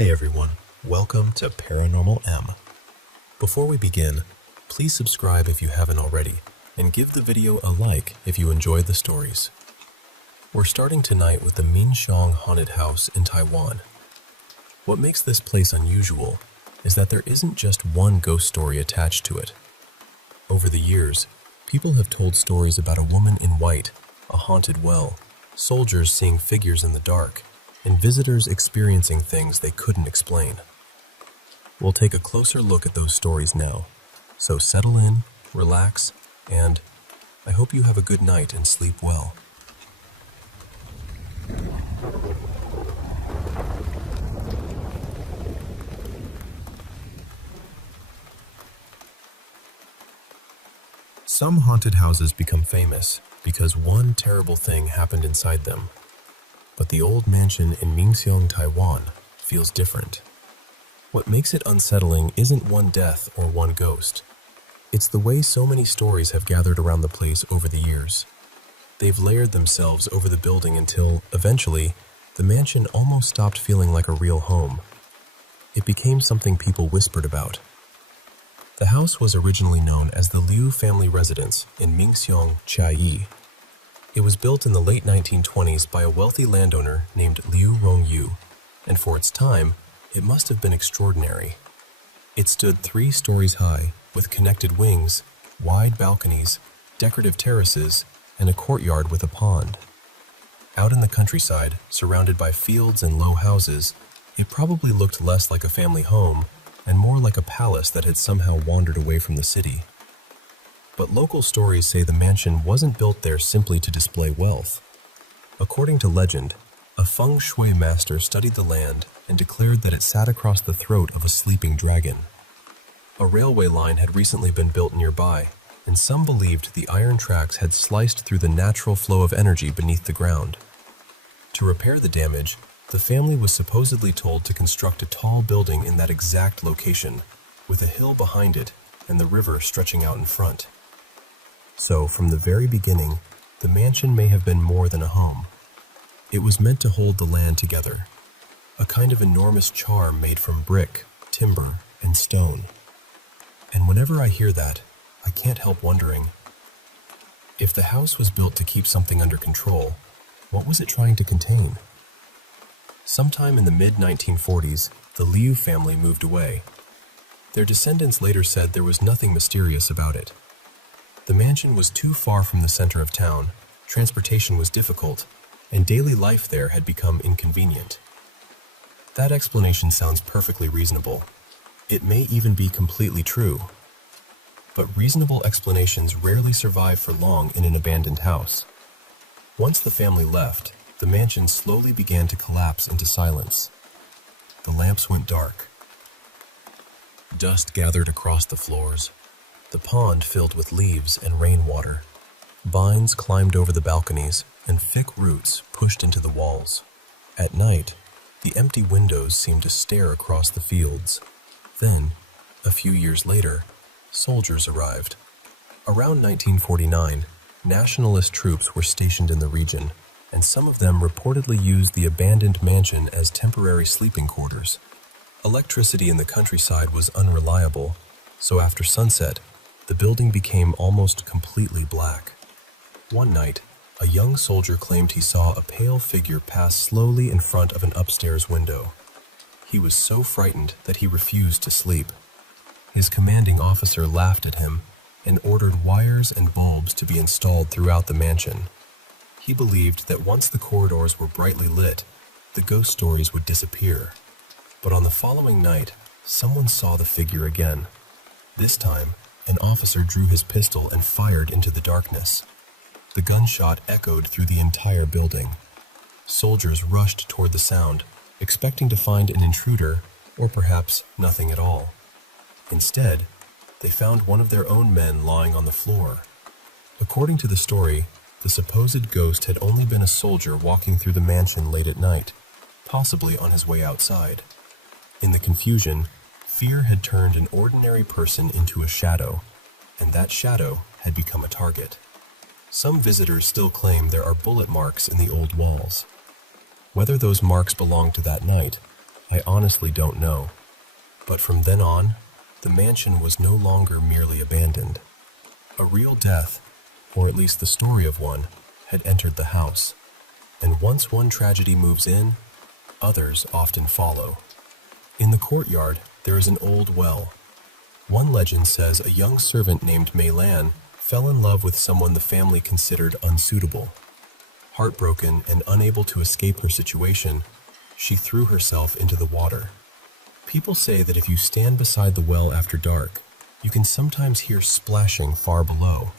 Hey everyone, welcome to Paranormal M. Before we begin, please subscribe if you haven't already, and give the video a like if you enjoyed the stories. We're starting tonight with the Minxiong Haunted House in Taiwan. What makes this place unusual is that there isn't just one ghost story attached to it. Over the years, people have told stories about a woman in white, a haunted well, soldiers seeing figures in the dark, and visitors experiencing things they couldn't explain. We'll take a closer look at those stories now, so settle in, relax, and I hope you have a good night and sleep well. Some haunted houses become famous because one terrible thing happened inside them. But the old mansion in Minxiong, Taiwan, feels different. What makes it unsettling isn't one death or one ghost. It's the way so many stories have gathered around the place over the years. They've layered themselves over the building until, eventually, the mansion almost stopped feeling like a real home. It became something people whispered about. The house was originally known as the Liu family residence in Minxiong, Chiayi. It was built in the late 1920s by a wealthy landowner named Liu Rongyu, and for its time, it must have been extraordinary. It stood 3 stories high, with connected wings, wide balconies, decorative terraces, and a courtyard with a pond. Out in the countryside, surrounded by fields and low houses, it probably looked less like a family home and more like a palace that had somehow wandered away from the city. But local stories say the mansion wasn't built there simply to display wealth. According to legend, a feng shui master studied the land and declared that it sat across the throat of a sleeping dragon. A railway line had recently been built nearby, and some believed the iron tracks had sliced through the natural flow of energy beneath the ground. To repair the damage, the family was supposedly told to construct a tall building in that exact location, with a hill behind it and the river stretching out in front. So, from the very beginning, the mansion may have been more than a home. It was meant to hold the land together, a kind of enormous charm made from brick, timber, and stone. And whenever I hear that, I can't help wondering, if the house was built to keep something under control, what was it trying to contain? Sometime in the mid-1940s, the Liu family moved away. Their descendants later said there was nothing mysterious about it. The mansion was too far from the center of town, transportation was difficult, and daily life there had become inconvenient. That explanation sounds perfectly reasonable. It may even be completely true. But reasonable explanations rarely survive for long in an abandoned house. Once the family left, the mansion slowly began to collapse into silence. The lamps went dark. Dust gathered across the floors. The pond filled with leaves and rainwater. Vines climbed over the balconies, and thick roots pushed into the walls. At night, the empty windows seemed to stare across the fields. Then, a few years later, soldiers arrived. Around 1949, nationalist troops were stationed in the region, and some of them reportedly used the abandoned mansion as temporary sleeping quarters. Electricity in the countryside was unreliable, so after sunset, the building became almost completely black. One night, a young soldier claimed he saw a pale figure pass slowly in front of an upstairs window. He was so frightened that he refused to sleep. His commanding officer laughed at him and ordered wires and bulbs to be installed throughout the mansion. He believed that once the corridors were brightly lit, the ghost stories would disappear. But on the following night, someone saw the figure again. This time, an officer drew his pistol and fired into the darkness. The gunshot echoed through the entire building. Soldiers rushed toward the sound, expecting to find an intruder, or perhaps nothing at all. Instead, they found one of their own men lying on the floor. According to the story, the supposed ghost had only been a soldier walking through the mansion late at night, possibly on his way outside. In the confusion, fear had turned an ordinary person into a shadow, and that shadow had become a target. Some visitors still claim there are bullet marks in the old walls. Whether those marks belong to that night, I honestly don't know. But from then on, the mansion was no longer merely abandoned. A real death, or at least the story of one, had entered the house. And once one tragedy moves in, others often follow. In the courtyard, there is an old well. One legend says a young servant named Mei Lan fell in love with someone the family considered unsuitable. Heartbroken and unable to escape her situation, she threw herself into the water. People say that if you stand beside the well after dark, you can sometimes hear splashing far below,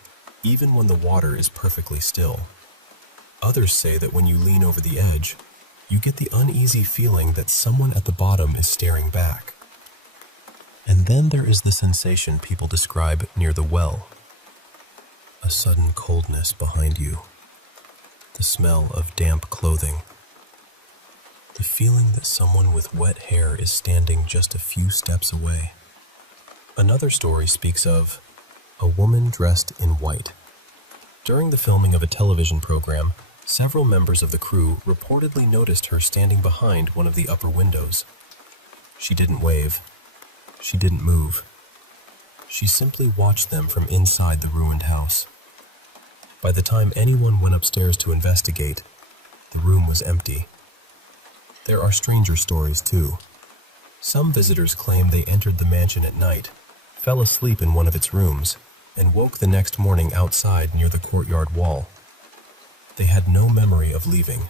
even when the water is perfectly still. Others say that when you lean over the edge, you get the uneasy feeling that someone at the bottom is staring back. And then there is the sensation people describe near the well. A sudden coldness behind you. The smell of damp clothing. The feeling that someone with wet hair is standing just a few steps away. Another story speaks of a woman dressed in white. During the filming of a television program, several members of the crew reportedly noticed her standing behind one of the upper windows. She didn't wave. She didn't move. She simply watched them from inside the ruined house. By the time anyone went upstairs to investigate, the room was empty. There are stranger stories too. Some visitors claim they entered the mansion at night, fell asleep in one of its rooms, and woke the next morning outside near the courtyard wall. They had no memory of leaving.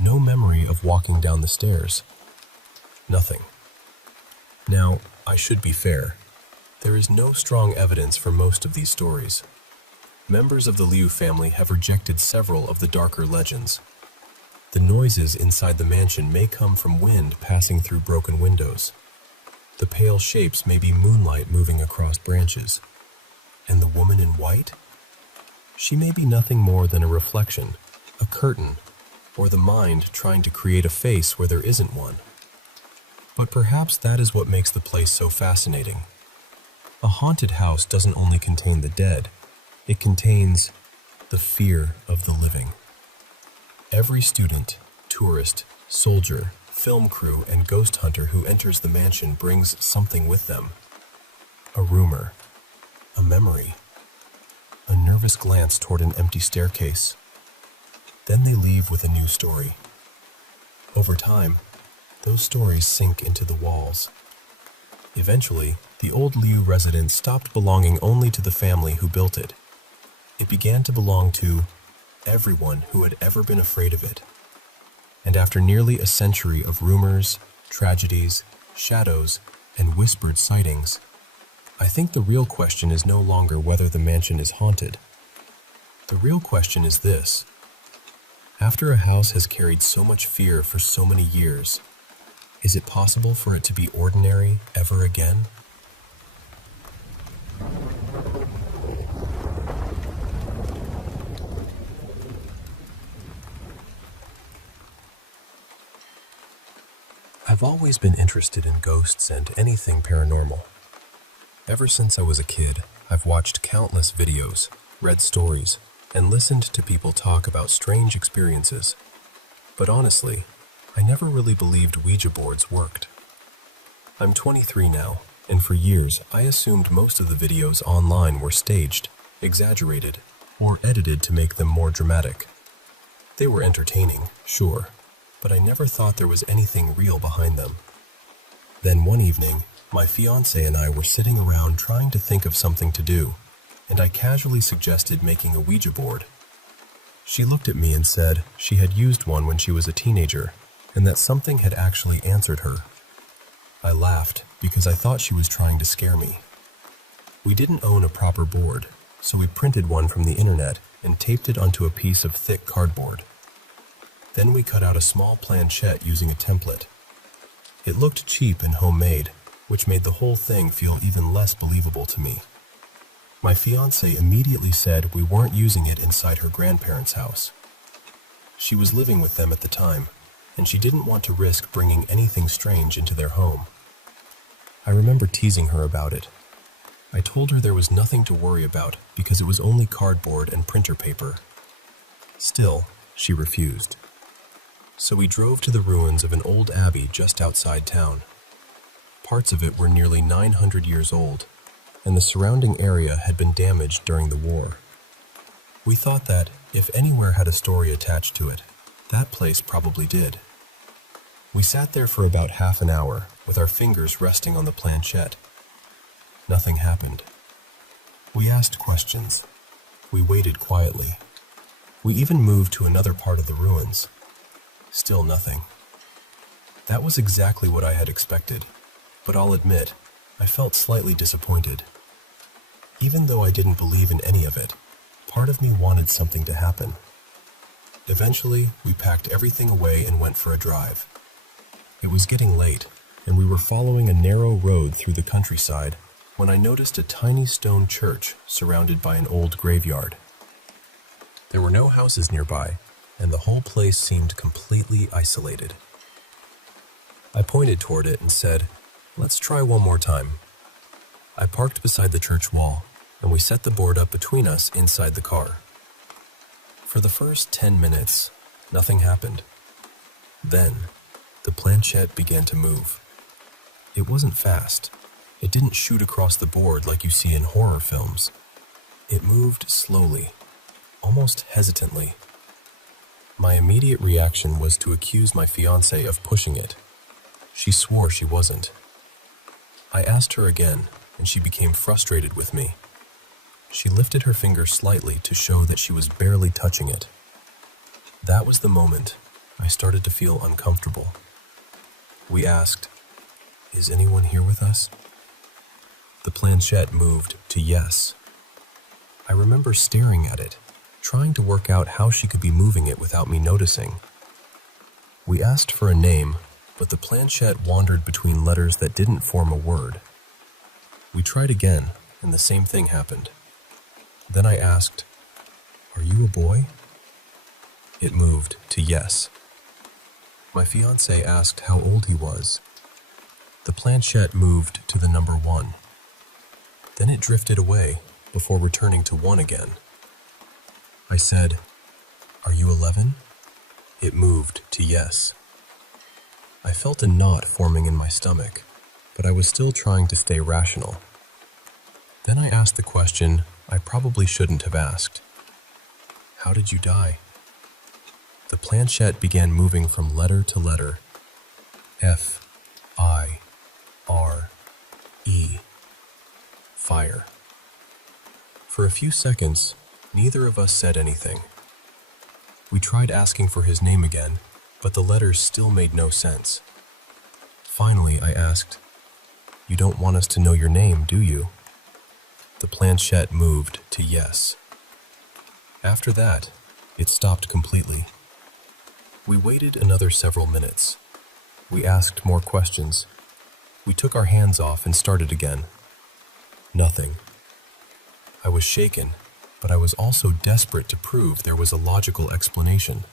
No memory of walking down the stairs. Nothing. Now, I should be fair. There is no strong evidence for most of these stories. Members of the Liu family have rejected several of the darker legends. The noises inside the mansion may come from wind passing through broken windows. The pale shapes may be moonlight moving across branches. And the woman in white? She may be nothing more than a reflection, a curtain, or the mind trying to create a face where there isn't one. But perhaps that is what makes the place so fascinating. A haunted house doesn't only contain the dead, it contains the fear of the living. Every student, tourist, soldier, film crew, and ghost hunter who enters the mansion brings something with them. A rumor, a memory, a nervous glance toward an empty staircase. Then they leave with a new story. Over time, those stories sink into the walls. Eventually, the old Liu residence stopped belonging only to the family who built it. It began to belong to everyone who had ever been afraid of it. And after nearly a century of rumors, tragedies, shadows, and whispered sightings, I think the real question is no longer whether the mansion is haunted. The real question is this: after a house has carried so much fear for so many years, is it possible for it to be ordinary ever again? I've always been interested in ghosts and anything paranormal. Ever since I was a kid, I've watched countless videos, read stories, and listened to people talk about strange experiences. But honestly, I never really believed Ouija boards worked. I'm 23 now, and for years I assumed most of the videos online were staged, exaggerated, or edited to make them more dramatic. They were entertaining, sure, but I never thought there was anything real behind them. Then one evening, my fiancé and I were sitting around trying to think of something to do, and I casually suggested making a Ouija board. She looked at me and said she had used one when she was a teenager, and that something had actually answered her. I laughed because I thought she was trying to scare me. We didn't own a proper board, so we printed one from the internet and taped it onto a piece of thick cardboard. Then we cut out a small planchette using a template. It looked cheap and homemade, which made the whole thing feel even less believable to me. My fiancée immediately said we weren't using it inside her grandparents' house. She was living with them at the time, and she didn't want to risk bringing anything strange into their home. I remember teasing her about it. I told her there was nothing to worry about because it was only cardboard and printer paper. Still, she refused. So we drove to the ruins of an old abbey just outside town. Parts of it were nearly 900 years old, and the surrounding area had been damaged during the war. We thought that, if anywhere had a story attached to it, that place probably did. We sat there for about half an hour, with our fingers resting on the planchette. Nothing happened. We asked questions. We waited quietly. We even moved to another part of the ruins. Still nothing. That was exactly what I had expected, but I'll admit, I felt slightly disappointed. Even though I didn't believe in any of it, part of me wanted something to happen. Eventually, we packed everything away and went for a drive. It was getting late, and we were following a narrow road through the countryside when I noticed a tiny stone church surrounded by an old graveyard. There were no houses nearby, and the whole place seemed completely isolated. I pointed toward it and said, "Let's try one more time." I parked beside the church wall, and we set the board up between us inside the car. For the first 10 minutes, nothing happened. Then, the planchette began to move. It wasn't fast. It didn't shoot across the board like you see in horror films. It moved slowly, almost hesitantly. My immediate reaction was to accuse my fiancée of pushing it. She swore she wasn't. I asked her again, and she became frustrated with me. She lifted her finger slightly to show that she was barely touching it. That was the moment I started to feel uncomfortable. We asked, "Is anyone here with us?" The planchette moved to yes. I remember staring at it, trying to work out how she could be moving it without me noticing. We asked for a name, but the planchette wandered between letters that didn't form a word. We tried again, and the same thing happened. Then I asked, "Are you a boy?" It moved to yes. My fiancé asked how old he was. The planchette moved to the number 1. Then it drifted away before returning to 1 again. I said, "Are you 11?" It moved to yes. I felt a knot forming in my stomach, but I was still trying to stay rational. Then I asked the question I probably shouldn't have asked. "How did you die?" The planchette began moving from letter to letter. F-I-R-E. Fire. For a few seconds, neither of us said anything. We tried asking for his name again, but the letters still made no sense. Finally, I asked, "You don't want us to know your name, do you?" The planchette moved to yes. After that, it stopped completely. We waited another several minutes. We asked more questions. We took our hands off and started again. Nothing. I was shaken, but I was also desperate to prove there was a logical explanation.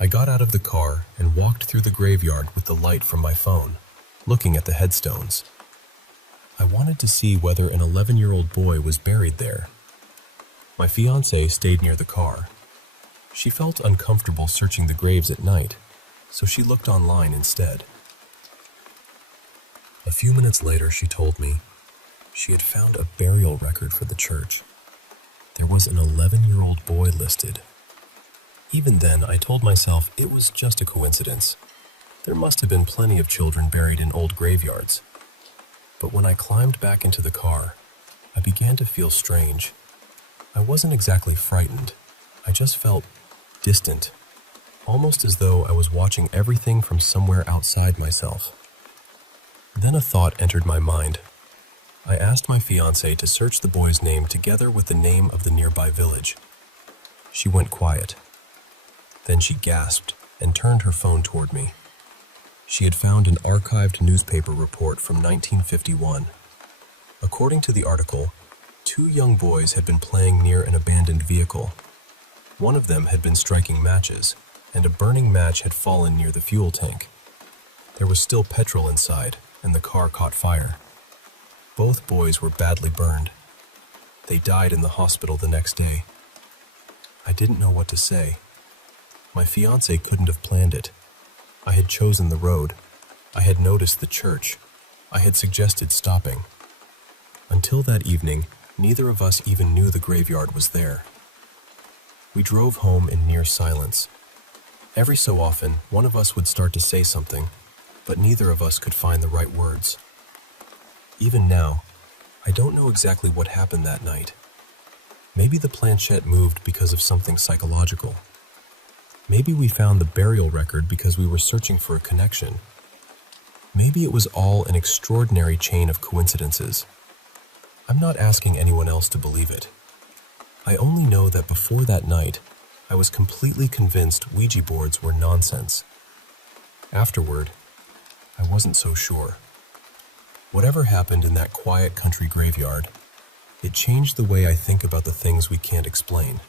I got out of the car and walked through the graveyard with the light from my phone, looking at the headstones. I wanted to see whether an 11-year-old boy was buried there. My fiancée stayed near the car. She felt uncomfortable searching the graves at night, so she looked online instead. A few minutes later, she told me she had found a burial record for the church. There was an 11-year-old boy listed. Even then, I told myself it was just a coincidence. There must have been plenty of children buried in old graveyards. But when I climbed back into the car, I began to feel strange. I wasn't exactly frightened. I just felt distant, almost as though I was watching everything from somewhere outside myself. Then a thought entered my mind. I asked my fiancée to search the boy's name together with the name of the nearby village. She went quiet. Then she gasped and turned her phone toward me. She had found an archived newspaper report from 1951. According to the article, 2 young boys had been playing near an abandoned vehicle. One of them had been striking matches, and a burning match had fallen near the fuel tank. There was still petrol inside, and the car caught fire. Both boys were badly burned. They died in the hospital the next day. I didn't know what to say. My fiancé couldn't have planned it. I had chosen the road. I had noticed the church. I had suggested stopping. Until that evening, neither of us even knew the graveyard was there. We drove home in near silence. Every so often, one of us would start to say something, but neither of us could find the right words. Even now, I don't know exactly what happened that night. Maybe the planchette moved because of something psychological. Maybe we found the burial record because we were searching for a connection. Maybe it was all an extraordinary chain of coincidences. I'm not asking anyone else to believe it. I only know that before that night, I was completely convinced Ouija boards were nonsense. Afterward, I wasn't so sure. Whatever happened in that quiet country graveyard, it changed the way I think about the things we can't explain.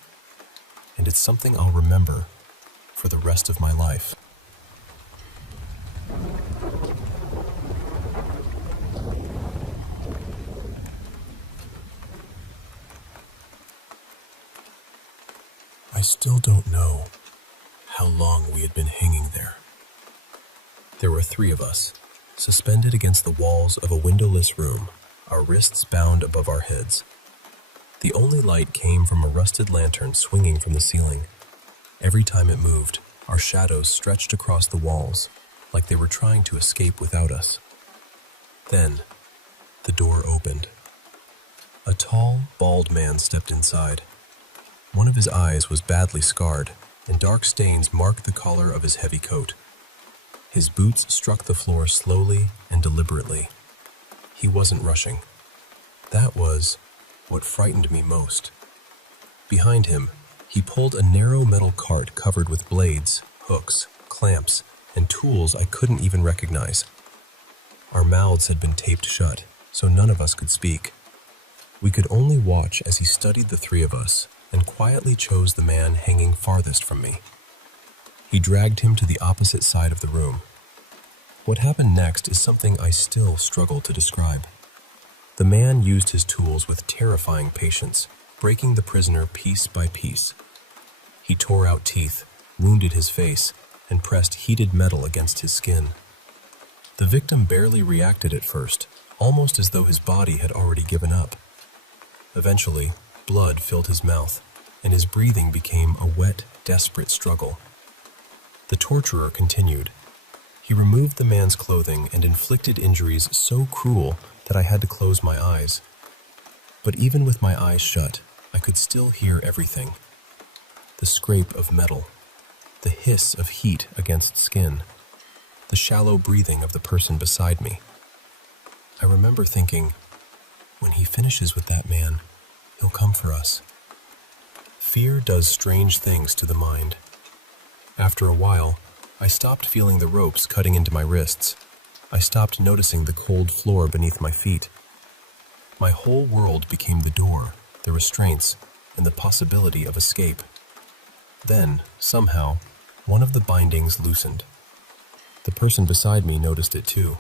And it's something I'll remember for the rest of my life. I still don't know how long we had been hanging there. There were 3 of us, suspended against the walls of a windowless room, our wrists bound above our heads. The only light came from a rusted lantern swinging from the ceiling. Every time it moved, our shadows stretched across the walls, like they were trying to escape without us. Then, the door opened. A tall, bald man stepped inside. One of his eyes was badly scarred, and dark stains marked the collar of his heavy coat. His boots struck the floor slowly and deliberately. He wasn't rushing. That was what frightened me most. Behind him, he pulled a narrow metal cart covered with blades, hooks, clamps, and tools I couldn't even recognize. Our mouths had been taped shut, so none of us could speak. We could only watch as he studied the 3 of us and quietly chose the man hanging farthest from me. He dragged him to the opposite side of the room. What happened next is something I still struggle to describe. The man used his tools with terrifying patience, breaking the prisoner piece by piece. He tore out teeth, wounded his face, and pressed heated metal against his skin. The victim barely reacted at first, almost as though his body had already given up. Eventually, blood filled his mouth, and his breathing became a wet, desperate struggle. The torturer continued. He removed the man's clothing and inflicted injuries so cruel that I had to close my eyes. But even with my eyes shut, I could still hear everything. The scrape of metal, the hiss of heat against skin, the shallow breathing of the person beside me. I remember thinking, when he finishes with that man, he'll come for us. Fear does strange things to the mind. After a while, I stopped feeling the ropes cutting into my wrists. I stopped noticing the cold floor beneath my feet. My whole world became the door, the restraints, and the possibility of escape. Then, somehow, one of the bindings loosened. The person beside me noticed it too.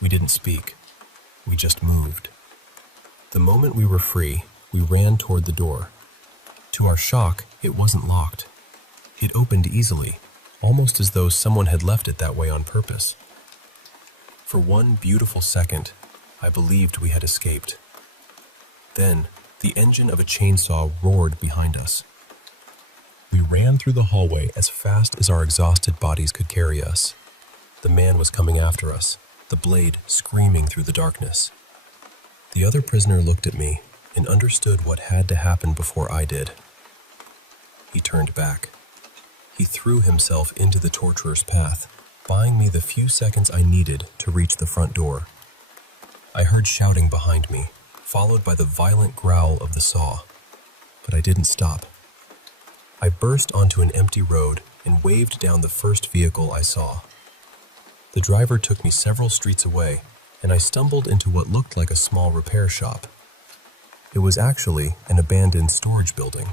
We didn't speak. We just moved. The moment we were free, we ran toward the door. To our shock, it wasn't locked. It opened easily, almost as though someone had left it that way on purpose. For one beautiful second, I believed we had escaped. Then, the engine of a chainsaw roared behind us. We ran through the hallway as fast as our exhausted bodies could carry us. The man was coming after us, the blade screaming through the darkness. The other prisoner looked at me and understood what had to happen before I did. He turned back. He threw himself into the torturer's path, buying me the few seconds I needed to reach the front door. I heard shouting behind me, followed by the violent growl of the saw. But I didn't stop. I burst onto an empty road and waved down the first vehicle I saw. The driver took me several streets away, and I stumbled into what looked like a small repair shop. It was actually an abandoned storage building.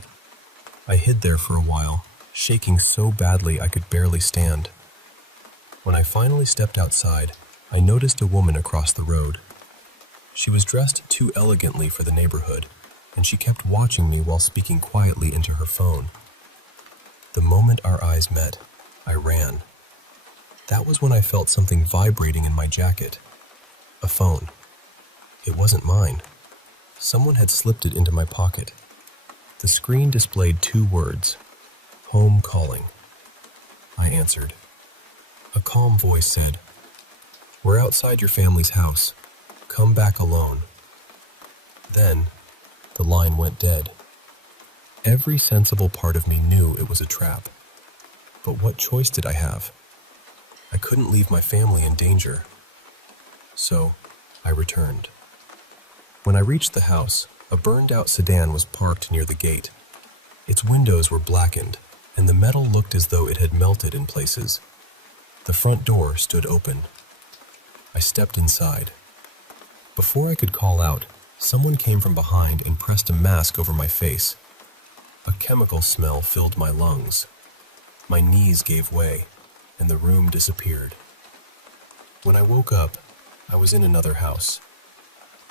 I hid there for a while, shaking so badly I could barely stand. When I finally stepped outside, I noticed a woman across the road. She was dressed too elegantly for the neighborhood, and she kept watching me while speaking quietly into her phone. The moment our eyes met, I ran. That was when I felt something vibrating in my jacket. A phone. It wasn't mine. Someone had slipped it into my pocket. The screen displayed 2 words, "Home calling." I answered. A calm voice said, "We're outside your family's house. Come back alone." Then, the line went dead. Every sensible part of me knew it was a trap. But what choice did I have? I couldn't leave my family in danger. So, I returned. When I reached the house, a burned-out sedan was parked near the gate. Its windows were blackened, and the metal looked as though it had melted in places. The front door stood open. I stepped inside. Before I could call out, someone came from behind and pressed a mask over my face. A chemical smell filled my lungs. My knees gave way, and the room disappeared. When I woke up, I was in another house.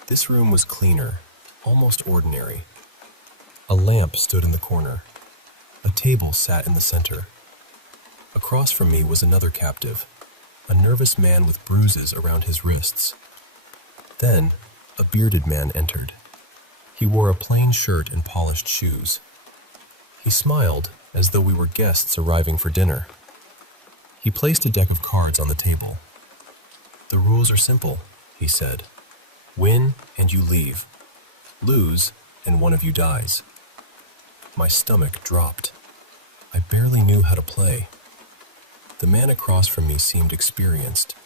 This room was cleaner, almost ordinary. A lamp stood in the corner. A table sat in the center. Across from me was another captive, a nervous man with bruises around his wrists. Then, a bearded man entered. He wore a plain shirt and polished shoes. He smiled as though we were guests arriving for dinner. He placed a deck of cards on the table. "The rules are simple," he said. "Win and you leave. Lose and one of you dies." My stomach dropped. I barely knew how to play. The man across from me seemed experienced.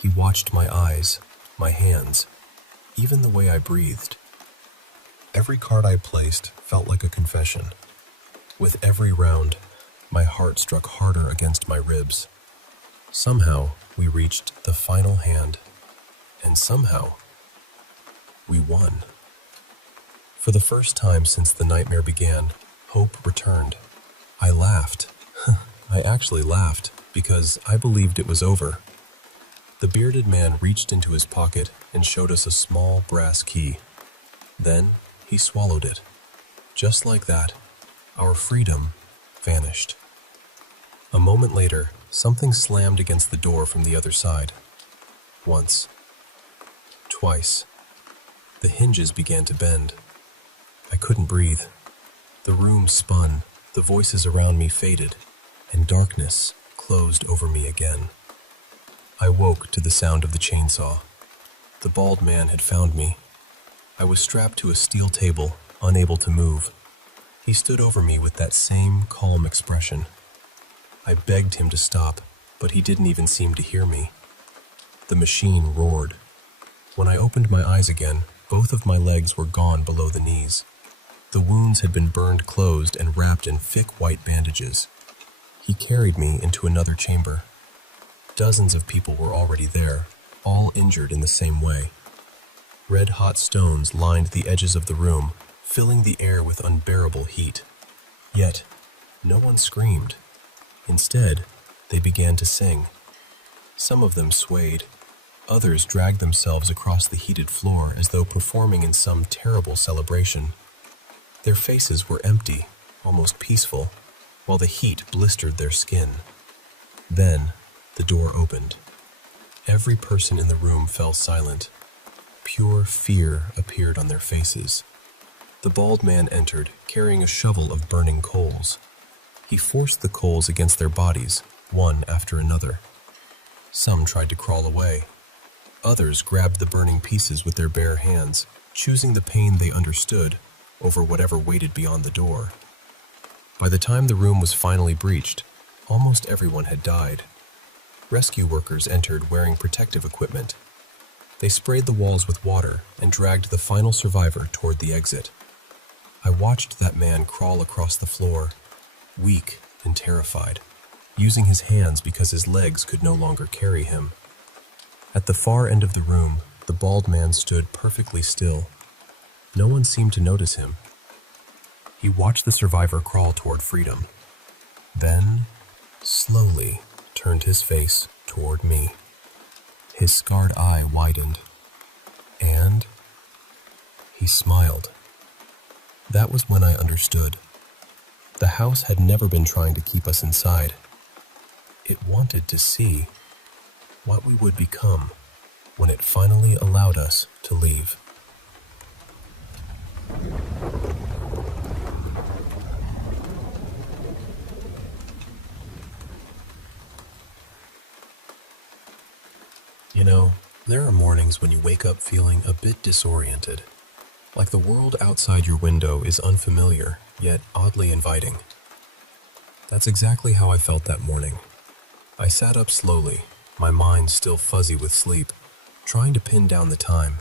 He watched my eyes, my hands, even the way I breathed. Every card I placed felt like a confession. With every round, my heart struck harder against my ribs. Somehow, we reached the final hand, and somehow, we won. For the first time since the nightmare began, hope returned. I laughed. I actually laughed, because I believed it was over. The bearded man reached into his pocket and showed us a small brass key. Then, he swallowed it. Just like that, our freedom vanished. A moment later, something slammed against the door from the other side. Once. Twice. The hinges began to bend. I couldn't breathe. The room spun, the voices around me faded, and darkness closed over me again. I woke to the sound of the chainsaw. The bald man had found me. I was strapped to a steel table, unable to move. He stood over me with that same calm expression. I begged him to stop, but he didn't even seem to hear me. The machine roared. When I opened my eyes again, both of my legs were gone below the knees. The wounds had been burned closed and wrapped in thick white bandages. He carried me into another chamber. Dozens of people were already there, all injured in the same way. Red-hot stones lined the edges of the room, filling the air with unbearable heat. Yet, no one screamed. Instead, they began to sing. Some of them swayed. Others dragged themselves across the heated floor as though performing in some terrible celebration. Their faces were empty, almost peaceful, while the heat blistered their skin. Then, the door opened. Every person in the room fell silent. Pure fear appeared on their faces. The bald man entered, carrying a shovel of burning coals. He forced the coals against their bodies, one after another. Some tried to crawl away. Others grabbed the burning pieces with their bare hands, choosing the pain they understood over whatever waited beyond the door. By the time the room was finally breached, almost everyone had died. Rescue workers entered wearing protective equipment. They sprayed the walls with water and dragged the final survivor toward the exit. I watched that man crawl across the floor, weak and terrified, using his hands because his legs could no longer carry him. At the far end of the room, the bald man stood perfectly still. No one seemed to notice him. He watched the survivor crawl toward freedom, then slowly turned his face toward me. His scarred eye widened, and he smiled. That was when I understood. The house had never been trying to keep us inside. It wanted to see what we would become when it finally allowed us to leave. You know, there are mornings when you wake up feeling a bit disoriented, like the world outside your window is unfamiliar, yet oddly inviting. That's exactly how I felt that morning. I sat up slowly, my mind still fuzzy with sleep, trying to pin down the time.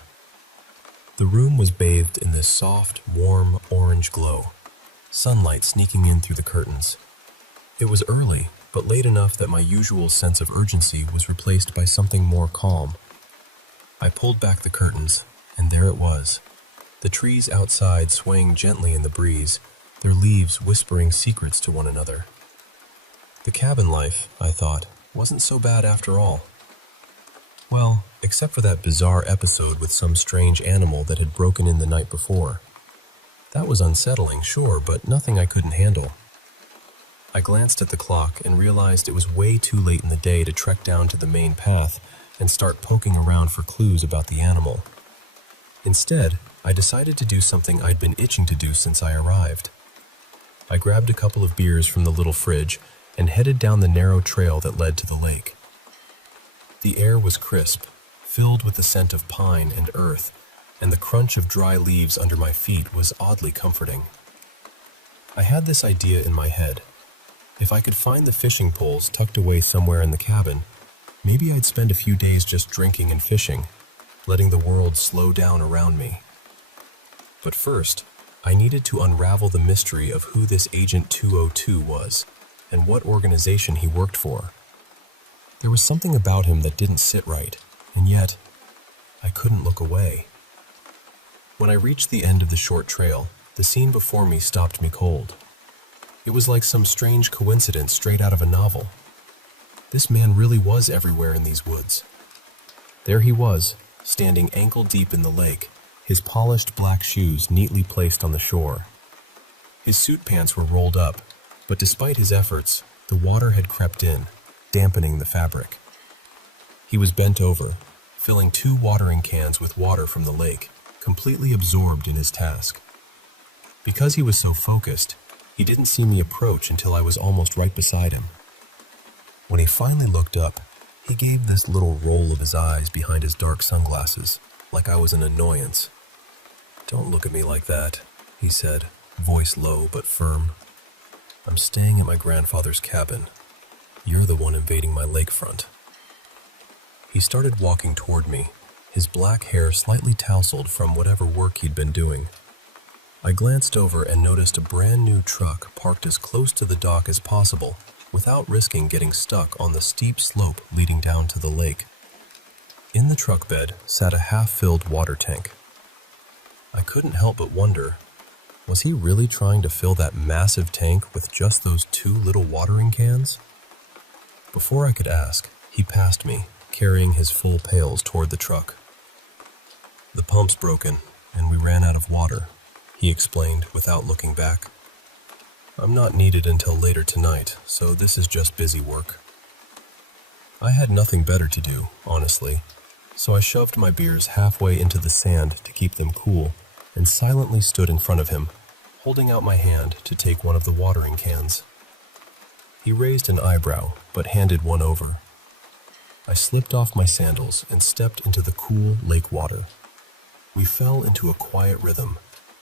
The room was bathed in this soft, warm, orange glow, sunlight sneaking in through the curtains. It was early, but late enough that my usual sense of urgency was replaced by something more calm. I pulled back the curtains, and there it was. The trees outside swaying gently in the breeze, their leaves whispering secrets to one another. The cabin life, I thought, wasn't so bad after all. Well, except for that bizarre episode with some strange animal that had broken in the night before. That was unsettling, sure, but nothing I couldn't handle. I glanced at the clock and realized it was way too late in the day to trek down to the main path and start poking around for clues about the animal. Instead, I decided to do something I'd been itching to do since I arrived. I grabbed a couple of beers from the little fridge and headed down the narrow trail that led to the lake. The air was crisp, filled with the scent of pine and earth, and the crunch of dry leaves under my feet was oddly comforting. I had this idea in my head. If I could find the fishing poles tucked away somewhere in the cabin, maybe I'd spend a few days just drinking and fishing, letting the world slow down around me. But first, I needed to unravel the mystery of who this Agent 202 was and what organization he worked for. There was something about him that didn't sit right, and yet, I couldn't look away. When I reached the end of the short trail, the scene before me stopped me cold. It was like some strange coincidence straight out of a novel. This man really was everywhere in these woods. There he was, standing ankle-deep in the lake, his polished black shoes neatly placed on the shore. His suit pants were rolled up, but despite his efforts, the water had crept in, dampening the fabric. He was bent over, filling 2 watering cans with water from the lake, completely absorbed in his task. Because he was so focused, he didn't see me approach until I was almost right beside him. When he finally looked up, he gave this little roll of his eyes behind his dark sunglasses, like I was an annoyance. "Don't look at me like that," he said, voice low but firm. "I'm staying at my grandfather's cabin. You're the one invading my lakefront." He started walking toward me, his black hair slightly tousled from whatever work he'd been doing. I glanced over and noticed a brand new truck parked as close to the dock as possible, without risking getting stuck on the steep slope leading down to the lake. In the truck bed sat a half-filled water tank. I couldn't help but wonder, was he really trying to fill that massive tank with just those 2 little watering cans? Before I could ask, he passed me, carrying his full pails toward the truck. "The pump's broken, and we ran out of water," he explained without looking back. "I'm not needed until later tonight, so this is just busy work." I had nothing better to do, honestly, so I shoved my beers halfway into the sand to keep them cool and silently stood in front of him, holding out my hand to take one of the watering cans. He raised an eyebrow, but handed one over. I slipped off my sandals and stepped into the cool lake water. We fell into a quiet rhythm,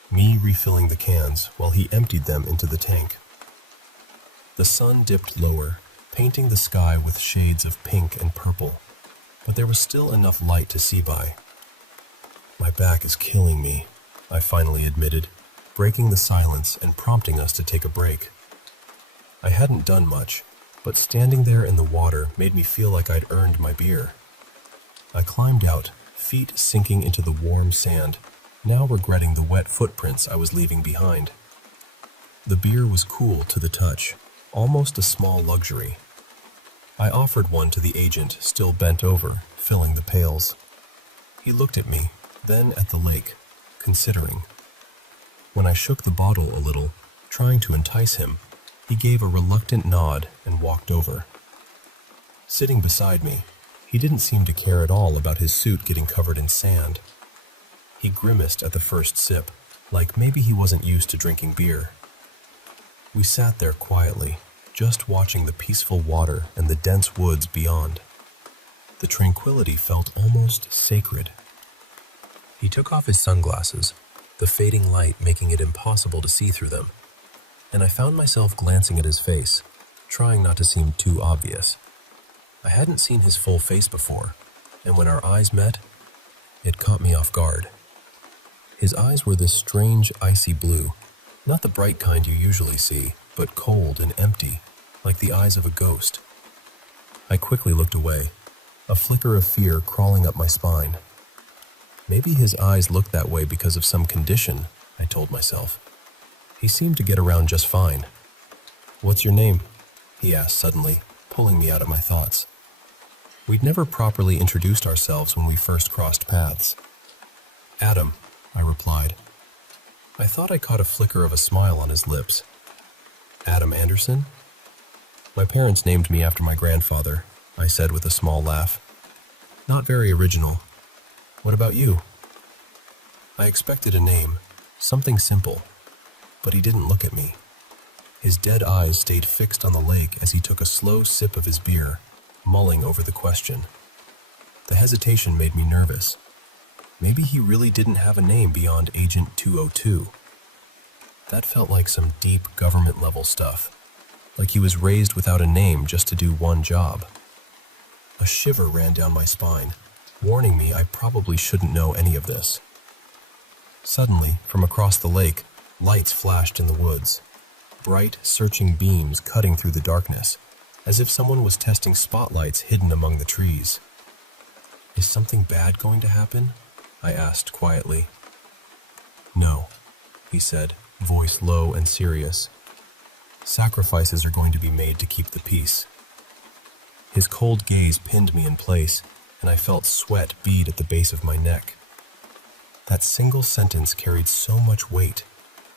me refilling the cans while he emptied them into the tank. The sun dipped lower, painting the sky with shades of pink and purple, but there was still enough light to see by. "My back is killing me," I finally admitted, breaking the silence and prompting us to take a break. I hadn't done much, but standing there in the water made me feel like I'd earned my beer. I climbed out, feet sinking into the warm sand, now regretting the wet footprints I was leaving behind. The beer was cool to the touch, almost a small luxury. I offered one to the agent, still bent over, filling the pails. He looked at me, then at the lake, considering. When I shook the bottle a little, trying to entice him, He gave a reluctant nod and walked over. Sitting beside me, he didn't seem to care at all about his suit getting covered in sand. He grimaced at the first sip, like maybe he wasn't used to drinking beer. We sat there quietly, just watching the peaceful water and the dense woods beyond. The tranquility felt almost sacred. He took off his sunglasses, the fading light making it impossible to see through them, and I found myself glancing at his face, trying not to seem too obvious. I hadn't seen his full face before, and when our eyes met, it caught me off guard. His eyes were this strange, icy blue, not the bright kind you usually see, but cold and empty, like the eyes of a ghost. I quickly looked away, a flicker of fear crawling up my spine. Maybe his eyes looked that way because of some condition, I told myself. He seemed to get around just fine. "What's your name?" he asked suddenly, pulling me out of my thoughts. We'd never properly introduced ourselves when we first crossed paths. "Adam," I replied. I thought I caught a flicker of a smile on his lips. "Adam Anderson?" "My parents named me after my grandfather," I said with a small laugh. "Not very original. What about you?" I expected a name, something simple, but he didn't look at me. His dead eyes stayed fixed on the lake as he took a slow sip of his beer, mulling over the question. The hesitation made me nervous. Maybe he really didn't have a name beyond Agent 202. That felt like some deep government-level stuff, like he was raised without a name just to do one job. A shiver ran down my spine, warning me I probably shouldn't know any of this. Suddenly, from across the lake, lights flashed in the woods, bright, searching beams cutting through the darkness, as if someone was testing spotlights hidden among the trees. "Is something bad going to happen?" I asked quietly. "No," he said, voice low and serious. "Sacrifices are going to be made to keep the peace." His cold gaze pinned me in place, and I felt sweat bead at the base of my neck. That single sentence carried so much weight,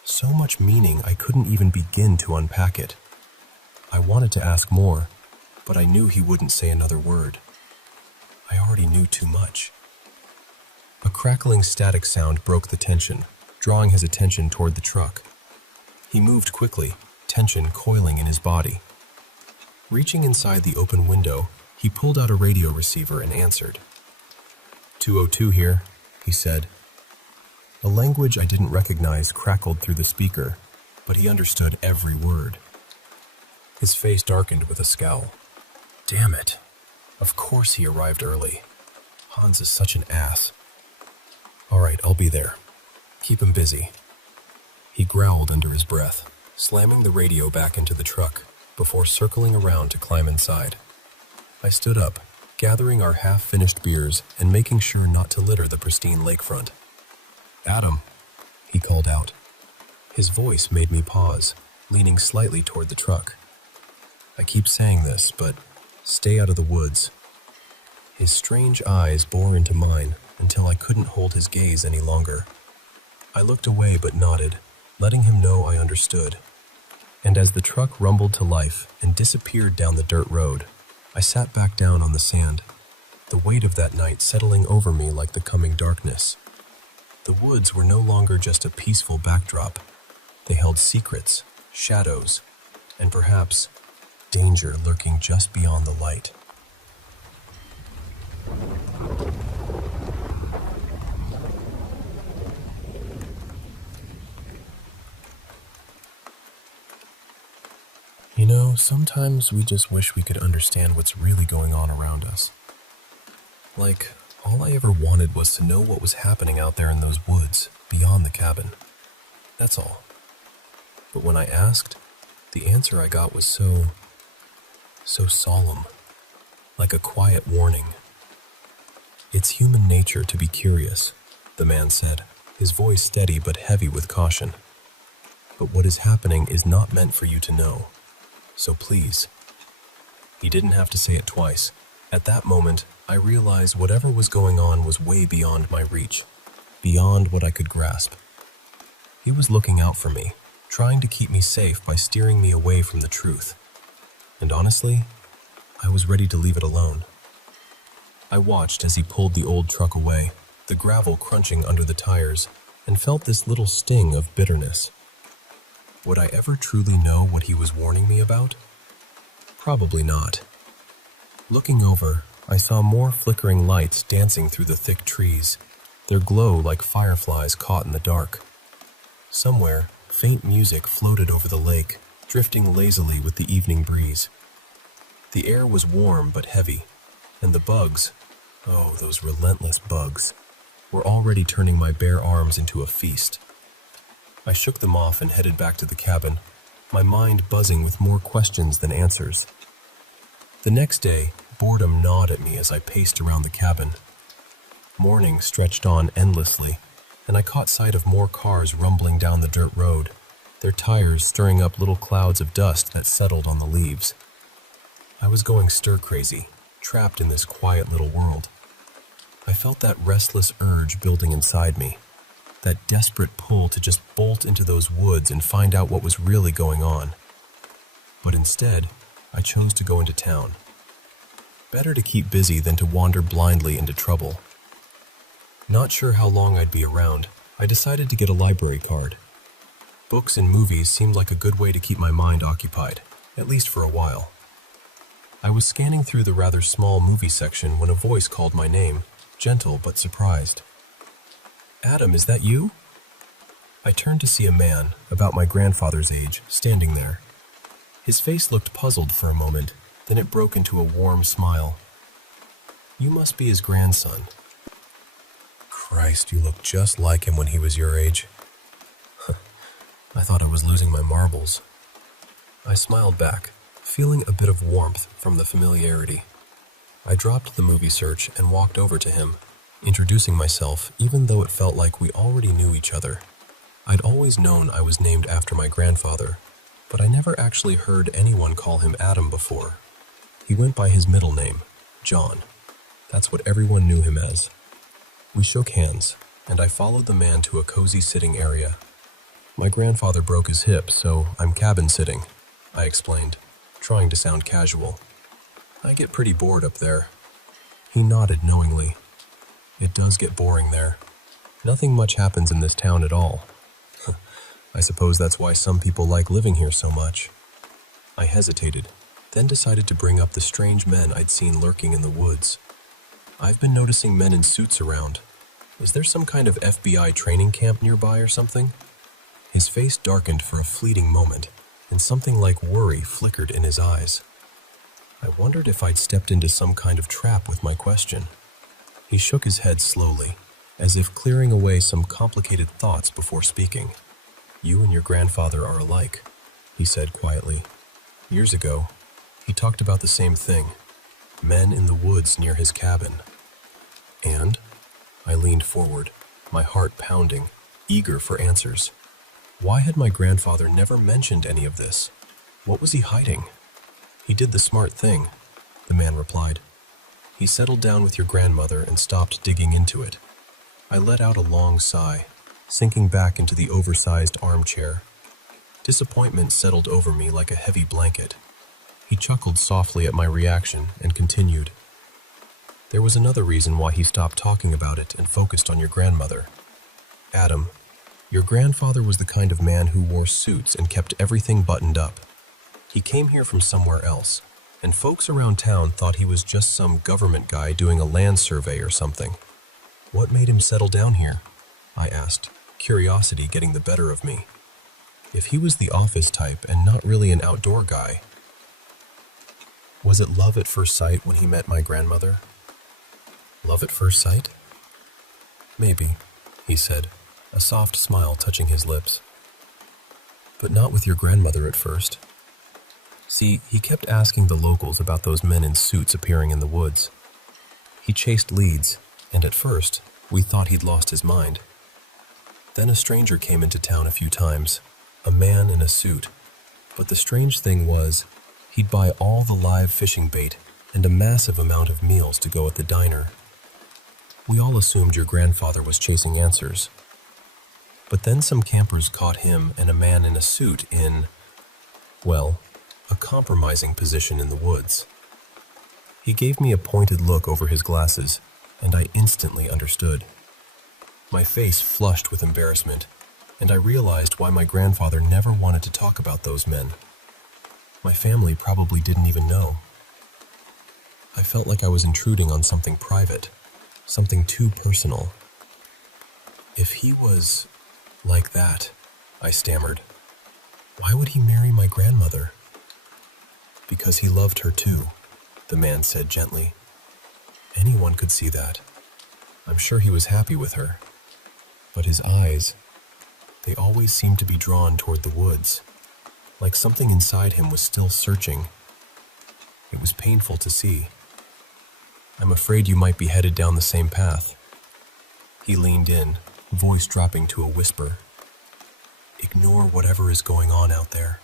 so much meaning I couldn't even begin to unpack it. I wanted to ask more, but I knew he wouldn't say another word. I already knew too much. A crackling static sound broke the tension, drawing his attention toward the truck. He moved quickly, tension coiling in his body. Reaching inside the open window, he pulled out a radio receiver and answered. 202 here, he said. A language I didn't recognize crackled through the speaker, but he understood every word. His face darkened with a scowl. Damn it. Of course he arrived early. Hans is such an ass. All right, I'll be there. Keep him busy. He growled under his breath, slamming the radio back into the truck before circling around to climb inside. I stood up, gathering our half-finished beers and making sure not to litter the pristine lakefront. Adam, he called out. His voice made me pause, leaning slightly toward the truck. I keep saying this, but stay out of the woods. His strange eyes bore into mine until I couldn't hold his gaze any longer. I looked away but nodded, letting him know I understood. And as the truck rumbled to life and disappeared down the dirt road, I sat back down on the sand, the weight of that night settling over me like the coming darkness. The woods were no longer just a peaceful backdrop. They held secrets, shadows, and perhaps danger lurking just beyond the light. You know, sometimes we just wish we could understand what's really going on around us. Like, all I ever wanted was to know what was happening out there in those woods, beyond the cabin. That's all. But when I asked, the answer I got was so solemn, like a quiet warning. It's human nature to be curious, the man said, his voice steady but heavy with caution. But what is happening is not meant for you to know. So please. He didn't have to say it twice. At that moment, I realized whatever was going on was way beyond my reach, beyond what I could grasp. He was looking out for me, trying to keep me safe by steering me away from the truth. And honestly, I was ready to leave it alone. I watched as he pulled the old truck away, the gravel crunching under the tires, and felt this little sting of bitterness. Would I ever truly know what he was warning me about? Probably not. Looking over, I saw more flickering lights dancing through the thick trees, their glow like fireflies caught in the dark. Somewhere, faint music floated over the lake, drifting lazily with the evening breeze. The air was warm but heavy, and the bugs, oh, those relentless bugs, were already turning my bare arms into a feast. I shook them off and headed back to the cabin, my mind buzzing with more questions than answers. The next day, boredom gnawed at me as I paced around the cabin. Morning stretched on endlessly, and I caught sight of more cars rumbling down the dirt road, their tires stirring up little clouds of dust that settled on the leaves. I was going stir-crazy, trapped in this quiet little world. I felt that restless urge building inside me, that desperate pull to just bolt into those woods and find out what was really going on. But instead, I chose to go into town. Better to keep busy than to wander blindly into trouble. Not sure how long I'd be around, I decided to get a library card. Books and movies seemed like a good way to keep my mind occupied, at least for a while. I was scanning through the rather small movie section when a voice called my name, gentle but surprised. "Adam, is that you?" I turned to see a man, about my grandfather's age, standing there. His face looked puzzled for a moment, then it broke into a warm smile. "You must be his grandson." "Christ, you look just like him when he was your age." I thought I was losing my marbles. I smiled back, feeling a bit of warmth from the familiarity. I dropped the movie search and walked over to him, introducing myself even though it felt like we already knew each other. I'd always known I was named after my grandfather, but I never actually heard anyone call him Adam before. He went by his middle name, John. That's what everyone knew him as. We shook hands, and I followed the man to a cozy sitting area. "My grandfather broke his hip, so I'm cabin sitting," I explained, trying to sound casual. "I get pretty bored up there." He nodded knowingly. "It does get boring there. Nothing much happens in this town at all." I suppose that's why some people like living here so much. I hesitated, then decided to bring up the strange men I'd seen lurking in the woods. "I've been noticing men in suits around. Is there some kind of FBI training camp nearby or something?" His face darkened for a fleeting moment, and something like worry flickered in his eyes. I wondered if I'd stepped into some kind of trap with my question. He shook his head slowly, as if clearing away some complicated thoughts before speaking. "You and your grandfather are alike," he said quietly. "Years ago, he talked about the same thing, men in the woods near his cabin." "And?" I leaned forward, my heart pounding, eager for answers. Why had my grandfather never mentioned any of this? What was he hiding? "He did the smart thing," the man replied. "He settled down with your grandmother and stopped digging into it." I let out a long sigh, sinking back into the oversized armchair. Disappointment settled over me like a heavy blanket. He chuckled softly at my reaction and continued. "There was another reason why he stopped talking about it and focused on your grandmother. Adam, your grandfather was the kind of man who wore suits and kept everything buttoned up. He came here from somewhere else, and folks around town thought he was just some government guy doing a land survey or something. What made him settle down here?" I asked, curiosity getting the better of me. If he was the office type and not really an outdoor guy, was it love at first sight when he met my grandmother? Love at first sight? Maybe, he said, a soft smile touching his lips. But not with your grandmother at first. See, he kept asking the locals about those men in suits appearing in the woods. He chased leads, and at first, we thought he'd lost his mind. Then a stranger came into town a few times, a man in a suit. But the strange thing was, he'd buy all the live fishing bait and a massive amount of meals to go at the diner. We all assumed your grandfather was chasing answers. But then some campers caught him and a man in a suit in, well, a compromising position in the woods. He gave me a pointed look over his glasses, and I instantly understood. My face flushed with embarrassment, and I realized why my grandfather never wanted to talk about those men. My family probably didn't even know. I felt like I was intruding on something private, something too personal. If he was like that, I stammered, why would he marry my grandmother? Because he loved her too, the man said gently. Anyone could see that. I'm sure he was happy with her. But his eyes, they always seemed to be drawn toward the woods, like something inside him was still searching. It was painful to see. I'm afraid you might be headed down the same path. He leaned in, voice dropping to a whisper. Ignore whatever is going on out there.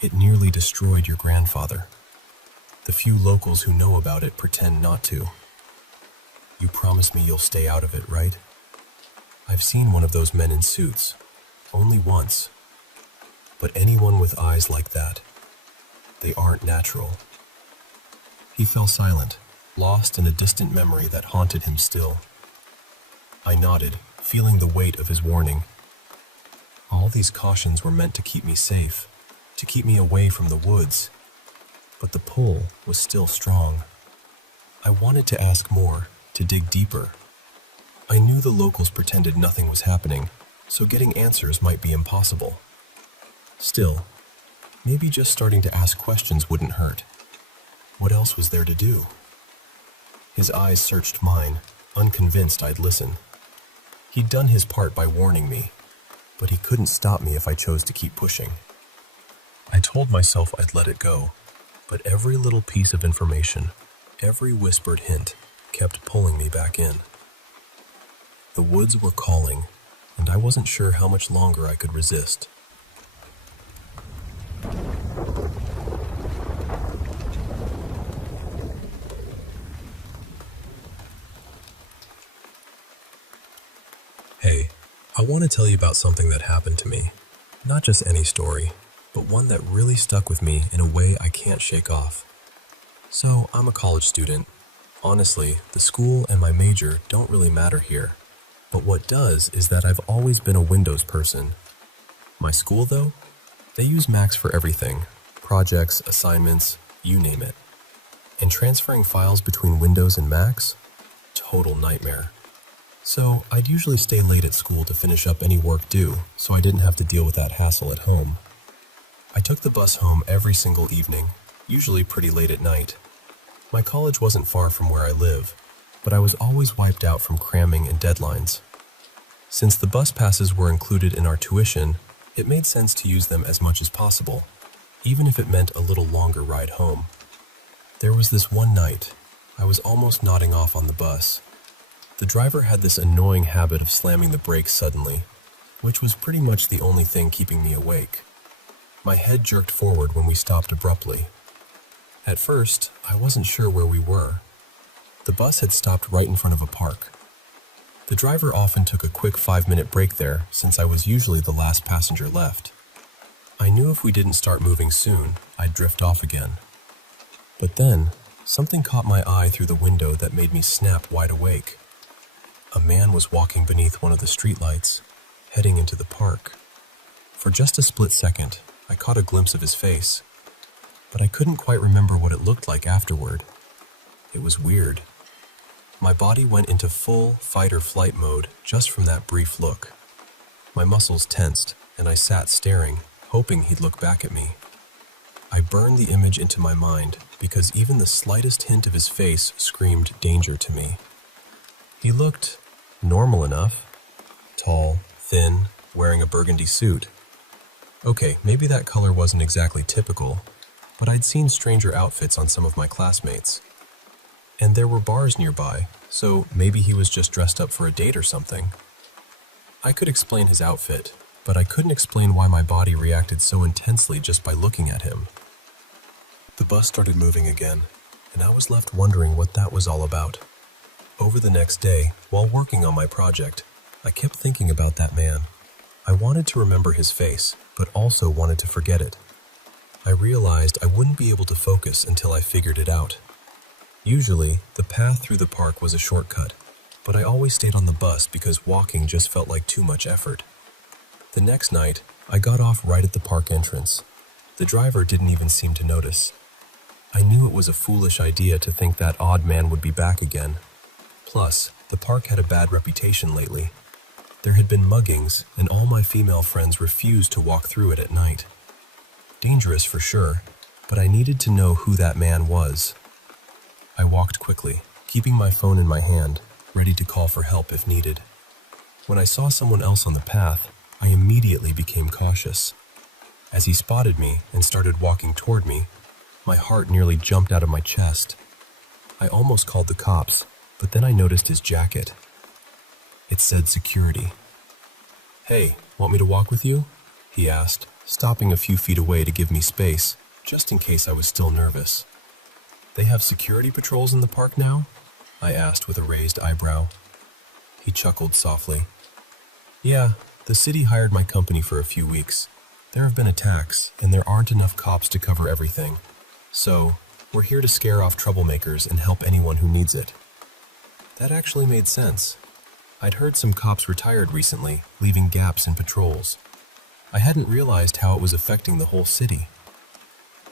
It nearly destroyed your grandfather. The few locals who know about it pretend not to. You promise me you'll stay out of it, right? I've seen one of those men in suits, only once. But anyone with eyes like that, they aren't natural. He fell silent, lost in a distant memory that haunted him still. I nodded, feeling the weight of his warning. All these cautions were meant to keep me safe, to keep me away from the woods. But the pull was still strong. I wanted to ask more, to dig deeper. I knew the locals pretended nothing was happening, so getting answers might be impossible. Still, maybe just starting to ask questions wouldn't hurt. What else was there to do? His eyes searched mine, unconvinced I'd listen. He'd done his part by warning me, but he couldn't stop me if I chose to keep pushing. I told myself I'd let it go, but every little piece of information, every whispered hint, kept pulling me back in. The woods were calling, and I wasn't sure how much longer I could resist. Hey, I want to tell you about something that happened to me. Not just any story, but one that really stuck with me in a way I can't shake off. So, I'm a college student. Honestly, the school and my major don't really matter here. But what does is that I've always been a Windows person. My school, though, they use Macs for everything. Projects, assignments, you name it. And transferring files between Windows and Macs? Total nightmare. So, I'd usually stay late at school to finish up any work due, so I didn't have to deal with that hassle at home. I took the bus home every single evening, usually pretty late at night. My college wasn't far from where I live, but I was always wiped out from cramming and deadlines. Since the bus passes were included in our tuition, it made sense to use them as much as possible, even if it meant a little longer ride home. There was this one night, I was almost nodding off on the bus. The driver had this annoying habit of slamming the brakes suddenly, which was pretty much the only thing keeping me awake. My head jerked forward when we stopped abruptly. At first, I wasn't sure where we were. The bus had stopped right in front of a park. The driver often took a quick 5-minute break there, since I was usually the last passenger left. I knew if we didn't start moving soon, I'd drift off again. But then, something caught my eye through the window that made me snap wide awake. A man was walking beneath one of the streetlights, heading into the park. For just a split second, I caught a glimpse of his face, but I couldn't quite remember what it looked like afterward. It was weird. My body went into full fight-or-flight mode just from that brief look. My muscles tensed, and I sat staring, hoping he'd look back at me. I burned the image into my mind because even the slightest hint of his face screamed danger to me. He looked normal enough. Tall, thin, wearing a burgundy suit. Okay, maybe that color wasn't exactly typical, but I'd seen stranger outfits on some of my classmates. And there were bars nearby, so maybe he was just dressed up for a date or something. I could explain his outfit, but I couldn't explain why my body reacted so intensely just by looking at him. The bus started moving again, and I was left wondering what that was all about. Over the next day, while working on my project, I kept thinking about that man. I wanted to remember his face, but also wanted to forget it. I realized I wouldn't be able to focus until I figured it out. Usually, the path through the park was a shortcut, but I always stayed on the bus because walking just felt like too much effort. The next night, I got off right at the park entrance. The driver didn't even seem to notice. I knew it was a foolish idea to think that odd man would be back again. Plus, the park had a bad reputation lately. There had been muggings, and all my female friends refused to walk through it at night. Dangerous for sure, but I needed to know who that man was. I walked quickly, keeping my phone in my hand, ready to call for help if needed. When I saw someone else on the path, I immediately became cautious. As he spotted me and started walking toward me, my heart nearly jumped out of my chest. I almost called the cops, but then I noticed his jacket. It said security. "Hey, want me to walk with you?" he asked, stopping a few feet away to give me space, just in case I was still nervous. "They have security patrols in the park now?" I asked with a raised eyebrow. He chuckled softly. "Yeah, the city hired my company for a few weeks. There have been attacks, and there aren't enough cops to cover everything. So, we're here to scare off troublemakers and help anyone who needs it." That actually made sense. I'd heard some cops retired recently, leaving gaps in patrols. I hadn't realized how it was affecting the whole city.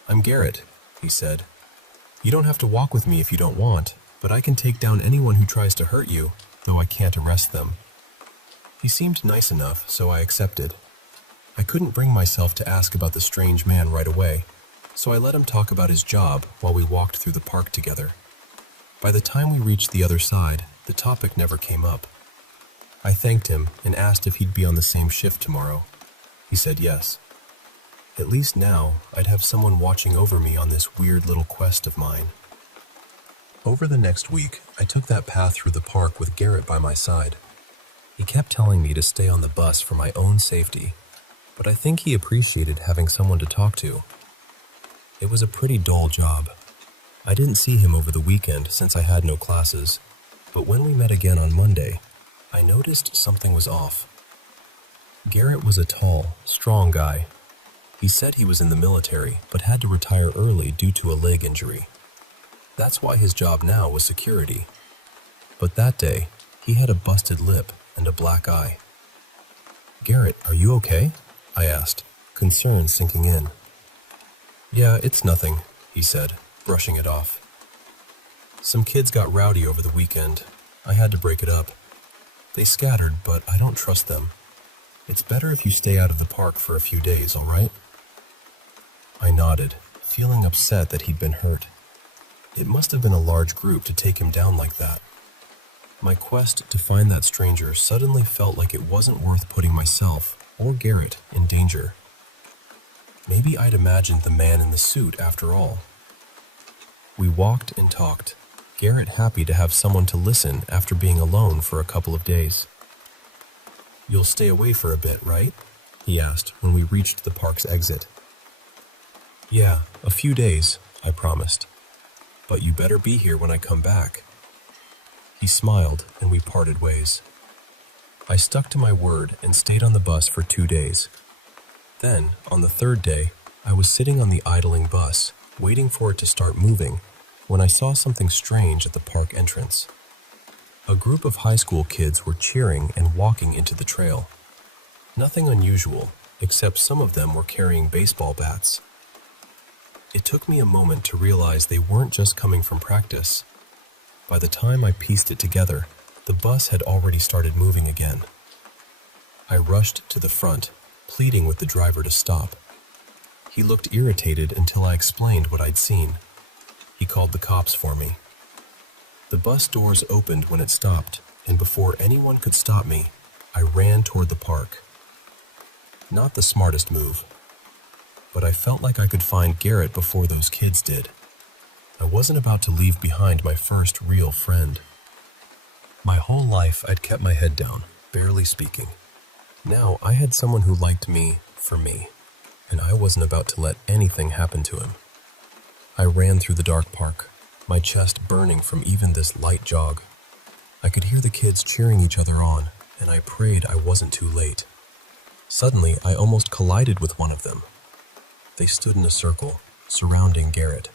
"I'm Garrett," he said. "You don't have to walk with me if you don't want, but I can take down anyone who tries to hurt you, though I can't arrest them." He seemed nice enough, so I accepted. I couldn't bring myself to ask about the strange man right away, so I let him talk about his job while we walked through the park together. By the time we reached the other side, the topic never came up. I thanked him and asked if he'd be on the same shift tomorrow. He said yes. At least now, I'd have someone watching over me on this weird little quest of mine. Over the next week, I took that path through the park with Garrett by my side. He kept telling me to stay on the bus for my own safety, but I think he appreciated having someone to talk to. It was a pretty dull job. I didn't see him over the weekend since I had no classes, but when we met again on Monday, I noticed something was off. Garrett was a tall, strong guy. He said he was in the military, but had to retire early due to a leg injury. That's why his job now was security. But that day, he had a busted lip and a black eye. "Garrett, are you okay?" I asked, concern sinking in. "Yeah, it's nothing," he said, brushing it off. "Some kids got rowdy over the weekend. I had to break it up. They scattered, but I don't trust them. It's better if you stay out of the park for a few days, all right?" I nodded, feeling upset that he'd been hurt. It must have been a large group to take him down like that. My quest to find that stranger suddenly felt like it wasn't worth putting myself or Garrett in danger. Maybe I'd imagined the man in the suit after all. We walked and talked, Garrett happy to have someone to listen after being alone for a couple of days. "You'll stay away for a bit, right?" he asked when we reached the park's exit. "Yeah, a few days," I promised. "But you better be here when I come back." He smiled and we parted ways. I stuck to my word and stayed on the bus for 2 days. Then, on the third day, I was sitting on the idling bus, waiting for it to start moving, when I saw something strange at the park entrance. A group of high school kids were cheering and walking into the trail. Nothing unusual, except some of them were carrying baseball bats. It took me a moment to realize they weren't just coming from practice. By the time I pieced it together, the bus had already started moving again. I rushed to the front, pleading with the driver to stop. He looked irritated until I explained what I'd seen. He called the cops for me. The bus doors opened when it stopped, and before anyone could stop me, I ran toward the park. Not the smartest move, but I felt like I could find Garrett before those kids did. I wasn't about to leave behind my first real friend. My whole life I'd kept my head down, barely speaking. Now I had someone who liked me for me, and I wasn't about to let anything happen to him. I ran through the dark park, my chest burning from even this light jog. I could hear the kids cheering each other on, and I prayed I wasn't too late. Suddenly, I almost collided with one of them. They stood in a circle, surrounding Garrett.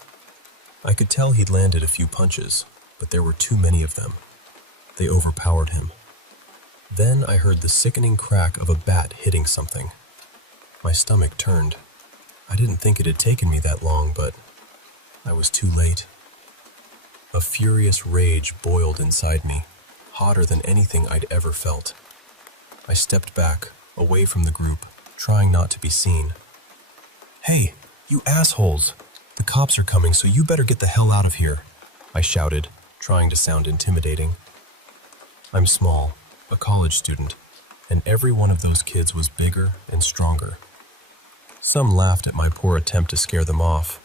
I could tell he'd landed a few punches, but there were too many of them. They overpowered him. Then I heard the sickening crack of a bat hitting something. My stomach turned. I didn't think it had taken me that long, but I was too late. A furious rage boiled inside me, hotter than anything I'd ever felt. I stepped back, away from the group, trying not to be seen. "Hey, you assholes! The cops are coming, so you better get the hell out of here," I shouted, trying to sound intimidating. I'm small, a college student, and every one of those kids was bigger and stronger. Some laughed at my poor attempt to scare them off.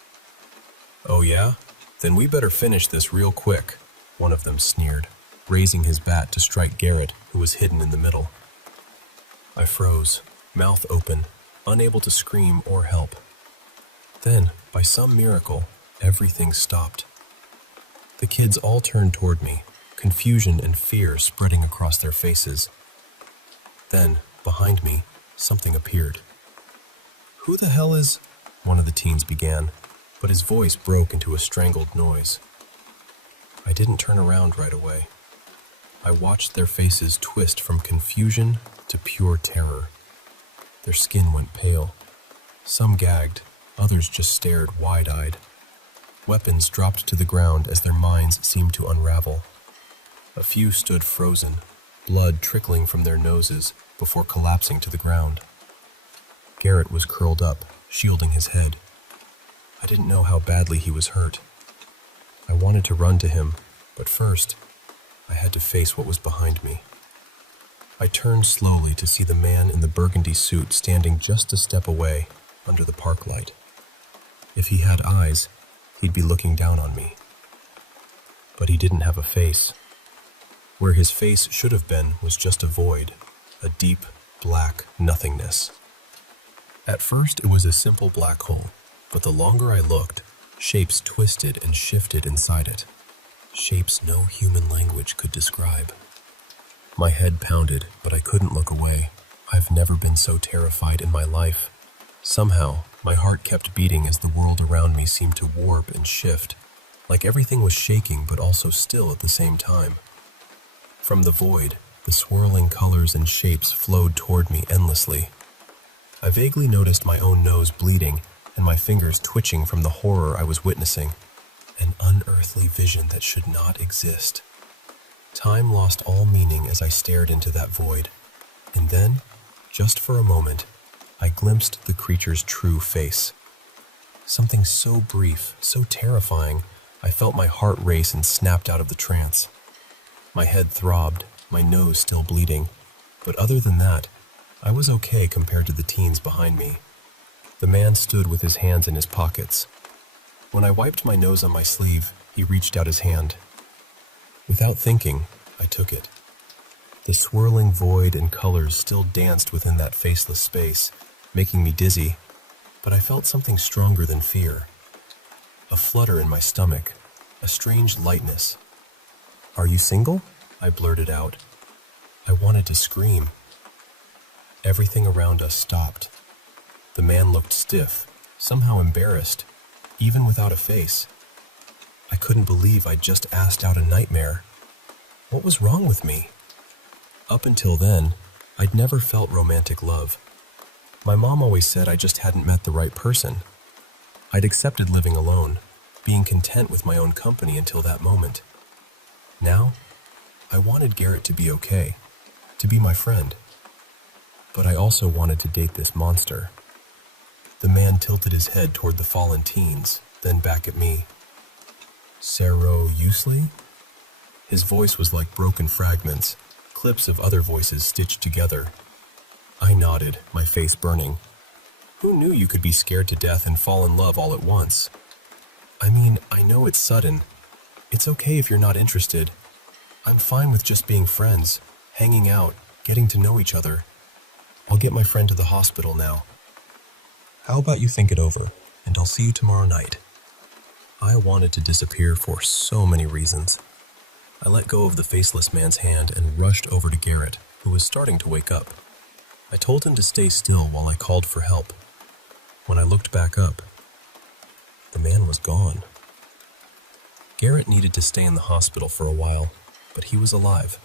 "Oh yeah? Then we better finish this real quick," one of them sneered, raising his bat to strike Garrett, who was hidden in the middle. I froze, mouth open, unable to scream or help. Then, by some miracle, everything stopped. The kids all turned toward me, confusion and fear spreading across their faces. Then, behind me, something appeared. "Who the hell is—" one of the teens began, but his voice broke into a strangled noise. I didn't turn around right away. I watched their faces twist from confusion to pure terror. Their skin went pale. Some gagged, others just stared wide-eyed. Weapons dropped to the ground as their minds seemed to unravel. A few stood frozen, blood trickling from their noses before collapsing to the ground. Garrett was curled up, shielding his head. I didn't know how badly he was hurt. I wanted to run to him, but first, I had to face what was behind me. I turned slowly to see the man in the burgundy suit standing just a step away, under the park light. If he had eyes, he'd be looking down on me. But he didn't have a face. Where his face should have been was just a void, a deep, black nothingness. At first, it was a simple black hole, but the longer I looked, shapes twisted and shifted inside it. Shapes no human language could describe. My head pounded, but I couldn't look away. I've never been so terrified in my life. Somehow, my heart kept beating as the world around me seemed to warp and shift, like everything was shaking but also still at the same time. From the void, the swirling colors and shapes flowed toward me endlessly. I vaguely noticed my own nose bleeding and my fingers twitching from the horror I was witnessing, an unearthly vision that should not exist. Time lost all meaning as I stared into that void, and then, just for a moment, I glimpsed the creature's true face. Something so brief, so terrifying, I felt my heart race and snapped out of the trance. My head throbbed, my nose still bleeding, but other than that, I was okay compared to the teens behind me. The man stood with his hands in his pockets. When I wiped my nose on my sleeve, he reached out his hand. Without thinking, I took it. The swirling void and colors still danced within that faceless space, making me dizzy, but I felt something stronger than fear. A flutter in my stomach, a strange lightness. "Are you single?" I blurted out. I wanted to scream. Everything around us stopped. The man looked stiff, somehow embarrassed, even without a face. I couldn't believe I'd just asked out a nightmare. What was wrong with me? Up until then, I'd never felt romantic love. My mom always said I just hadn't met the right person. I'd accepted living alone, being content with my own company until that moment. Now, I wanted Garrett to be okay, to be my friend. But I also wanted to date this monster. The man tilted his head toward the fallen teens, then back at me. "Seriously?" His voice was like broken fragments, clips of other voices stitched together. I nodded, my face burning. Who knew you could be scared to death and fall in love all at once? I mean, I know it's sudden. It's okay if you're not interested. I'm fine with just being friends, hanging out, getting to know each other. I'll get my friend to the hospital now. How about you think it over, and I'll see you tomorrow night. I wanted to disappear for so many reasons. I let go of the faceless man's hand and rushed over to Garrett, who was starting to wake up. I told him to stay still while I called for help. When I looked back up, the man was gone. Garrett needed to stay in the hospital for a while, but he was alive.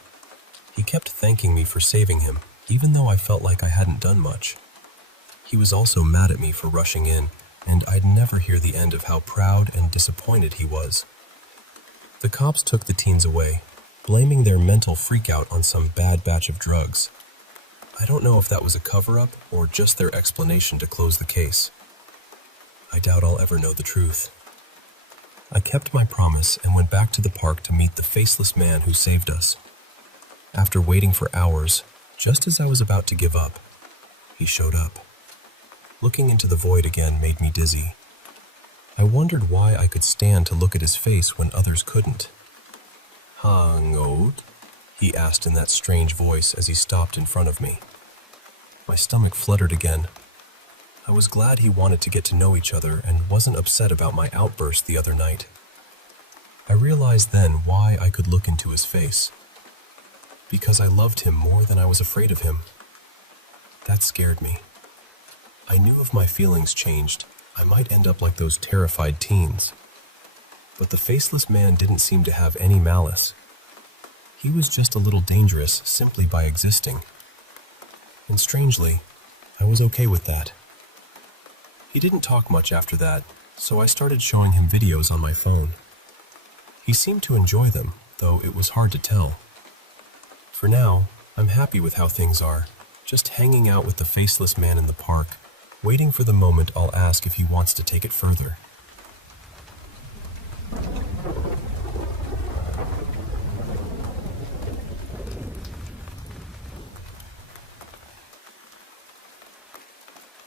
He kept thanking me for saving him, even though I felt like I hadn't done much. He was also mad at me for rushing in, and I'd never hear the end of how proud and disappointed he was. The cops took the teens away, blaming their mental freakout on some bad batch of drugs. I don't know if that was a cover-up or just their explanation to close the case. I doubt I'll ever know the truth. I kept my promise and went back to the park to meet the faceless man who saved us. After waiting for hours, just as I was about to give up, he showed up. Looking into the void again made me dizzy. I wondered why I could stand to look at his face when others couldn't. "Hangout?" he asked in that strange voice as he stopped in front of me. My stomach fluttered again. I was glad he wanted to get to know each other and wasn't upset about my outburst the other night. I realized then why I could look into his face. Because I loved him more than I was afraid of him. That scared me. I knew if my feelings changed, I might end up like those terrified teens. But the faceless man didn't seem to have any malice. He was just a little dangerous simply by existing. And strangely, I was okay with that. He didn't talk much after that, so I started showing him videos on my phone. He seemed to enjoy them, though it was hard to tell. For now, I'm happy with how things are, just hanging out with the faceless man in the park, waiting for the moment I'll ask if he wants to take it further.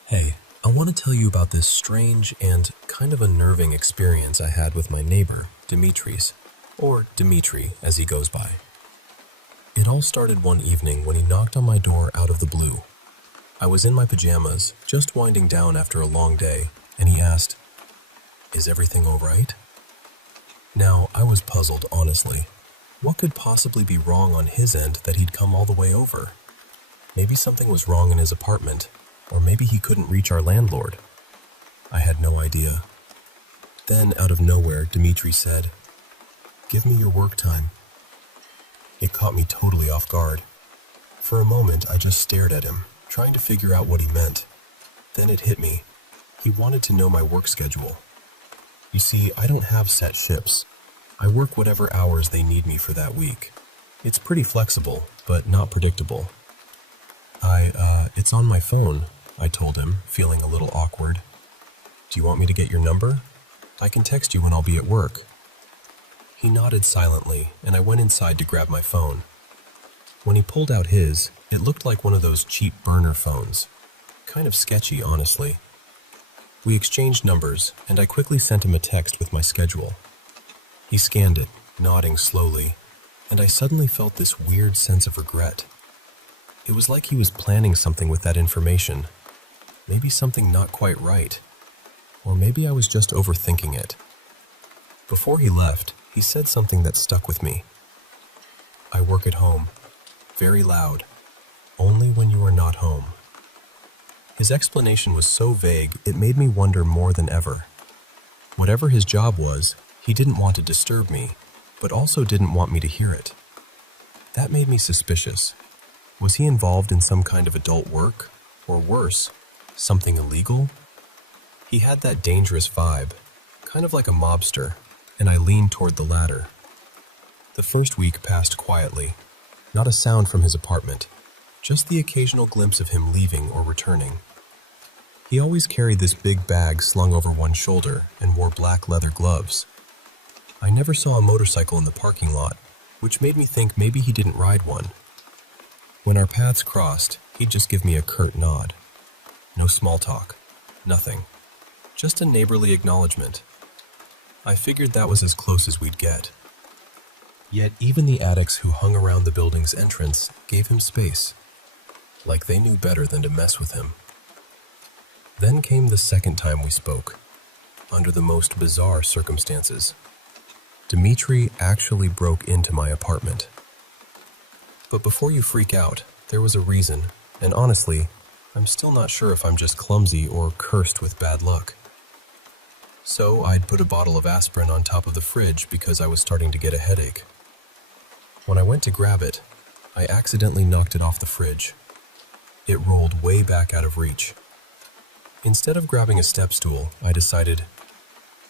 Hey, I want to tell you about this strange and kind of unnerving experience I had with my neighbor, Dimitris, or Dimitri as he goes by. It all started one evening when he knocked on my door out of the blue. I was in my pajamas, just winding down after a long day, and he asked, "Is everything all right?" Now, I was puzzled, honestly. What could possibly be wrong on his end that he'd come all the way over? Maybe something was wrong in his apartment, or maybe he couldn't reach our landlord. I had no idea. Then, out of nowhere, Dimitri said, "Give me your work time." It caught me totally off guard. For a moment, I just stared at him, trying to figure out what he meant. Then it hit me. He wanted to know my work schedule. You see, I don't have set shifts. I work whatever hours they need me for that week. It's pretty flexible, but not predictable. It's on my phone, I told him, feeling a little awkward. "Do you want me to get your number? I can text you when I'll be at work." He nodded silently, and I went inside to grab my phone. When he pulled out his, it looked like one of those cheap burner phones. Kind of sketchy, honestly. We exchanged numbers, and I quickly sent him a text with my schedule. He scanned it, nodding slowly, and I suddenly felt this weird sense of regret. It was like he was planning something with that information. Maybe something not quite right. Or maybe I was just overthinking it. Before he left, he said something that stuck with me. "I work at home. Very loud. Only when you are not home." His explanation was so vague, it made me wonder more than ever. Whatever his job was, he didn't want to disturb me, but also didn't want me to hear it. That made me suspicious. Was he involved in some kind of adult work? Or worse, something illegal? He had that dangerous vibe, kind of like a mobster, and I leaned toward the latter. The first week passed quietly. Not a sound from his apartment, just the occasional glimpse of him leaving or returning. He always carried this big bag slung over one shoulder and wore black leather gloves. I never saw a motorcycle in the parking lot, which made me think maybe he didn't ride one. When our paths crossed, he'd just give me a curt nod. No small talk, nothing. Just a neighborly acknowledgement. I figured that was as close as we'd get. Yet even the addicts who hung around the building's entrance gave him space, like they knew better than to mess with him. Then came the second time we spoke, under the most bizarre circumstances. Dimitri actually broke into my apartment. But before you freak out, there was a reason, And honestly, I'm still not sure if I'm just clumsy or cursed with bad luck. So I'd put a bottle of aspirin on top of the fridge because I was starting to get a headache. When I went to grab it, I accidentally knocked it off the fridge. It rolled way back out of reach. Instead of grabbing a step stool, I decided,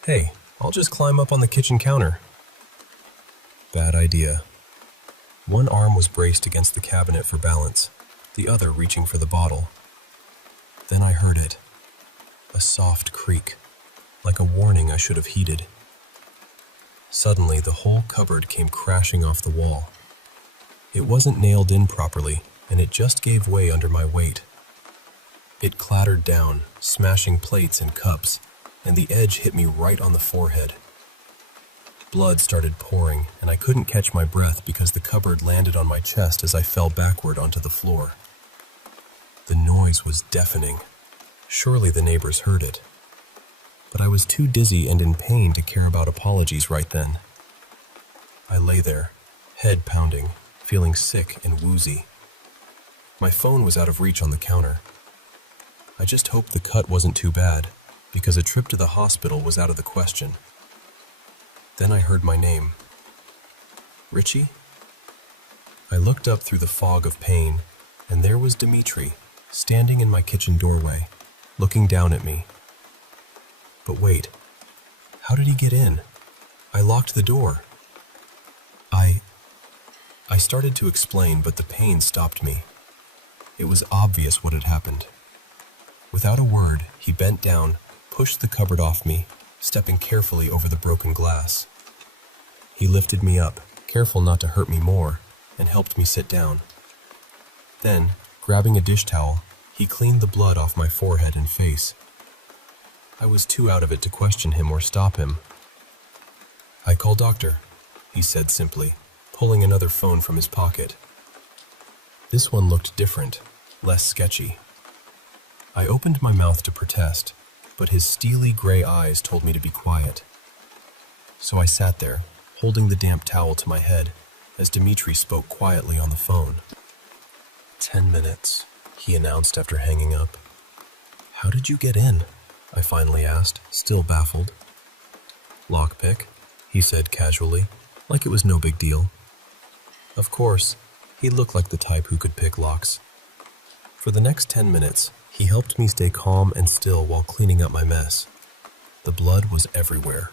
hey, I'll just climb up on the kitchen counter. Bad idea. One arm was braced against the cabinet for balance, the other reaching for the bottle. Then I heard it. A soft creak, like a warning I should have heeded. Suddenly, the whole cupboard came crashing off the wall. It wasn't nailed in properly, and it just gave way under my weight. It clattered down, smashing plates and cups, and the edge hit me right on the forehead. Blood started pouring, and I couldn't catch my breath because the cupboard landed on my chest as I fell backward onto the floor. The noise was deafening. Surely the neighbors heard it. But I was too dizzy and in pain to care about apologies right then. I lay there, head pounding, feeling sick and woozy. My phone was out of reach on the counter. I just hoped the cut wasn't too bad, because a trip to the hospital was out of the question. Then I heard my name. Richie? I looked up through the fog of pain, and there was Dimitri, standing in my kitchen doorway, looking down at me. But wait, how did he get in? I locked the door. I started to explain, but the pain stopped me. It was obvious what had happened. Without a word, he bent down, pushed the cupboard off me, stepping carefully over the broken glass. He lifted me up, careful not to hurt me more, and helped me sit down. Then, grabbing a dish towel, he cleaned the blood off my forehead and face. I was too out of it to question him or stop him. "I call doctor," he said simply, pulling another phone from his pocket. This one looked different, less sketchy. I opened my mouth to protest, but his steely gray eyes told me to be quiet. So I sat there, holding the damp towel to my head, as Dimitri spoke quietly on the phone. 10 minutes, he announced after hanging up. "How did you get in?" I finally asked, still baffled. "Lockpick," he said casually, like it was no big deal. Of course, he looked like the type who could pick locks. For the next 10 minutes, he helped me stay calm and still while cleaning up my mess. The blood was everywhere.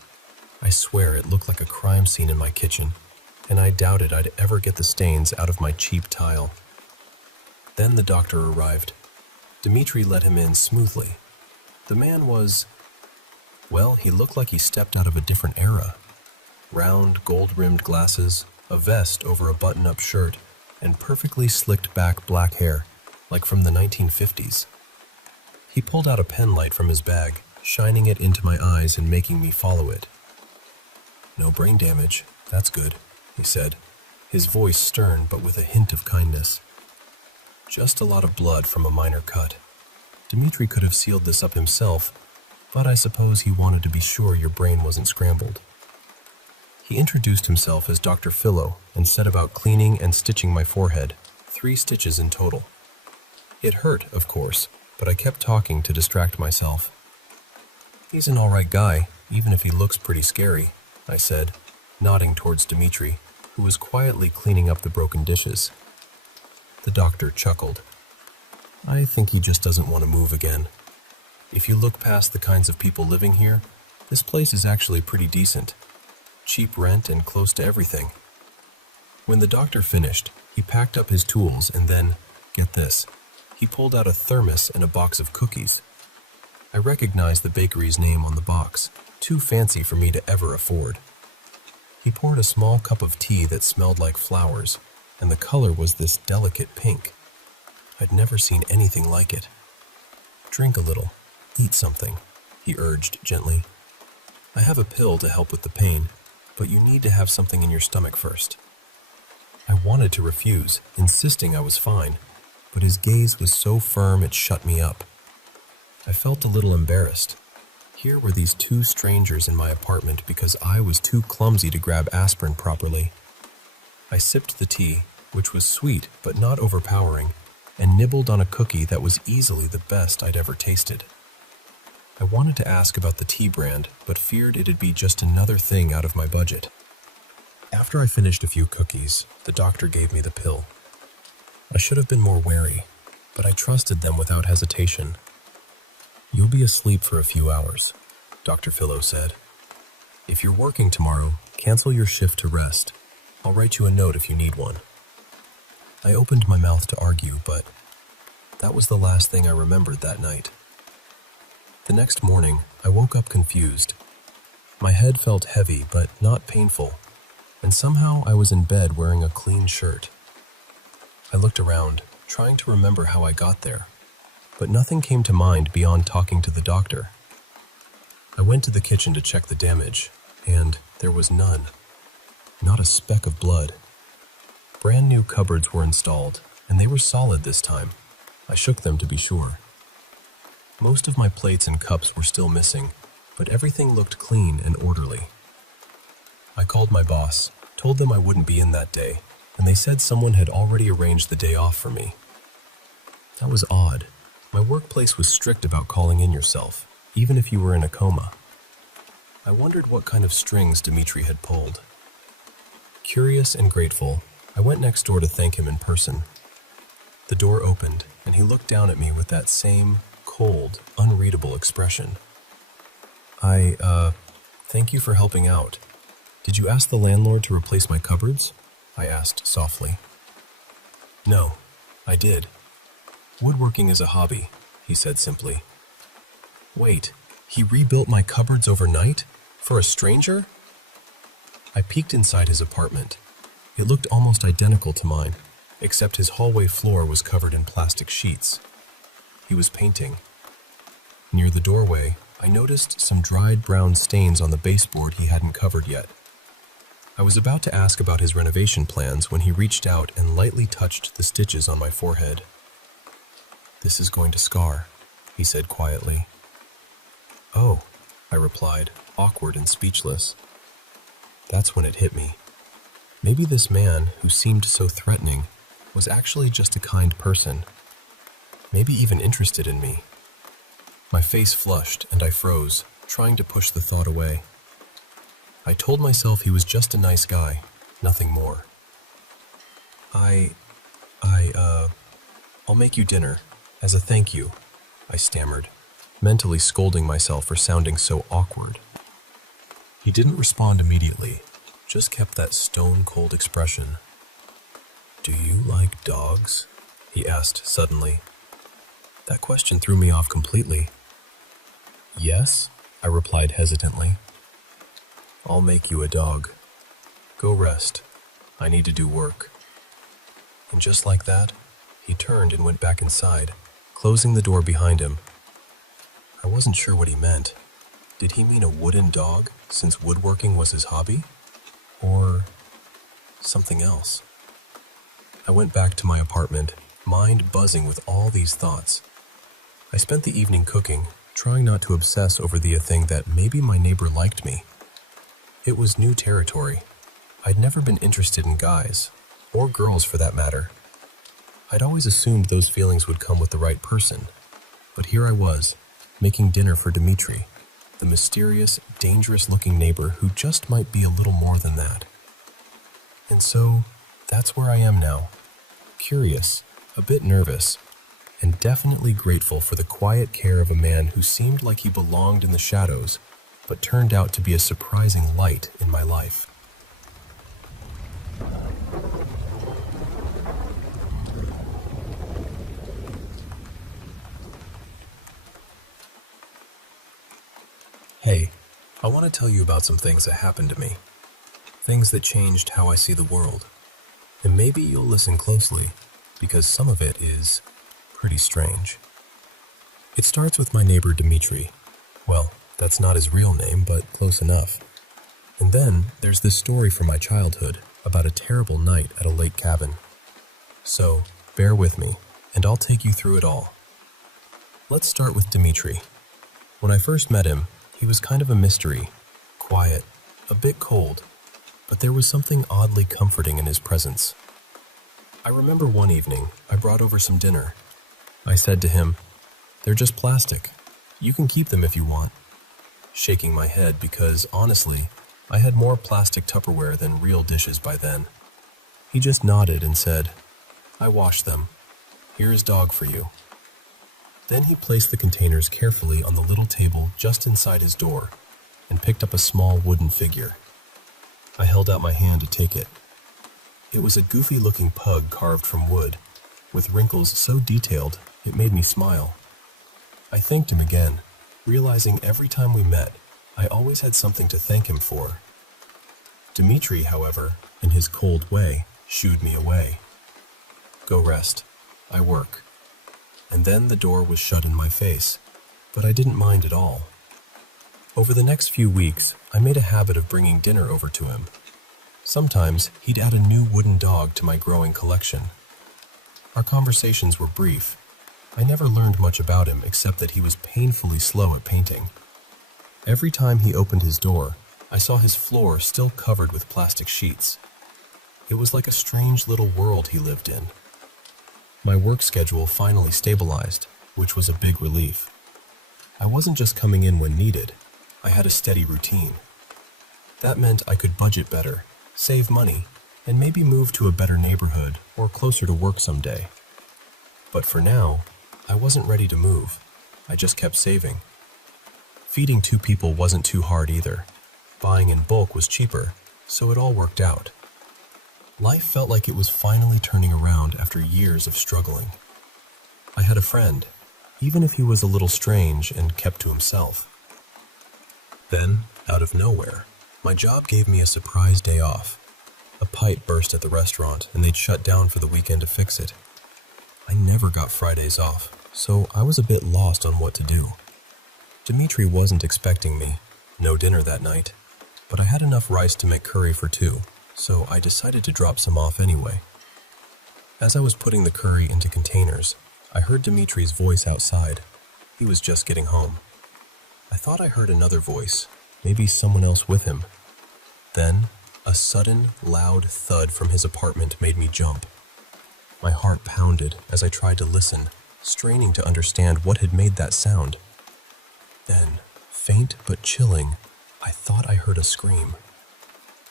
I swear it looked like a crime scene in my kitchen, and I doubted I'd ever get the stains out of my cheap tile. Then the doctor arrived. Dimitri let him in smoothly. The man was, well, he looked like he stepped out of a different era. Round, gold-rimmed glasses, a vest over a button-up shirt, and perfectly slicked back black hair, like from the 1950s. He pulled out a pen light from his bag, shining it into my eyes and making me follow it. "No brain damage, that's good," he said, his voice stern but with a hint of kindness. "Just a lot of blood from a minor cut. Dimitri could have sealed this up himself, but I suppose he wanted to be sure your brain wasn't scrambled." He introduced himself as Dr. Philo and set about cleaning and stitching my forehead, 3 stitches in total. It hurt, of course, but I kept talking to distract myself. "He's an all right guy, even if he looks pretty scary," I said, nodding towards Dimitri, who was quietly cleaning up the broken dishes. The doctor chuckled. "I think he just doesn't want to move again. If you look past the kinds of people living here, this place is actually pretty decent. Cheap rent and close to everything." When the doctor finished, he packed up his tools and then, get this, he pulled out a thermos and a box of cookies. I recognized the bakery's name on the box, too fancy for me to ever afford. He poured a small cup of tea that smelled like flowers, and the color was this delicate pink. I'd never seen anything like it. "Drink a little, eat something," he urged gently. "I have a pill to help with the pain, but you need to have something in your stomach first." I wanted to refuse, insisting I was fine, but his gaze was so firm it shut me up. I felt a little embarrassed. Here were these 2 strangers in my apartment because I was too clumsy to grab aspirin properly. I sipped the tea, which was sweet but not overpowering, and nibbled on a cookie that was easily the best I'd ever tasted. I wanted to ask about the tea brand, but feared it'd be just another thing out of my budget. After I finished a few cookies, the doctor gave me the pill. I should have been more wary, but I trusted them without hesitation. "You'll be asleep for a few hours," Dr. Philo said. "If you're working tomorrow, cancel your shift to rest. I'll write you a note if you need one." I opened my mouth to argue, but that was the last thing I remembered that night. The next morning, I woke up confused. My head felt heavy but not painful, and somehow I was in bed wearing a clean shirt. I looked around, trying to remember how I got there, but nothing came to mind beyond talking to the doctor. I went to the kitchen to check the damage, and there was none. Not a speck of blood. Brand new cupboards were installed, and they were solid this time. I shook them to be sure. Most of my plates and cups were still missing, but everything looked clean and orderly. I called my boss, told them I wouldn't be in that day, and they said someone had already arranged the day off for me. That was odd. My workplace was strict about calling in yourself, even if you were in a coma. I wondered what kind of strings Dimitri had pulled. Curious and grateful, I went next door to thank him in person. The door opened, and he looked down at me with that same cold, unreadable expression. Thank you for helping out. Did you ask the landlord to replace my cupboards?" I asked softly. "No, I did. Woodworking is a hobby," he said simply. "Wait, he rebuilt my cupboards overnight? For a stranger?" I peeked inside his apartment. It looked almost identical to mine, except his hallway floor was covered in plastic sheets. He was painting. Near the doorway, I noticed some dried brown stains on the baseboard he hadn't covered yet. I was about to ask about his renovation plans when he reached out and lightly touched the stitches on my forehead. "This is going to scar," he said quietly. "Oh," I replied, awkward and speechless. That's when it hit me. Maybe this man, who seemed so threatening, was actually just a kind person. Maybe even interested in me. My face flushed and I froze, trying to push the thought away. I told myself he was just a nice guy, nothing more. I'll make you dinner, as a thank you," I stammered, mentally scolding myself for sounding so awkward. He didn't respond immediately, just kept that stone-cold expression. "Do you like dogs?" he asked suddenly. That question threw me off completely. "Yes," I replied hesitantly. "I'll make you a dog. Go rest. I need to do work." And just like that, he turned and went back inside, closing the door behind him. I wasn't sure what he meant. Did he mean a wooden dog, since woodworking was his hobby? Or something else? I went back to my apartment, mind buzzing with all these thoughts. I spent the evening cooking, trying not to obsess over the thing that maybe my neighbor liked me. It was new territory. I'd never been interested in guys, or girls for that matter. I'd always assumed those feelings would come with the right person, but here I was, making dinner for Dimitri, the mysterious, dangerous-looking neighbor who just might be a little more than that. And so, that's where I am now, curious, a bit nervous, and definitely grateful for the quiet care of a man who seemed like he belonged in the shadows, but turned out to be a surprising light in my life. Hey, I want to tell you about some things that happened to me. Things that changed how I see the world. And maybe you'll listen closely, because some of it is pretty strange. It starts with my neighbor Dimitri. Well, that's not his real name, but close enough. And then there's this story from my childhood about a terrible night at a lake cabin. So, bear with me, and I'll take you through it all. Let's start with Dimitri. When I first met him, he was kind of a mystery, quiet, a bit cold, but there was something oddly comforting in his presence. I remember one evening, I brought over some dinner. I said to him, "They're just plastic. You can keep them if you want," shaking my head because, honestly, I had more plastic Tupperware than real dishes by then. He just nodded and said, "I washed them. Here is dog for you." Then he placed the containers carefully on the little table just inside his door and picked up a small wooden figure. I held out my hand to take it. It was a goofy-looking pug carved from wood, with wrinkles so detailed it made me smile. I thanked him again, realizing every time we met, I always had something to thank him for. Dmitri, however, in his cold way, shooed me away. "Go rest. I work." And then the door was shut in my face, but I didn't mind at all. Over the next few weeks, I made a habit of bringing dinner over to him. Sometimes he'd add a new wooden dog to my growing collection. Our conversations were brief. I never learned much about him except that he was painfully slow at painting. Every time he opened his door, I saw his floor still covered with plastic sheets. It was like a strange little world he lived in. My work schedule finally stabilized, which was a big relief. I wasn't just coming in when needed. I had a steady routine. That meant I could budget better, save money, and maybe move to a better neighborhood or closer to work someday. But for now, I wasn't ready to move. I just kept saving. Feeding 2 people wasn't too hard either. Buying in bulk was cheaper, so it all worked out. Life felt like it was finally turning around after years of struggling. I had a friend, even if he was a little strange and kept to himself. Then, out of nowhere, my job gave me a surprise day off. A pipe burst at the restaurant, and they'd shut down for the weekend to fix it. I never got Fridays off, so I was a bit lost on what to do. Dmitri wasn't expecting me, no dinner that night, but I had enough rice to make curry for 2, so I decided to drop some off anyway. As I was putting the curry into containers, I heard Dmitri's voice outside. He was just getting home. I thought I heard another voice, maybe someone else with him. Then, a sudden, loud thud from his apartment made me jump. My heart pounded as I tried to listen, straining to understand what had made that sound. Then, faint but chilling, I thought I heard a scream.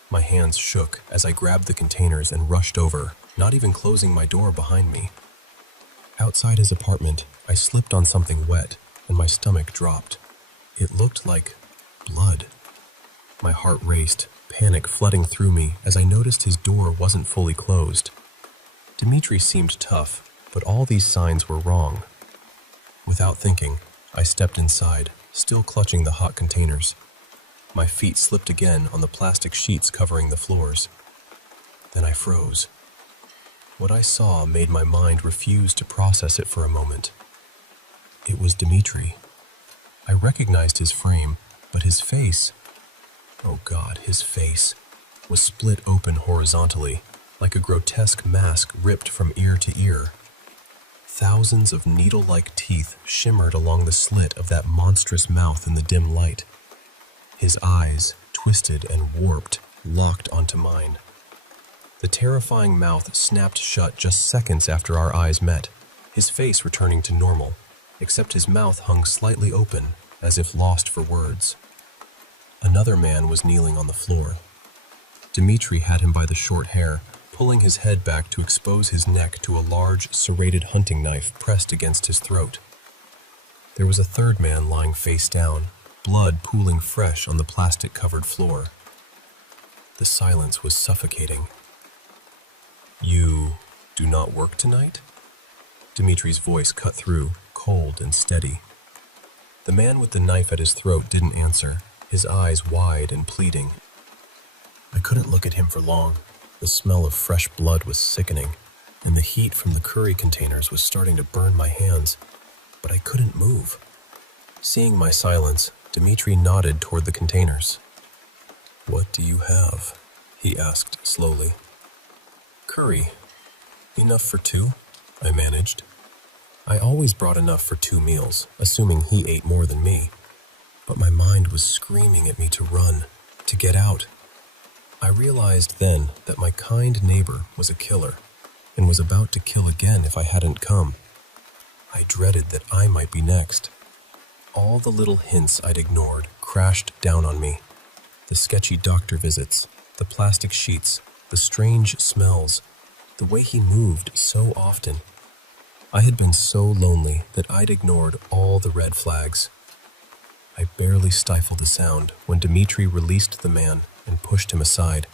My hands shook as I grabbed the containers and rushed over, not even closing my door behind me. Outside his apartment, I slipped on something wet, and my stomach dropped. It looked like blood. My heart raced, panic flooding through me as I noticed his door wasn't fully closed. Dmitri seemed tough, but all these signs were wrong. Without thinking, I stepped inside, still clutching the hot containers. My feet slipped again on the plastic sheets covering the floors. Then I froze. What I saw made my mind refuse to process it for a moment. It was Dmitri. I recognized his frame, but his face, oh God, his face, was split open horizontally, like a grotesque mask ripped from ear to ear. Thousands of needle-like teeth shimmered along the slit of that monstrous mouth in the dim light. His eyes, twisted and warped, locked onto mine. The terrifying mouth snapped shut just seconds after our eyes met, his face returning to normal, except his mouth hung slightly open, as if lost for words. Another man was kneeling on the floor. Dmitri had him by the short hair, pulling his head back to expose his neck to a large, serrated hunting knife pressed against his throat. There was a third man lying face down, blood pooling fresh on the plastic-covered floor. The silence was suffocating. "You do not work tonight?" Dmitri's voice cut through, cold and steady. The man with the knife at his throat didn't answer, his eyes wide and pleading. I couldn't look at him for long. The smell of fresh blood was sickening, and the heat from the curry containers was starting to burn my hands, but I couldn't move. Seeing my silence, Dmitri nodded toward the containers. "What do you have?" he asked slowly. "Curry. Enough for 2?" I managed. I always brought enough for 2 meals, assuming he ate more than me. But my mind was screaming at me to run, to get out. I realized then that my kind neighbor was a killer. and was about to kill again if I hadn't come. I dreaded that I might be next. All the little hints I'd ignored crashed down on me. The sketchy doctor visits, the plastic sheets, the strange smells, the way he moved so often. I had been so lonely that I'd ignored all the red flags. I barely stifled a sound when Dmitri released the man and pushed him aside.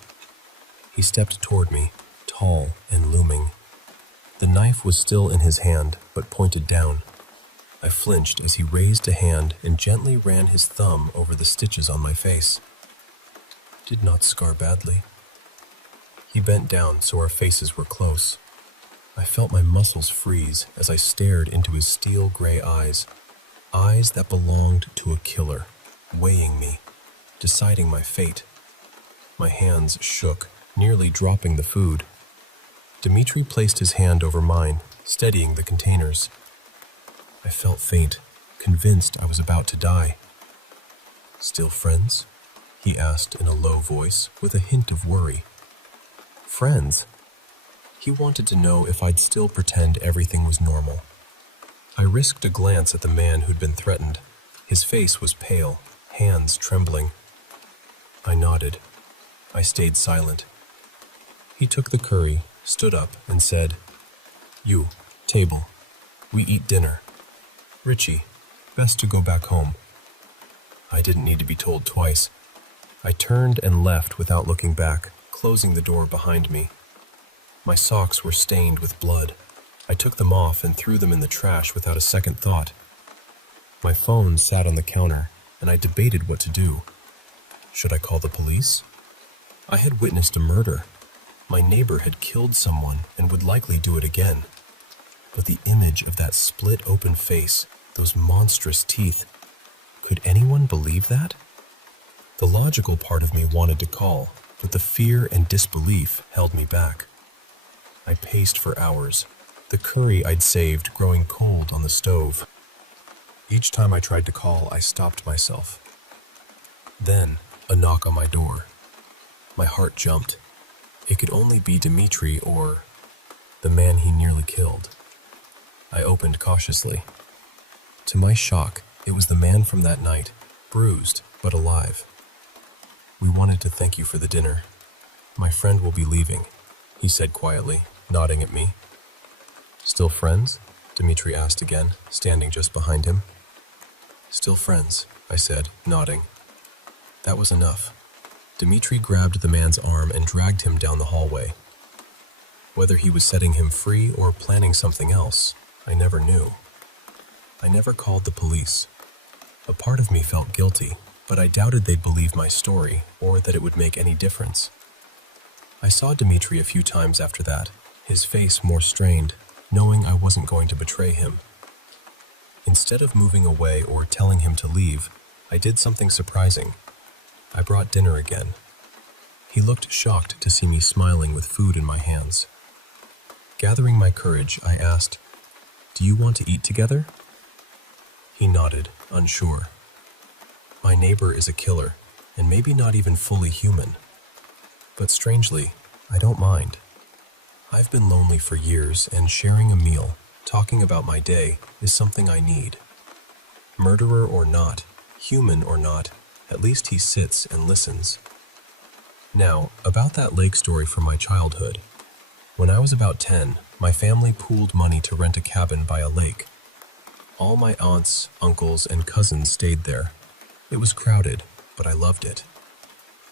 He stepped toward me, tall and looming. The knife was still in his hand, but pointed down. I flinched as he raised a hand and gently ran his thumb over the stitches on my face. Did not scar badly. He bent down so our faces were close. I felt my muscles freeze as I stared into his steel gray eyes, eyes that belonged to a killer, weighing me, deciding my fate. My hands shook, nearly dropping the food. Dmitri placed his hand over mine, steadying the containers. I felt faint, convinced I was about to die. "Still friends?" he asked in a low voice with a hint of worry. Friends? He wanted to know if I'd still pretend everything was normal. I risked a glance at the man who'd been threatened. His face was pale, hands trembling. I nodded. I stayed silent. He took the curry, stood up, and said, "You, table. We eat dinner. Richie, best to go back home." I didn't need to be told twice. I turned and left without looking back, closing the door behind me. My socks were stained with blood. I took them off and threw them in the trash without a second thought. My phone sat on the counter, and I debated what to do. Should I call the police? I had witnessed a murder. My neighbor had killed someone and would likely do it again. But the image of that split-open face, those monstrous teeth, could anyone believe that? The logical part of me wanted to call, but the fear and disbelief held me back. I paced for hours, the curry I'd saved growing cold on the stove. Each time I tried to call, I stopped myself. Then, a knock on my door. My heart jumped. It could only be Dmitri or the man he nearly killed. I opened cautiously. To my shock, it was the man from that night, bruised but alive. "We wanted to thank you for the dinner. My friend will be leaving," he said quietly, nodding at me. "Still friends?" Dmitri asked again, standing just behind him. "Still friends," I said, nodding. That was enough. Dmitri grabbed the man's arm and dragged him down the hallway. Whether he was setting him free or planning something else, I never knew. I never called the police. A part of me felt guilty, but I doubted they'd believe my story or that it would make any difference. I saw Dmitri a few times after that, his face more strained, knowing I wasn't going to betray him. Instead of moving away or telling him to leave, I did something surprising. I brought dinner again. He looked shocked to see me smiling with food in my hands. Gathering my courage, I asked, "Do you want to eat together?" He nodded, unsure. My neighbor is a killer, and maybe not even fully human. But strangely, I don't mind. I've been lonely for years, and sharing a meal, talking about my day, is something I need. Murderer or not, human or not, at least he sits and listens. Now, about that lake story from my childhood. When I was about 10, my family pooled money to rent a cabin by a lake. All my aunts, uncles, and cousins stayed there. It was crowded, but I loved it.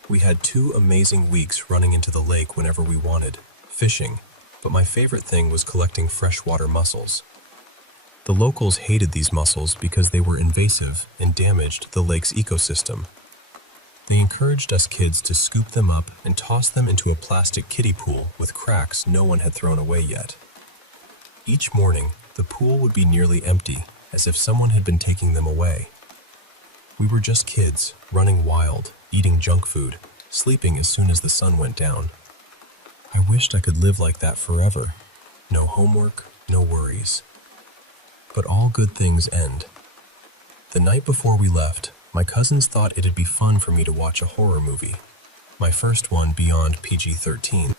We had 2 amazing weeks running into the lake whenever we wanted, fishing, but my favorite thing was collecting freshwater mussels. The locals hated these mussels because they were invasive and damaged the lake's ecosystem. They encouraged us kids to scoop them up and toss them into a plastic kiddie pool with cracks no one had thrown away yet. Each morning, the pool would be nearly empty, as if someone had been taking them away. We were just kids, running wild, eating junk food, sleeping as soon as the sun went down. I wished I could live like that forever. No homework, no worries. But all good things end. The night before we left, my cousins thought it'd be fun for me to watch a horror movie, my first one beyond PG-13.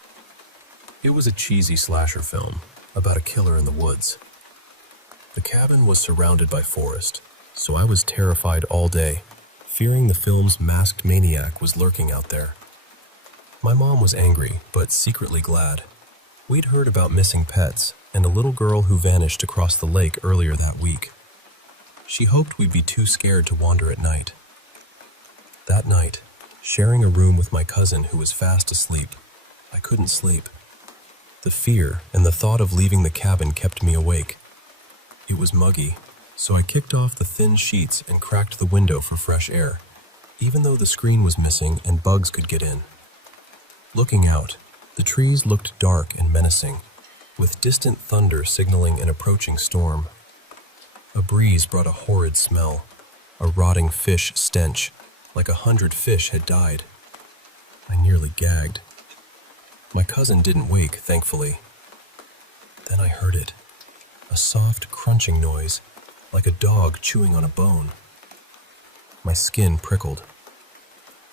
It was a cheesy slasher film about a killer in the woods. The cabin was surrounded by forest, so I was terrified all day, fearing the film's masked maniac was lurking out there. My mom was angry, but secretly glad. We'd heard about missing pets and a little girl who vanished across the lake earlier that week. She hoped we'd be too scared to wander at night. That night, sharing a room with my cousin who was fast asleep, I couldn't sleep. The fear and the thought of leaving the cabin kept me awake. It was muggy, so I kicked off the thin sheets and cracked the window for fresh air, even though the screen was missing and bugs could get in. Looking out, the trees looked dark and menacing, with distant thunder signaling an approaching storm. A breeze brought a horrid smell, a rotting fish stench, like 100 fish had died. I nearly gagged. My cousin didn't wake, thankfully. Then I heard it, a soft crunching noise, like a dog chewing on a bone. My skin prickled.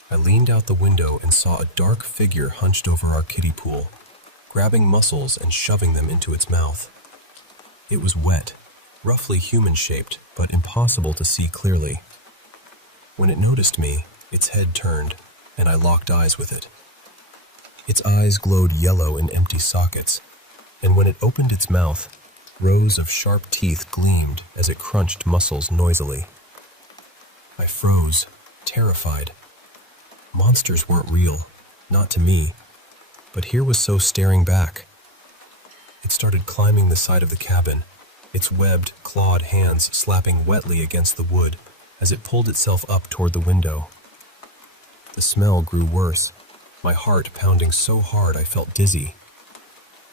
I leaned out the window and saw a dark figure hunched over our kiddie pool, grabbing mussels and shoving them into its mouth. It was wet, roughly human-shaped, but impossible to see clearly. When it noticed me, its head turned, and I locked eyes with it. Its eyes glowed yellow in empty sockets, and when it opened its mouth, rows of sharp teeth gleamed as it crunched mussels noisily. I froze, terrified. Monsters weren't real, not to me, but here was so staring back. It started climbing the side of the cabin, its webbed, clawed hands slapping wetly against the wood as it pulled itself up toward the window. The smell grew worse, my heart pounding so hard I felt dizzy.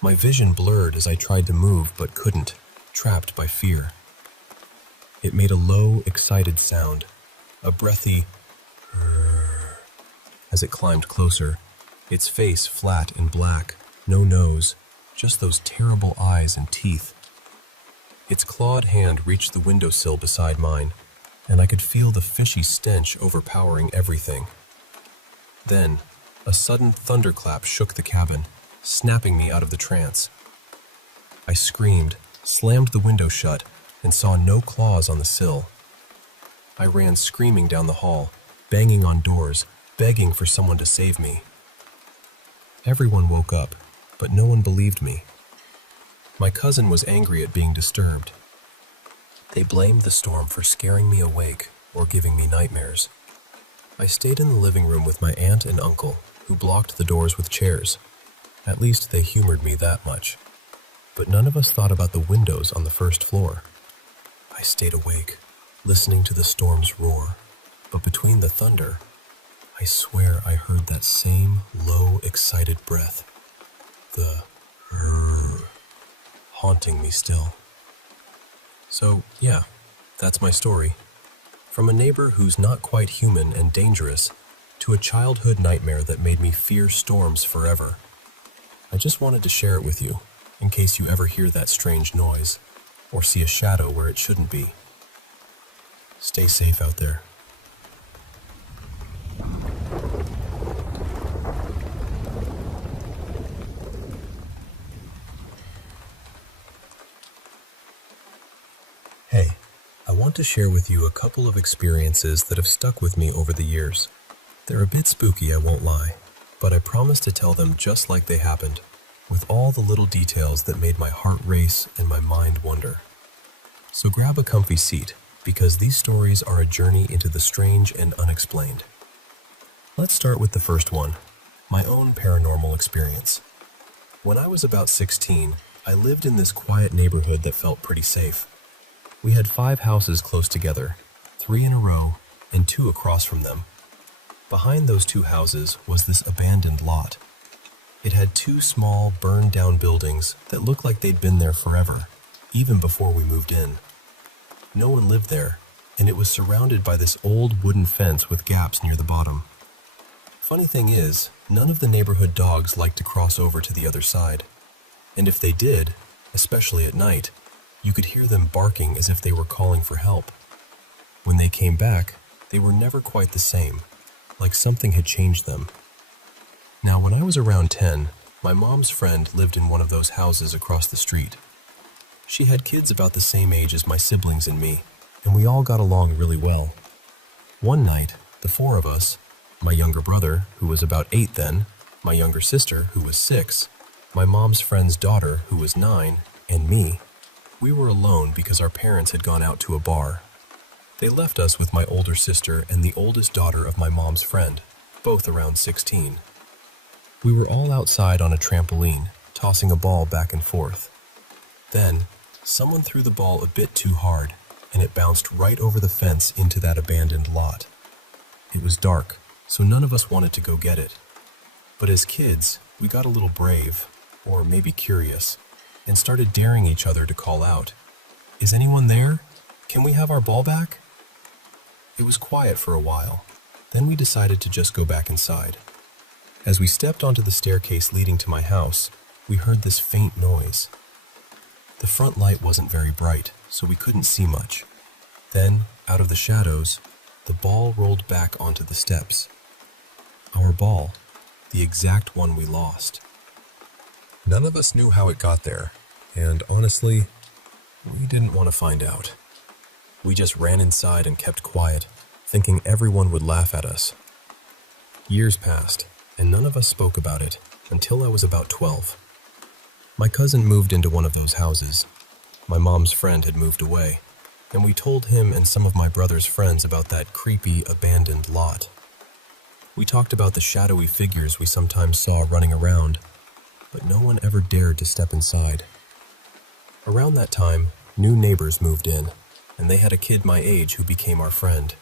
My vision blurred as I tried to move but couldn't, trapped by fear. It made a low, excited sound, a breathy "rrrr" as it climbed closer, its face flat and black, no nose, just those terrible eyes and teeth. Its clawed hand reached the windowsill beside mine, and I could feel the fishy stench overpowering everything. Then, a sudden thunderclap shook the cabin, snapping me out of the trance. I screamed, slammed the window shut, and saw no claws on the sill. I ran screaming down the hall, banging on doors, begging for someone to save me. Everyone woke up, but no one believed me. My cousin was angry at being disturbed. They blamed the storm for scaring me awake or giving me nightmares. I stayed in the living room with my aunt and uncle, who blocked the doors with chairs. At least they humored me that much. But none of us thought about the windows on the first floor. I stayed awake, listening to the storm's roar, but between the thunder, I swear I heard that same low, excited breath, the "rrrr," haunting me still. So, yeah, that's my story. From a neighbor who's not quite human and dangerous, to a childhood nightmare that made me fear storms forever. I just wanted to share it with you, in case you ever hear that strange noise, or see a shadow where it shouldn't be. Stay safe out there. Hey, I want to share with you a couple of experiences that have stuck with me over the years. They're a bit spooky, I won't lie, but I promise to tell them just like they happened, with all the little details that made my heart race and my mind wander. So grab a comfy seat, because these stories are a journey into the strange and unexplained. Let's start with the first one, my own paranormal experience. When I was about 16, I lived in this quiet neighborhood that felt pretty safe. We had 5 houses close together, 3 in a row, and 2 across from them. Behind those 2 houses was this abandoned lot. It had 2 small, burned-down buildings that looked like they'd been there forever, even before we moved in. No one lived there, and it was surrounded by this old wooden fence with gaps near the bottom. Funny thing is, none of the neighborhood dogs liked to cross over to the other side. And if they did, especially at night, you could hear them barking as if they were calling for help. When they came back, they were never quite the same, like something had changed them. Now, when I was around 10, My mom's friend lived in one of those houses across the street. She had kids about the same age as my siblings and me, and we all got along really well. One night, the four of us, my younger brother, who was about 8 then, my younger sister, who was 6, my mom's friend's daughter, who was 9, and me, we were alone because our parents had gone out to a bar. They left us with my older sister and the oldest daughter of my mom's friend, both around 16. We were all outside on a trampoline, tossing a ball back and forth. Then, someone threw the ball a bit too hard, and it bounced right over the fence into that abandoned lot. It was dark, so none of us wanted to go get it. But as kids, we got a little brave, or maybe curious, and started daring each other to call out, "Is anyone there? Can we have our ball back?" It was quiet for a while. Then we decided to just go back inside. As we stepped onto the staircase leading to my house, we heard this faint noise. The front light wasn't very bright, so we couldn't see much. Then, out of the shadows, the ball rolled back onto the steps. Our ball, the exact one we lost. None of us knew how it got there, and honestly, we didn't want to find out. We just ran inside and kept quiet, thinking everyone would laugh at us. Years passed, and none of us spoke about it until I was about 12. My cousin moved into one of those houses. My mom's friend had moved away, and we told him and some of my brother's friends about that creepy, abandoned lot. We talked about the shadowy figures we sometimes saw running around, but no one ever dared to step inside. Around that time, new neighbors moved in, and they had a kid my age who became our friend.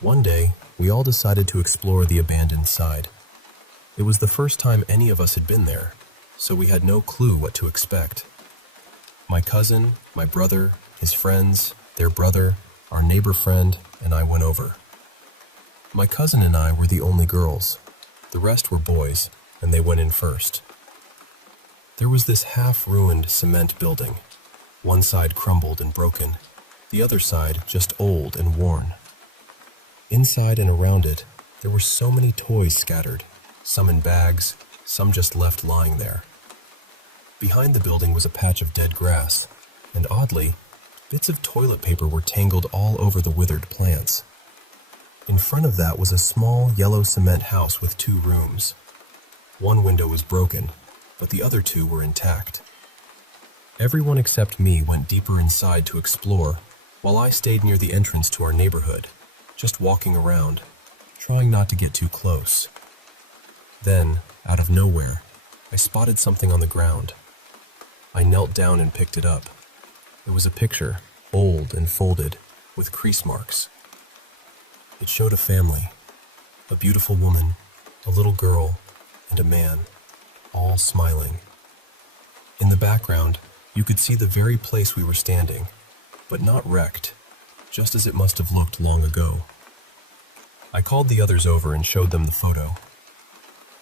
One day, we all decided to explore the abandoned side. It was the first time any of us had been there, so we had no clue what to expect. My cousin, my brother, his friends, their brother, our neighbor friend, and I went over. My cousin and I were the only girls. The rest were boys, and they went in first. There was this half-ruined cement building. One side crumbled and broken, the other side just old and worn. Inside and around it, there were so many toys scattered, some in bags, some just left lying there. Behind the building was a patch of dead grass, and oddly, bits of toilet paper were tangled all over the withered plants. In front of that was a small yellow cement house with 2 rooms. One window was broken, but the other 2 were intact. Everyone except me went deeper inside to explore, while I stayed near the entrance to our neighborhood, just walking around, trying not to get too close. Then, out of nowhere, I spotted something on the ground. I knelt down and picked it up. It was a picture, old and folded, with crease marks. It showed a family, a beautiful woman, a little girl, and a man, all smiling. In the background, you could see the very place we were standing, but not wrecked, just as it must have looked long ago. I called the others over and showed them the photo.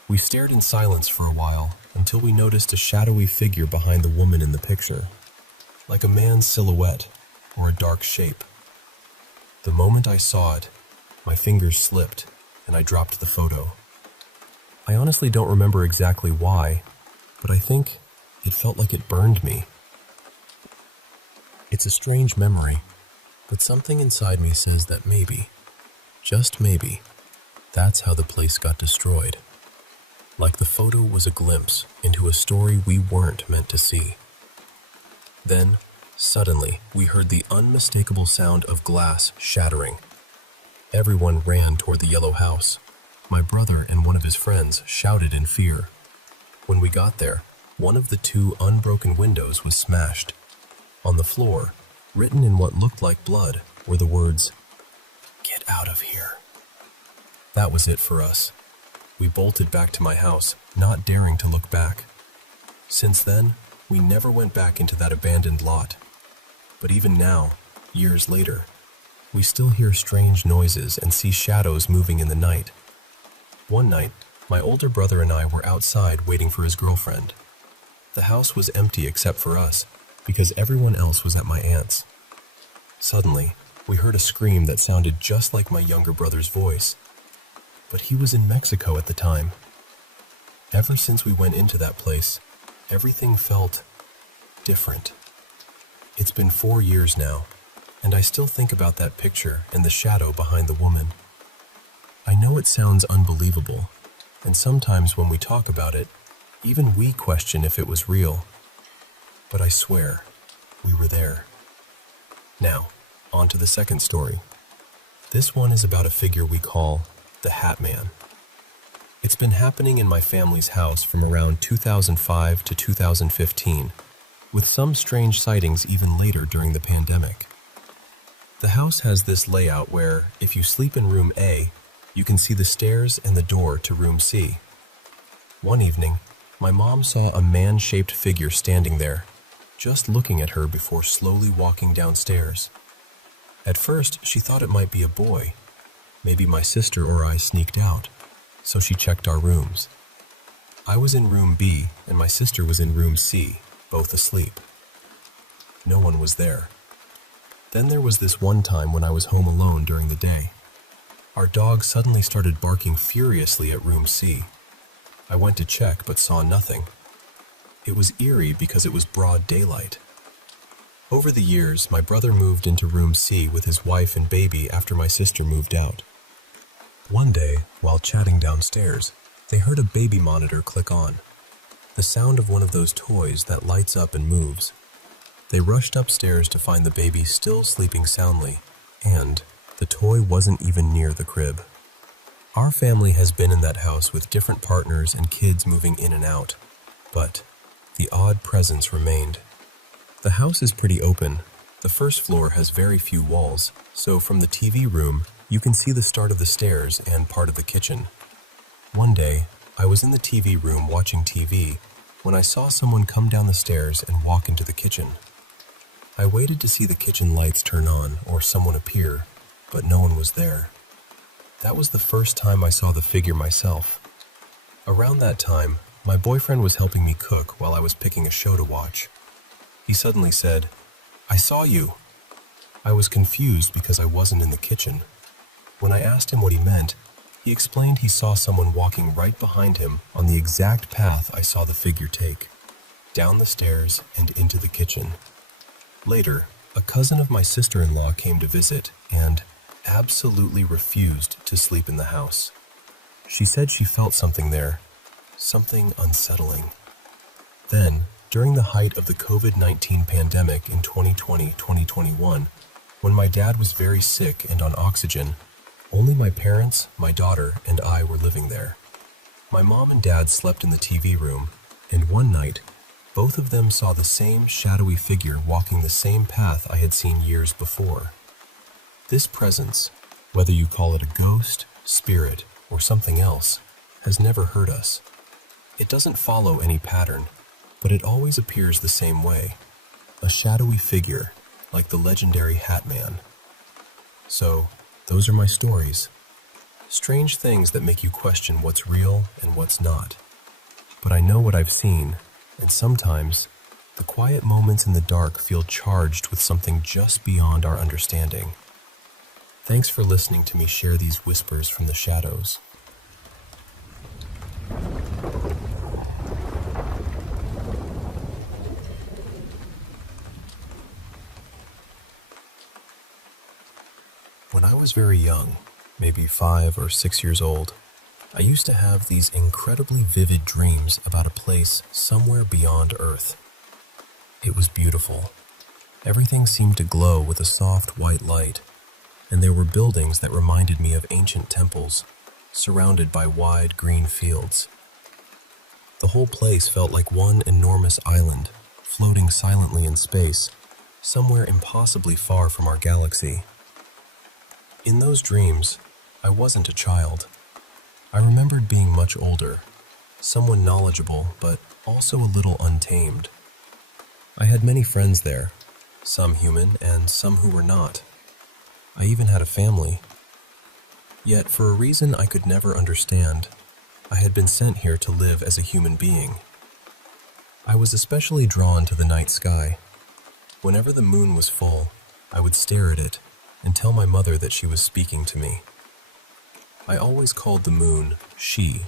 We stared in silence for a while until we noticed a shadowy figure behind the woman in the picture, like a man's silhouette or a dark shape. The moment I saw it, my fingers slipped and I dropped the photo. I honestly don't remember exactly why, but I think it felt like it burned me. It's a strange memory, but something inside me says that maybe, just maybe, that's how the place got destroyed. Like the photo was a glimpse into a story we weren't meant to see. Then, suddenly, we heard the unmistakable sound of glass shattering. Everyone ran toward the yellow house. My brother and one of his friends shouted in fear. When we got there, one of the 2 unbroken windows was smashed. On the floor, written in what looked like blood, were the words, "Get out of here." That was it for us. We bolted back to my house, not daring to look back. Since then, we never went back into that abandoned lot. But even now, years later, we still hear strange noises and see shadows moving in the night. One night, my older brother and I were outside waiting for his girlfriend. The house was empty except for us, because everyone else was at my aunt's. Suddenly, we heard a scream that sounded just like my younger brother's voice. But he was in Mexico at the time. Ever since we went into that place, everything felt different. It's been 4 years now, and I still think about that picture and the shadow behind the woman. I know it sounds unbelievable, and sometimes when we talk about it, even we question if it was real. But I swear, we were there. Now, on to the second story. This one is about a figure we call the Hat Man. It's been happening in my family's house from around 2005 to 2015, with some strange sightings even later during the pandemic. The house has this layout where, if you sleep in room A, you can see the stairs and the door to room C. One evening, my mom saw a man-shaped figure standing there, just looking at her before slowly walking downstairs. At first, she thought it might be a boy. Maybe my sister or I sneaked out, so she checked our rooms. I was in room B, and my sister was in room C, both asleep. No one was there. Then there was this one time when I was home alone during the day. Our dog suddenly started barking furiously at room C. I went to check but saw nothing. It was eerie because it was broad daylight. Over the years, my brother moved into room C with his wife and baby after my sister moved out. One day, while chatting downstairs, they heard a baby monitor click on. The sound of one of those toys that lights up and moves. They rushed upstairs to find the baby still sleeping soundly, and the toy wasn't even near the crib. Our family has been in that house with different partners and kids moving in and out, but the odd presence remained. The house is pretty open. The first floor has very few walls, so from the TV room, you can see the start of the stairs and part of the kitchen. One day, I was in the TV room watching TV when I saw someone come down the stairs and walk into the kitchen. I waited to see the kitchen lights turn on or someone appear, but no one was there. That was the first time I saw the figure myself. Around that time, my boyfriend was helping me cook while I was picking a show to watch. He suddenly said, "I saw you." I was confused because I wasn't in the kitchen. When I asked him what he meant, he explained he saw someone walking right behind him on the exact path I saw the figure take, down the stairs and into the kitchen. Later, a cousin of my sister-in-law came to visit and absolutely refused to sleep in the house. She said she felt something there, something unsettling. Then, during the height of the COVID-19 pandemic in 2020-2021, when my dad was very sick and on oxygen, only my parents, my daughter, and I were living there. My mom and dad slept in the TV room, and one night, both of them saw the same shadowy figure walking the same path I had seen years before. This presence, whether you call it a ghost, spirit, or something else, has never hurt us. It doesn't follow any pattern, but it always appears the same way. A shadowy figure, like the legendary Hat Man. So, those are my stories. Strange things that make you question what's real and what's not. But I know what I've seen, and sometimes, the quiet moments in the dark feel charged with something just beyond our understanding. Thanks for listening to me share these whispers from the shadows. When I was very young, maybe 5 or 6 years old, I used to have these incredibly vivid dreams about a place somewhere beyond Earth. It was beautiful. Everything seemed to glow with a soft white light, and there were buildings that reminded me of ancient temples, surrounded by wide green fields. The whole place felt like one enormous island, floating silently in space, somewhere impossibly far from our galaxy. In those dreams, I wasn't a child. I remembered being much older, someone knowledgeable, but also a little untamed. I had many friends there, some human and some who were not. I even had a family. Yet, for a reason I could never understand, I had been sent here to live as a human being. I was especially drawn to the night sky. Whenever the moon was full, I would stare at it and tell my mother that she was speaking to me. I always called the moon she,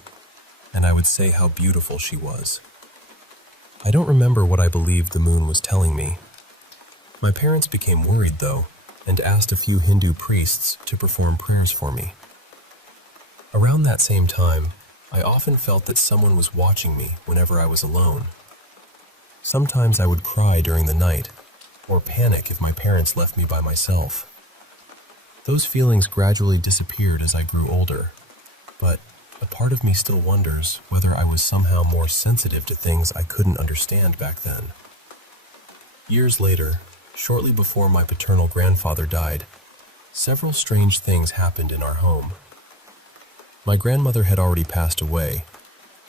and I would say how beautiful she was. I don't remember what I believed the moon was telling me. My parents became worried, though, and asked a few Hindu priests to perform prayers for me. Around that same time, I often felt that someone was watching me whenever I was alone. Sometimes I would cry during the night, or panic if my parents left me by myself. Those feelings gradually disappeared as I grew older, but a part of me still wonders whether I was somehow more sensitive to things I couldn't understand back then. Years later, shortly before my paternal grandfather died, several strange things happened in our home. My grandmother had already passed away,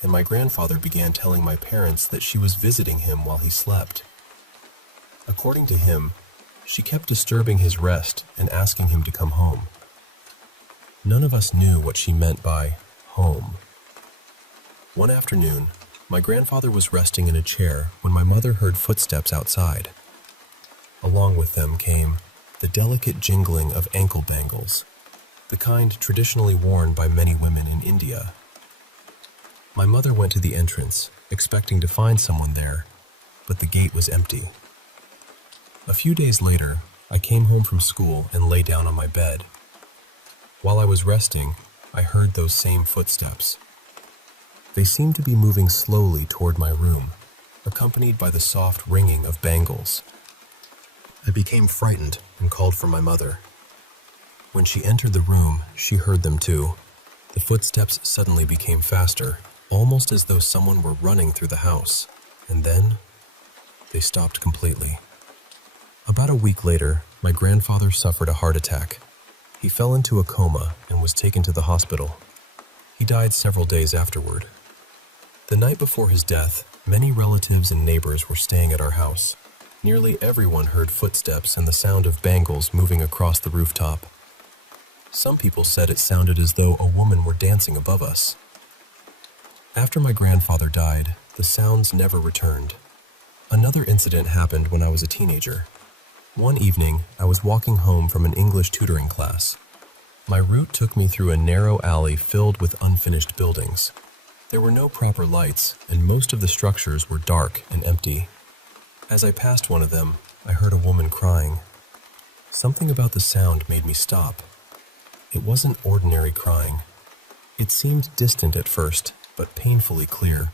and my grandfather began telling my parents that she was visiting him while he slept. According to him, she kept disturbing his rest and asking him to come home. None of us knew what she meant by home. One afternoon, my grandfather was resting in a chair when my mother heard footsteps outside. Along with them came the delicate jingling of ankle bangles, the kind traditionally worn by many women in India. My mother went to the entrance, expecting to find someone there, but the gate was empty. A few days later, I came home from school and lay down on my bed. While I was resting, I heard those same footsteps. They seemed to be moving slowly toward my room, accompanied by the soft ringing of bangles. I became frightened and called for my mother. When she entered the room, she heard them too. The footsteps suddenly became faster, almost as though someone were running through the house, and then they stopped completely. About a week later, my grandfather suffered a heart attack. He fell into a coma and was taken to the hospital. He died several days afterward. The night before his death, many relatives and neighbors were staying at our house. Nearly everyone heard footsteps and the sound of bangles moving across the rooftop. Some people said it sounded as though a woman were dancing above us. After my grandfather died, the sounds never returned. Another incident happened when I was a teenager. One evening, I was walking home from an English tutoring class. My route took me through a narrow alley filled with unfinished buildings. There were no proper lights, and most of the structures were dark and empty. As I passed one of them, I heard a woman crying. Something about the sound made me stop. It wasn't ordinary crying. It seemed distant at first, but painfully clear,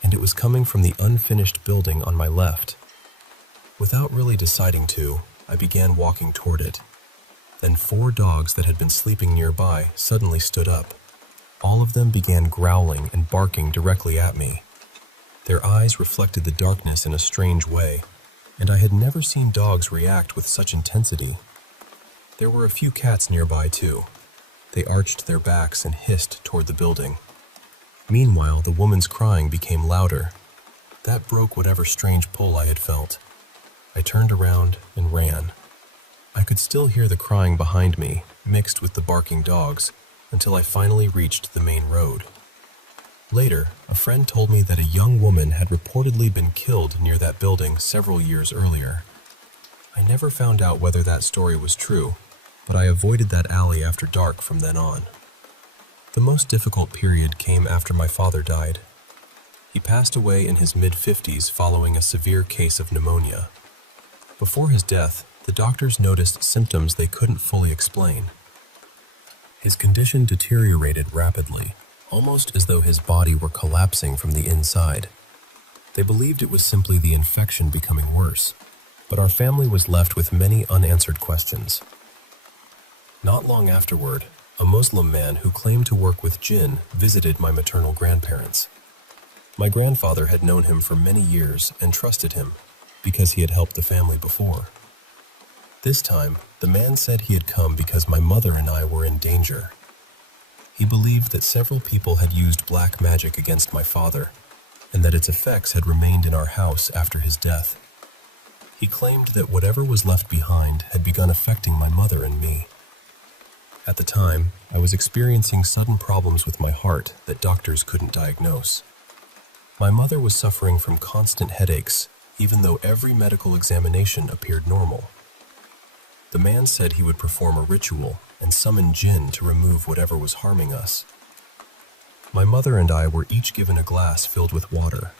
and it was coming from the unfinished building on my left. Without really deciding to, I began walking toward it. Then 4 dogs that had been sleeping nearby suddenly stood up. All of them began growling and barking directly at me. Their eyes reflected the darkness in a strange way, and I had never seen dogs react with such intensity. There were a few cats nearby too. They arched their backs and hissed toward the building. Meanwhile, the woman's crying became louder. That broke whatever strange pull I had felt. I turned around and ran. I could still hear the crying behind me, mixed with the barking dogs, until I finally reached the main road. Later, a friend told me that a young woman had reportedly been killed near that building several years earlier. I never found out whether that story was true, but I avoided that alley after dark from then on. The most difficult period came after my father died. He passed away in his mid-50s following a severe case of pneumonia. Before his death, the doctors noticed symptoms they couldn't fully explain. His condition deteriorated rapidly, almost as though his body were collapsing from the inside. They believed it was simply the infection becoming worse, but our family was left with many unanswered questions. Not long afterward, a Muslim man who claimed to work with jinn visited my maternal grandparents. My grandfather had known him for many years and trusted him, because he had helped the family before. This time, the man said he had come because my mother and I were in danger. He believed that several people had used black magic against my father, and that its effects had remained in our house after his death. He claimed that whatever was left behind had begun affecting my mother and me. At the time, I was experiencing sudden problems with my heart that doctors couldn't diagnose. My mother was suffering from constant headaches, even though every medical examination appeared normal. The man said he would perform a ritual and summon jinn to remove whatever was harming us. My mother and I were each given a glass filled with water.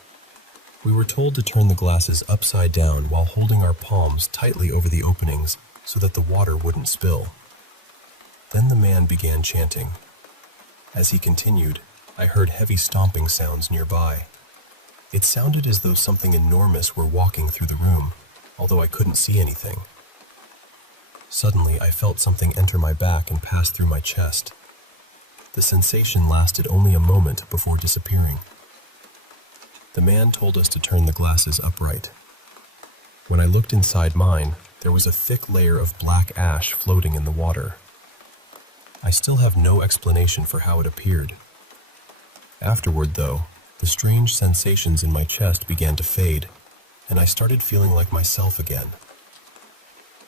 We were told to turn the glasses upside down while holding our palms tightly over the openings so that the water wouldn't spill. Then the man began chanting. As he continued, I heard heavy stomping sounds nearby. It sounded as though something enormous were walking through the room, although I couldn't see anything. Suddenly, I felt something enter my back and pass through my chest. The sensation lasted only a moment before disappearing. The man told us to turn the glasses upright. When I looked inside mine, there was a thick layer of black ash floating in the water. I still have no explanation for how it appeared. Afterward, though, the strange sensations in my chest began to fade, and I started feeling like myself again.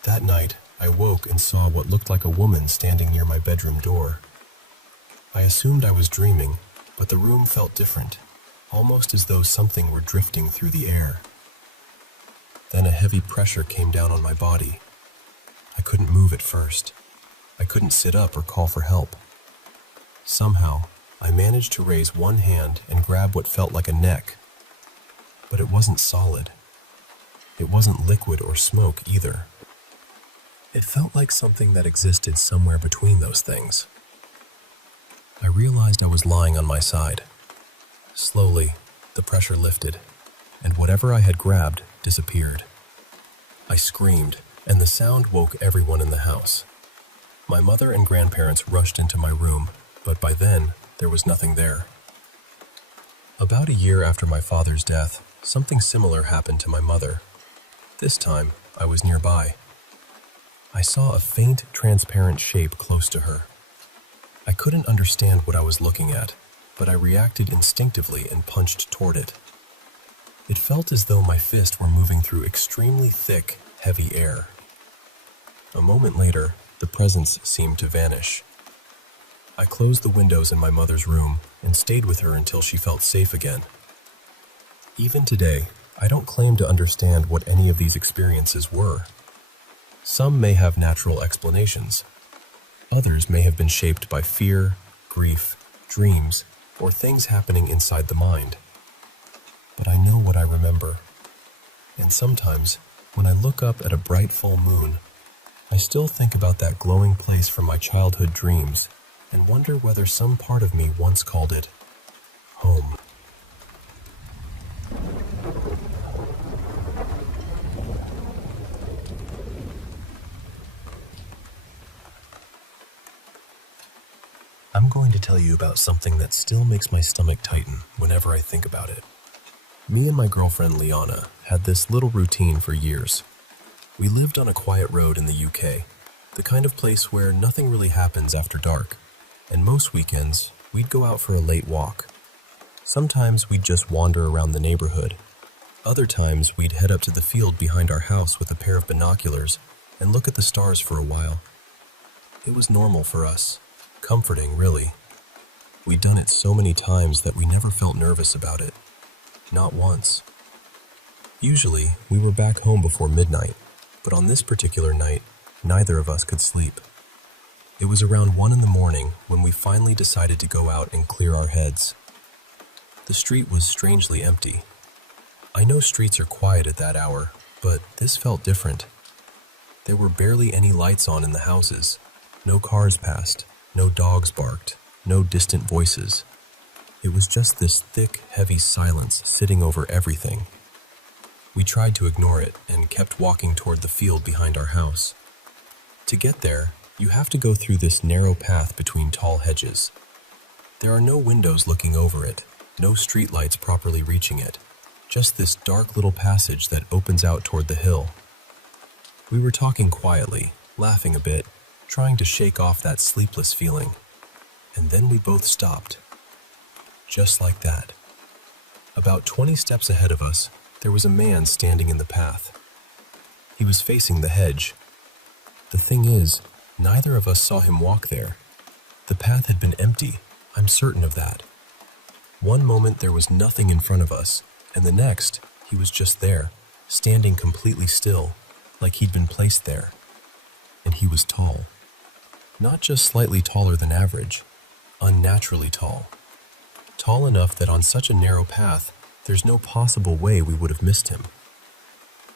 That night, I woke and saw what looked like a woman standing near my bedroom door. I assumed I was dreaming, but the room felt different, almost as though something were drifting through the air. Then a heavy pressure came down on my body. I couldn't move at first. I couldn't sit up or call for help. Somehow, I managed to raise one hand and grab what felt like a neck. But it wasn't solid. It wasn't liquid or smoke either. It felt like something that existed somewhere between those things. I realized I was lying on my side. Slowly, the pressure lifted, and whatever I had grabbed disappeared. I screamed, and the sound woke everyone in the house. My mother and grandparents rushed into my room, but by then, there was nothing there. About a year after my father's death, something similar happened to my mother. This time, I was nearby. I saw a faint, transparent shape close to her. I couldn't understand what I was looking at, but I reacted instinctively and punched toward it. It felt as though my fist were moving through extremely thick, heavy air. A moment later, the presence seemed to vanish. I closed the windows in my mother's room and stayed with her until she felt safe again. Even today, I don't claim to understand what any of these experiences were. Some may have natural explanations. Others may have been shaped by fear, grief, dreams, or things happening inside the mind. But I know what I remember. And sometimes, when I look up at a bright full moon, I still think about that glowing place from my childhood dreams and wonder whether some part of me once called it home. I'm going to tell you about something that still makes my stomach tighten whenever I think about it. Me and my girlfriend Liana had this little routine for years. We lived on a quiet road in the UK, the kind of place where nothing really happens after dark, and most weekends we'd go out for a late walk. Sometimes we'd just wander around the neighborhood. Other times we'd head up to the field behind our house with a pair of binoculars and look at the stars for a while. It was normal for us. Comforting, really. We'd done it so many times that we never felt nervous about it. Not once. Usually, we were back home before midnight, but on this particular night, neither of us could sleep. It was around 1 a.m. when we finally decided to go out and clear our heads. The street was strangely empty. I know streets are quiet at that hour, but this felt different. There were barely any lights on in the houses. No cars passed. No dogs barked, no distant voices. It was just this thick, heavy silence sitting over everything. We tried to ignore it and kept walking toward the field behind our house. To get there, you have to go through this narrow path between tall hedges. There are no windows looking over it, no streetlights properly reaching it, just this dark little passage that opens out toward the hill. We were talking quietly, laughing a bit, trying to shake off that sleepless feeling. And then we both stopped. Just like that. About 20 steps ahead of us, there was a man standing in the path. He was facing the hedge. The thing is, neither of us saw him walk there. The path had been empty, I'm certain of that. One moment there was nothing in front of us, and the next, he was just there, standing completely still, like he'd been placed there. And he was tall. Not just slightly taller than average, unnaturally tall. tall enough that on such a narrow path, there's no possible way we would have missed him.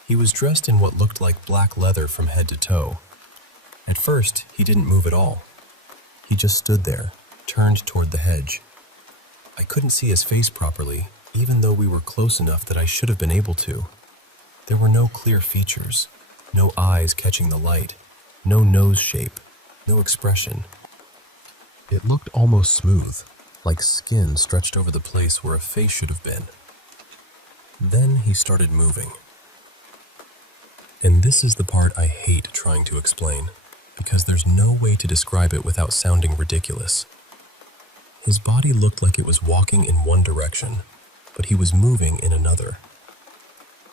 He was dressed in what looked like black leather from head to toe. At first, he didn't move at all. He just stood there, turned toward the hedge. I couldn't see his face properly, even though we were close enough that I should have been able to. There were no clear features, no eyes catching the light, no nose shape, no expression. It looked almost smooth, like skin stretched over the place where a face should have been. Then he started moving. And this is the part I hate trying to explain, because there's no way to describe it without sounding ridiculous. His body looked like it was walking in one direction, but he was moving in another.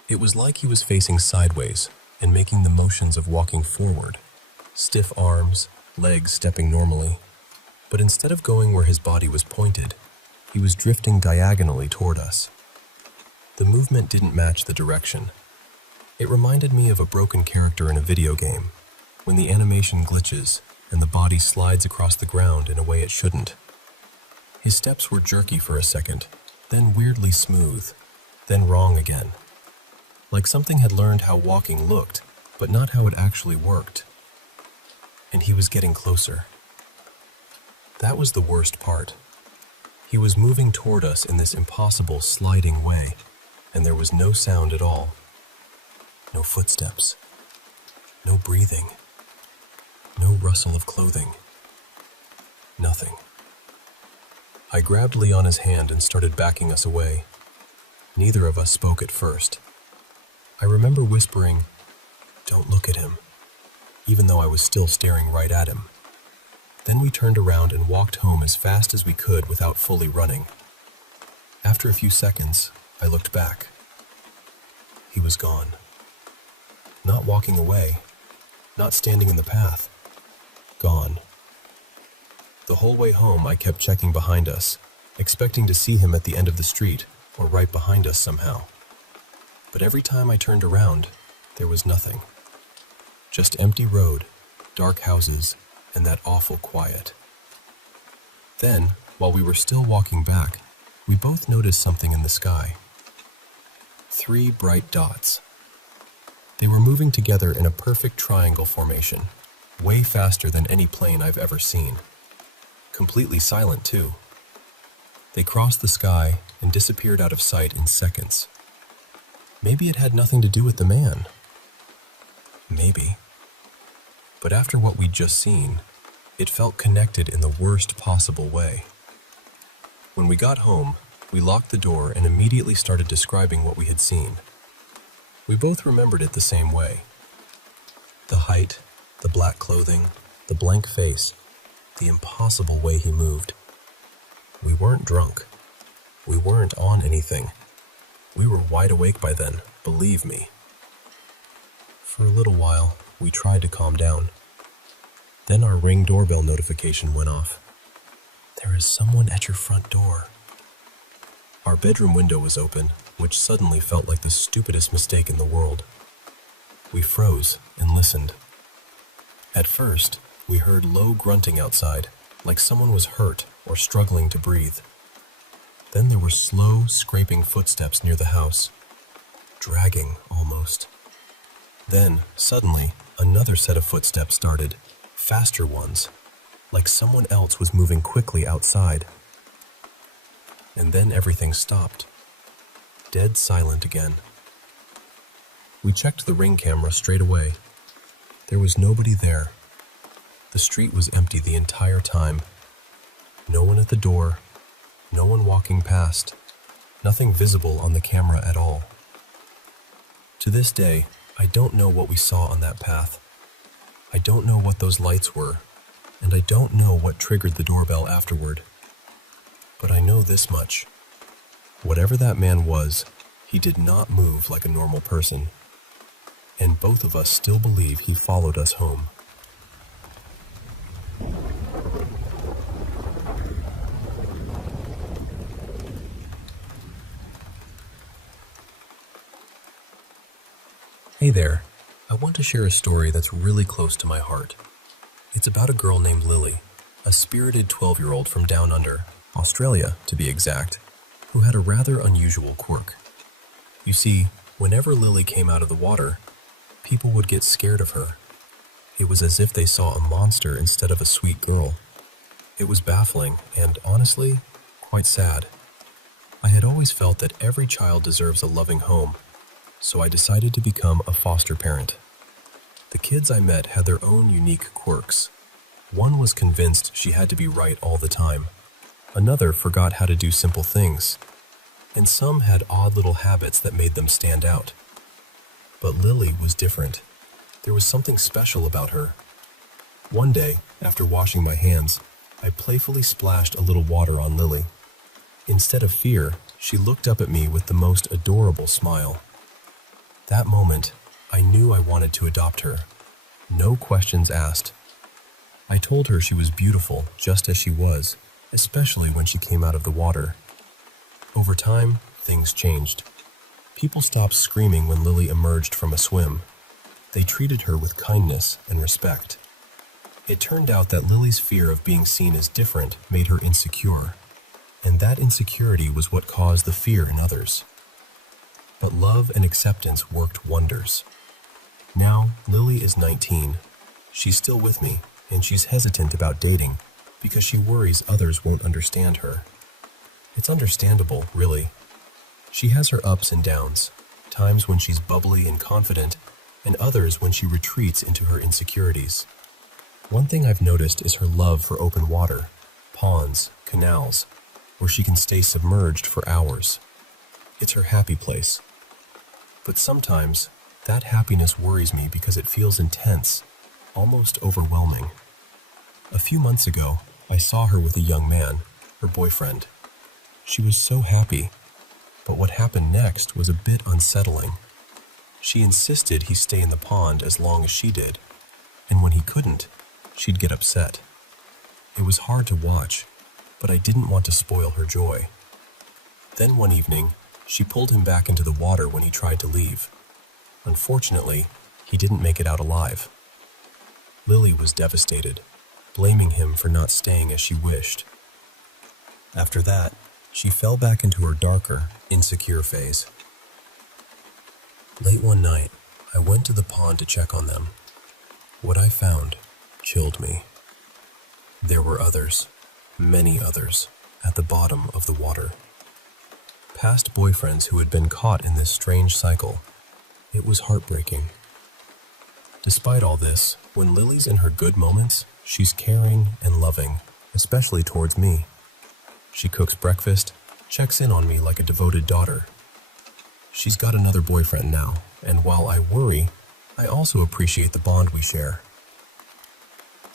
It was like he was facing sideways and making the motions of walking forward, stiff arms, legs stepping normally. But instead of going where his body was pointed, he was drifting diagonally toward us. The movement didn't match the direction. It reminded me of a broken character in a video game, when the animation glitches and the body slides across the ground in a way it shouldn't. His steps were jerky for a second, then weirdly smooth, then wrong again. Like something had learned how walking looked, but not how it actually worked. And he was getting closer. That was the worst part. He was moving toward us in this impossible sliding way, and there was no sound at all. No footsteps. No breathing. No rustle of clothing. Nothing. I grabbed Liana's hand and started backing us away. Neither of us spoke at first. I remember whispering, "Don't look at him," even though I was still staring right at him. Then we turned around and walked home as fast as we could without fully running. After a few seconds, I looked back. He was gone. Not walking away, not standing in the path. Gone. The whole way home, I kept checking behind us, expecting to see him at the end of the street or right behind us somehow. But every time I turned around, there was nothing. Just empty road, dark houses, and that awful quiet. Then, while we were still walking back, we both noticed something in the sky. 3 bright dots. They were moving together in a perfect triangle formation, way faster than any plane I've ever seen. Completely silent, too. They crossed the sky and disappeared out of sight in seconds. Maybe it had nothing to do with the man. Maybe. But after what we'd just seen, it felt connected in the worst possible way. When we got home, we locked the door and immediately started describing what we had seen. We both remembered it the same way. The height, the black clothing, the blank face, the impossible way he moved. We weren't drunk. We weren't on anything. We were wide awake by then, believe me. For a little while, we tried to calm down. Then our Ring doorbell notification went off. "There is someone at your front door." Our bedroom window was open, which suddenly felt like the stupidest mistake in the world. We froze and listened. At first, we heard low grunting outside, like someone was hurt or struggling to breathe. Then there were slow, scraping footsteps near the house, dragging almost. Then, suddenly, another set of footsteps started, faster ones, like someone else was moving quickly outside. And then everything stopped. Dead silent again. We checked the Ring camera straight away. There was nobody there. The street was empty the entire time. No one at the door, no one walking past, nothing visible on the camera at all. To this day, I don't know what we saw on that path. I don't know what those lights were, and I don't know what triggered the doorbell afterward. But I know this much. Whatever that man was, he did not move like a normal person. And both of us still believe he followed us home. Hey there, I want to share a story that's really close to my heart. It's about a girl named Lily, a spirited 12-year-old from down under, Australia to be exact, who had a rather unusual quirk. You see, whenever Lily came out of the water, people would get scared of her. It was as if they saw a monster instead of a sweet girl. It was baffling and, honestly, quite sad. I had always felt that every child deserves a loving home, so I decided to become a foster parent. The kids I met had their own unique quirks. One was convinced she had to be right all the time. Another forgot how to do simple things. And some had odd little habits that made them stand out. But Lily was different. There was something special about her. One day, after washing my hands, I playfully splashed a little water on Lily. Instead of fear, she looked up at me with the most adorable smile. That moment, I knew I wanted to adopt her. No questions asked. I told her she was beautiful just as she was, especially when she came out of the water. Over time, things changed. People stopped screaming when Lily emerged from a swim. They treated her with kindness and respect. It turned out that Lily's fear of being seen as different made her insecure, and that insecurity was what caused the fear in others. But love and acceptance worked wonders. Now, Lily is 19. She's still with me, and she's hesitant about dating because she worries others won't understand her. It's understandable, really. She has her ups and downs, times when she's bubbly and confident, and others when she retreats into her insecurities. One thing I've noticed is her love for open water, ponds, canals, where she can stay submerged for hours. It's her happy place. But sometimes, that happiness worries me because it feels intense, almost overwhelming. A few months ago, I saw her with a young man, her boyfriend. She was so happy, but what happened next was a bit unsettling. She insisted he stay in the pond as long as she did, and when he couldn't, she'd get upset. It was hard to watch, but I didn't want to spoil her joy. Then one evening, she pulled him back into the water when he tried to leave. Unfortunately, he didn't make it out alive. Lily was devastated, blaming him for not staying as she wished. After that, she fell back into her darker, insecure phase. Late one night, I went to the pond to check on them. What I found chilled me. There were others, many others, at the bottom of the water. Past boyfriends who had been caught in this strange cycle. It was heartbreaking. Despite all this, when Lily's in her good moments, she's caring and loving, especially towards me. She cooks breakfast, checks in on me like a devoted daughter. She's got another boyfriend now, and while I worry, I also appreciate the bond we share.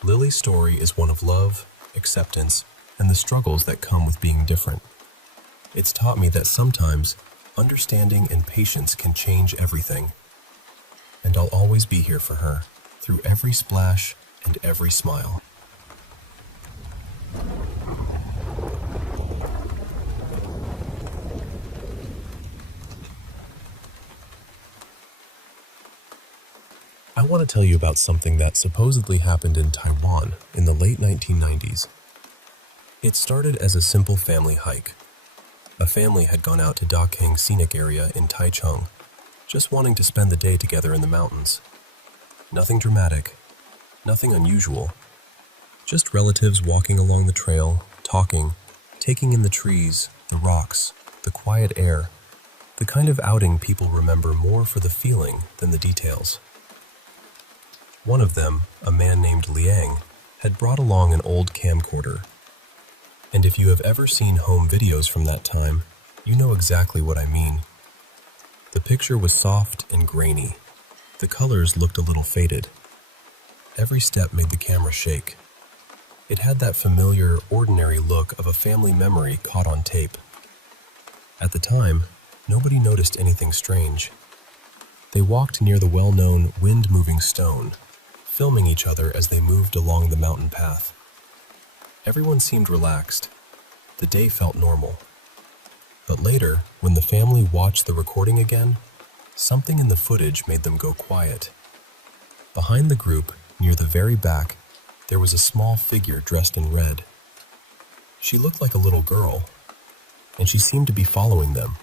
Lily's story is one of love, acceptance, and the struggles that come with being different. It's taught me that sometimes understanding and patience can change everything. And I'll always be here for her, through every splash and every smile. I want to tell you about something that supposedly happened in Taiwan in the late 1990s. It started as a simple family hike. A family had gone out to Daqing Scenic Area in Taichung, just wanting to spend the day together in the mountains. Nothing dramatic, nothing unusual. Just relatives walking along the trail, talking, taking in the trees, the rocks, the quiet air, the kind of outing people remember more for the feeling than the details. One of them, a man named Liang, had brought along an old camcorder. And if you have ever seen home videos from that time, you know exactly what I mean. The picture was soft and grainy. The colors looked a little faded. Every step made the camera shake. It had that familiar, ordinary look of a family memory caught on tape. At the time, nobody noticed anything strange. They walked near the well-known wind-moving stone, filming each other as they moved along the mountain path. Everyone seemed relaxed. The day felt normal. But later, when the family watched the recording again, something in the footage made them go quiet. Behind the group, near the very back, there was a small figure dressed in red. She looked like a little girl, and she seemed to be following them.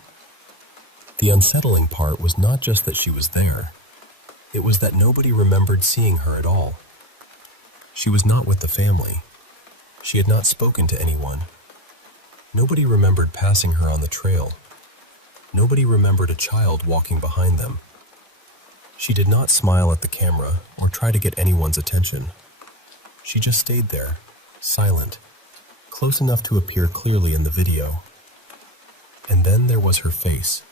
The unsettling part was not just that she was there. It was that nobody remembered seeing her at all. She was not with the family. She had not spoken to anyone. Nobody remembered passing her on the trail. Nobody remembered a child walking behind them. She did not smile at the camera or try to get anyone's attention. She just stayed there, silent, close enough to appear clearly in the video. And then there was her face.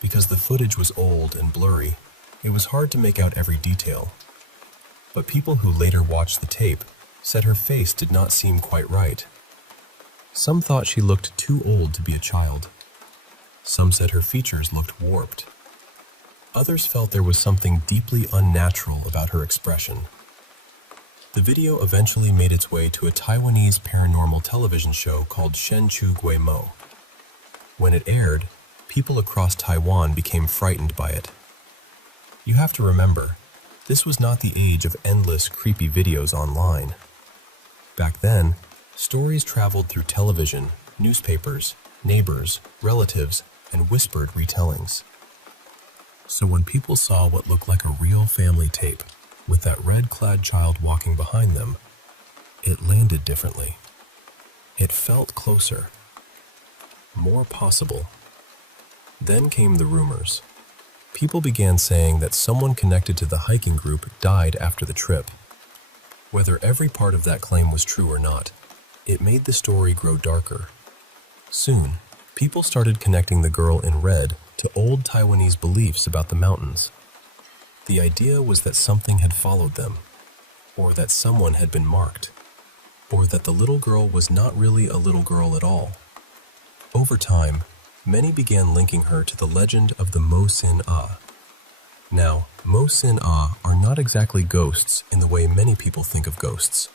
Because the footage was old and blurry, it was hard to make out every detail. But people who later watched the tape said her face did not seem quite right. Some thought she looked too old to be a child. Some said her features looked warped. Others felt there was something deeply unnatural about her expression. The video eventually made its way to a Taiwanese paranormal television show called Shen Chu Gui Mo. When it aired, people across Taiwan became frightened by it. You have to remember, this was not the age of endless creepy videos online. Back then, stories traveled through television, newspapers, neighbors, relatives, and whispered retellings. So when people saw what looked like a real family tape, with that red-clad child walking behind them, it landed differently. It felt closer, more possible. Then came the rumors. People began saying that someone connected to the hiking group died after the trip. Whether every part of that claim was true or not, it made the story grow darker. Soon, people started connecting the girl in red to old Taiwanese beliefs about the mountains. The idea was that something had followed them, or that someone had been marked, or that the little girl was not really a little girl at all. Over time, many began linking her to the legend of the Mo Sin Ah. Now, Mo Sin Ah are not exactly ghosts in the way many people think of ghosts.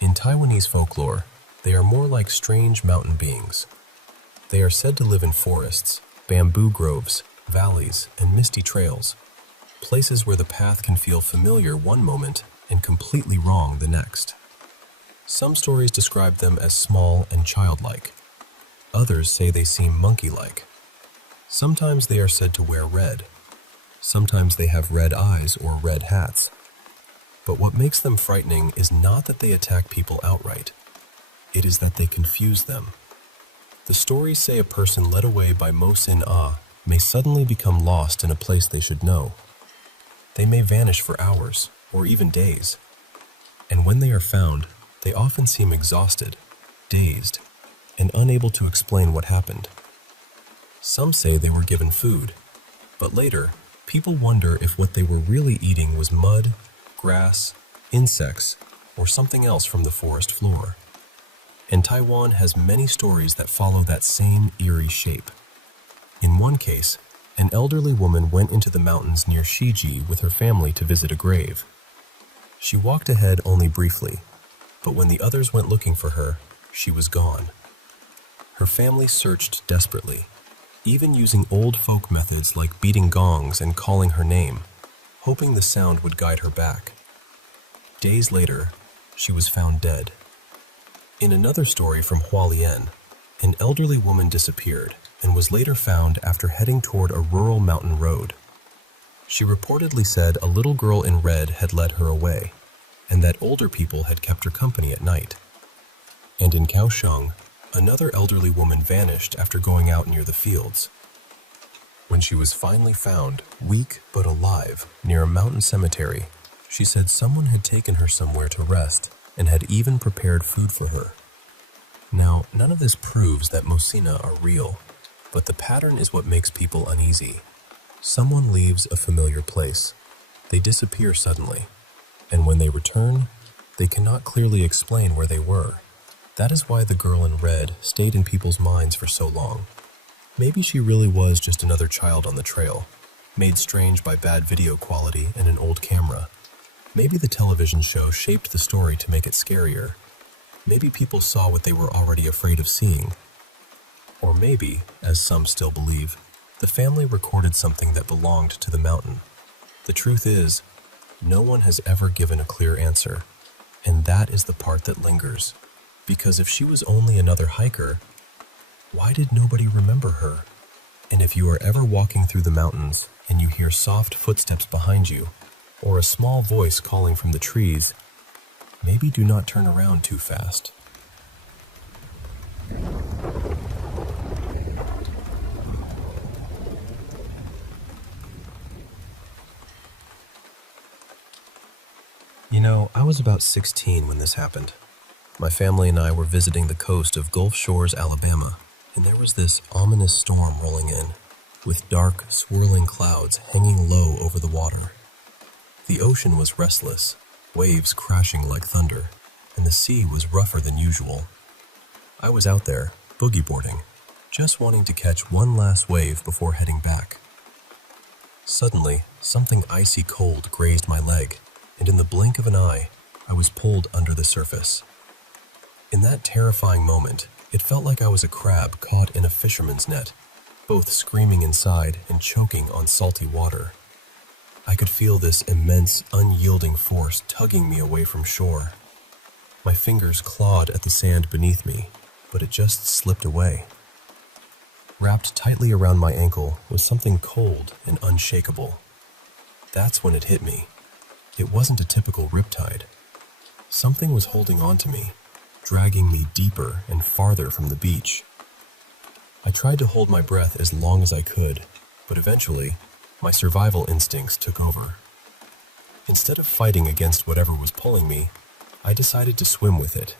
In Taiwanese folklore, they are more like strange mountain beings. They are said to live in forests, bamboo groves, valleys, and misty trails, places where the path can feel familiar one moment and completely wrong the next. Some stories describe them as small and childlike. Others say they seem monkey-like. Sometimes they are said to wear red. Sometimes they have red eyes or red hats. But what makes them frightening is not that they attack people outright. It is that they confuse them. The stories say a person led away by Mo Sin Ah may suddenly become lost in a place they should know. They may vanish for hours or even days. And when they are found, they often seem exhausted, dazed, and unable to explain what happened. Some say they were given food, but later, people wonder if what they were really eating was mud, grass, insects, or something else from the forest floor. And Taiwan has many stories that follow that same eerie shape. In one case, an elderly woman went into the mountains near Shiji with her family to visit a grave. She walked ahead only briefly, but when the others went looking for her, she was gone. Her family searched desperately, even using old folk methods like beating gongs and calling her name, hoping the sound would guide her back. Days later, she was found dead. In another story from Hualien, an elderly woman disappeared and was later found after heading toward a rural mountain road. She reportedly said a little girl in red had led her away, and that older people had kept her company at night. And in Kaohsiung, another elderly woman vanished after going out near the fields. When she was finally found, weak but alive, near a mountain cemetery, she said someone had taken her somewhere to rest and had even prepared food for her. Now, none of this proves that Mosina are real, but the pattern is what makes people uneasy. Someone leaves a familiar place. They disappear suddenly, and when they return, they cannot clearly explain where they were. That is why the girl in red stayed in people's minds for so long. Maybe she really was just another child on the trail, made strange by bad video quality and an old camera. Maybe the television show shaped the story to make it scarier. Maybe people saw what they were already afraid of seeing. Or maybe, as some still believe, the family recorded something that belonged to the mountain. The truth is, no one has ever given a clear answer, and that is the part that lingers. Because if she was only another hiker, why did nobody remember her? And if you are ever walking through the mountains and you hear soft footsteps behind you, or a small voice calling from the trees, maybe do not turn around too fast. You know, I was about 16 when this happened. My family and I were visiting the coast of Gulf Shores, Alabama, and there was this ominous storm rolling in, with dark, swirling clouds hanging low over the water. The ocean was restless, waves crashing like thunder, and the sea was rougher than usual. I was out there, boogie boarding, just wanting to catch one last wave before heading back. Suddenly, something icy cold grazed my leg, and in the blink of an eye, I was pulled under the surface. In that terrifying moment, it felt like I was a crab caught in a fisherman's net, both screaming inside and choking on salty water. I could feel this immense, unyielding force tugging me away from shore. My fingers clawed at the sand beneath me, but it just slipped away. Wrapped tightly around my ankle was something cold and unshakable. That's when it hit me. It wasn't a typical riptide. Something was holding on to me, dragging me deeper and farther from the beach. I tried to hold my breath as long as I could, but eventually, my survival instincts took over. Instead of fighting against whatever was pulling me, I decided to swim with it.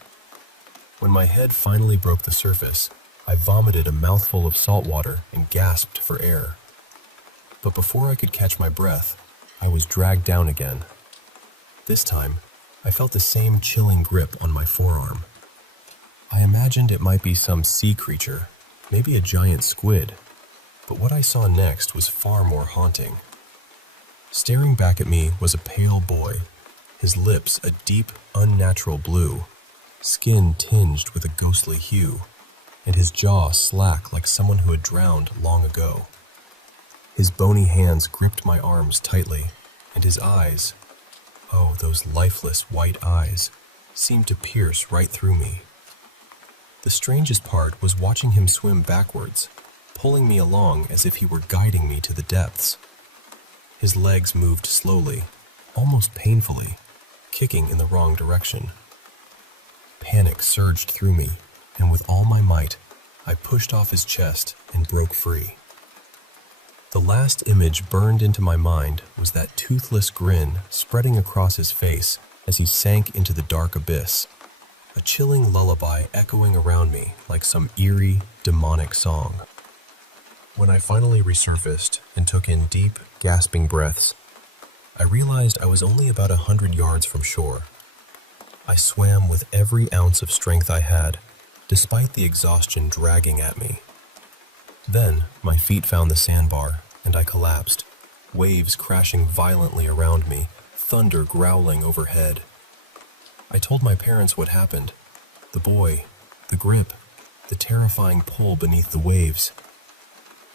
When my head finally broke the surface, I vomited a mouthful of salt water and gasped for air. But before I could catch my breath, I was dragged down again. This time, I felt the same chilling grip on my forearm. I imagined it might be some sea creature, maybe a giant squid, but what I saw next was far more haunting. Staring back at me was a pale boy, his lips a deep, unnatural blue, skin tinged with a ghostly hue, and his jaw slack like someone who had drowned long ago. His bony hands gripped my arms tightly, and his eyes, oh, those lifeless white eyes, seemed to pierce right through me. The strangest part was watching him swim backwards, pulling me along as if he were guiding me to the depths. His legs moved slowly, almost painfully, kicking in the wrong direction. Panic surged through me, and with all my might, I pushed off his chest and broke free. The last image burned into my mind was that toothless grin spreading across his face as he sank into the dark abyss, a chilling lullaby echoing around me like some eerie, demonic song. When I finally resurfaced and took in deep, gasping breaths, I realized I was only about 100 yards from shore. I swam with every ounce of strength I had, despite the exhaustion dragging at me. Then, my feet found the sandbar, and I collapsed, waves crashing violently around me, thunder growling overhead. I told my parents what happened. The boy, the grip, the terrifying pull beneath the waves.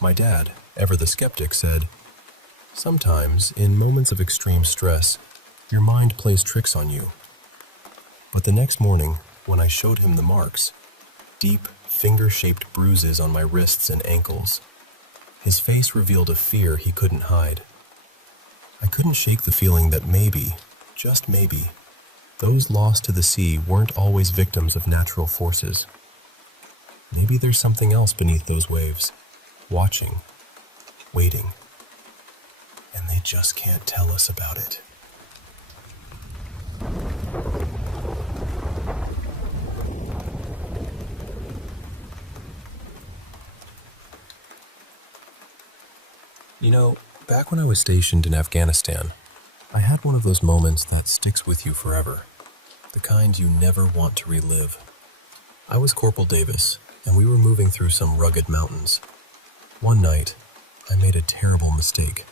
My dad, ever the skeptic, said, "Sometimes, in moments of extreme stress, your mind plays tricks on you." But the next morning, when I showed him the marks, deep, finger-shaped bruises on my wrists and ankles, his face revealed a fear he couldn't hide. I couldn't shake the feeling that maybe, just maybe, those lost to the sea weren't always victims of natural forces. Maybe there's something else beneath those waves, watching, waiting, and they just can't tell us about it. You know, back when I was stationed in Afghanistan, I had one of those moments that sticks with you forever, the kind you never want to relive. I was Corporal Davis, and we were moving through some rugged mountains. One night, I made a terrible mistake.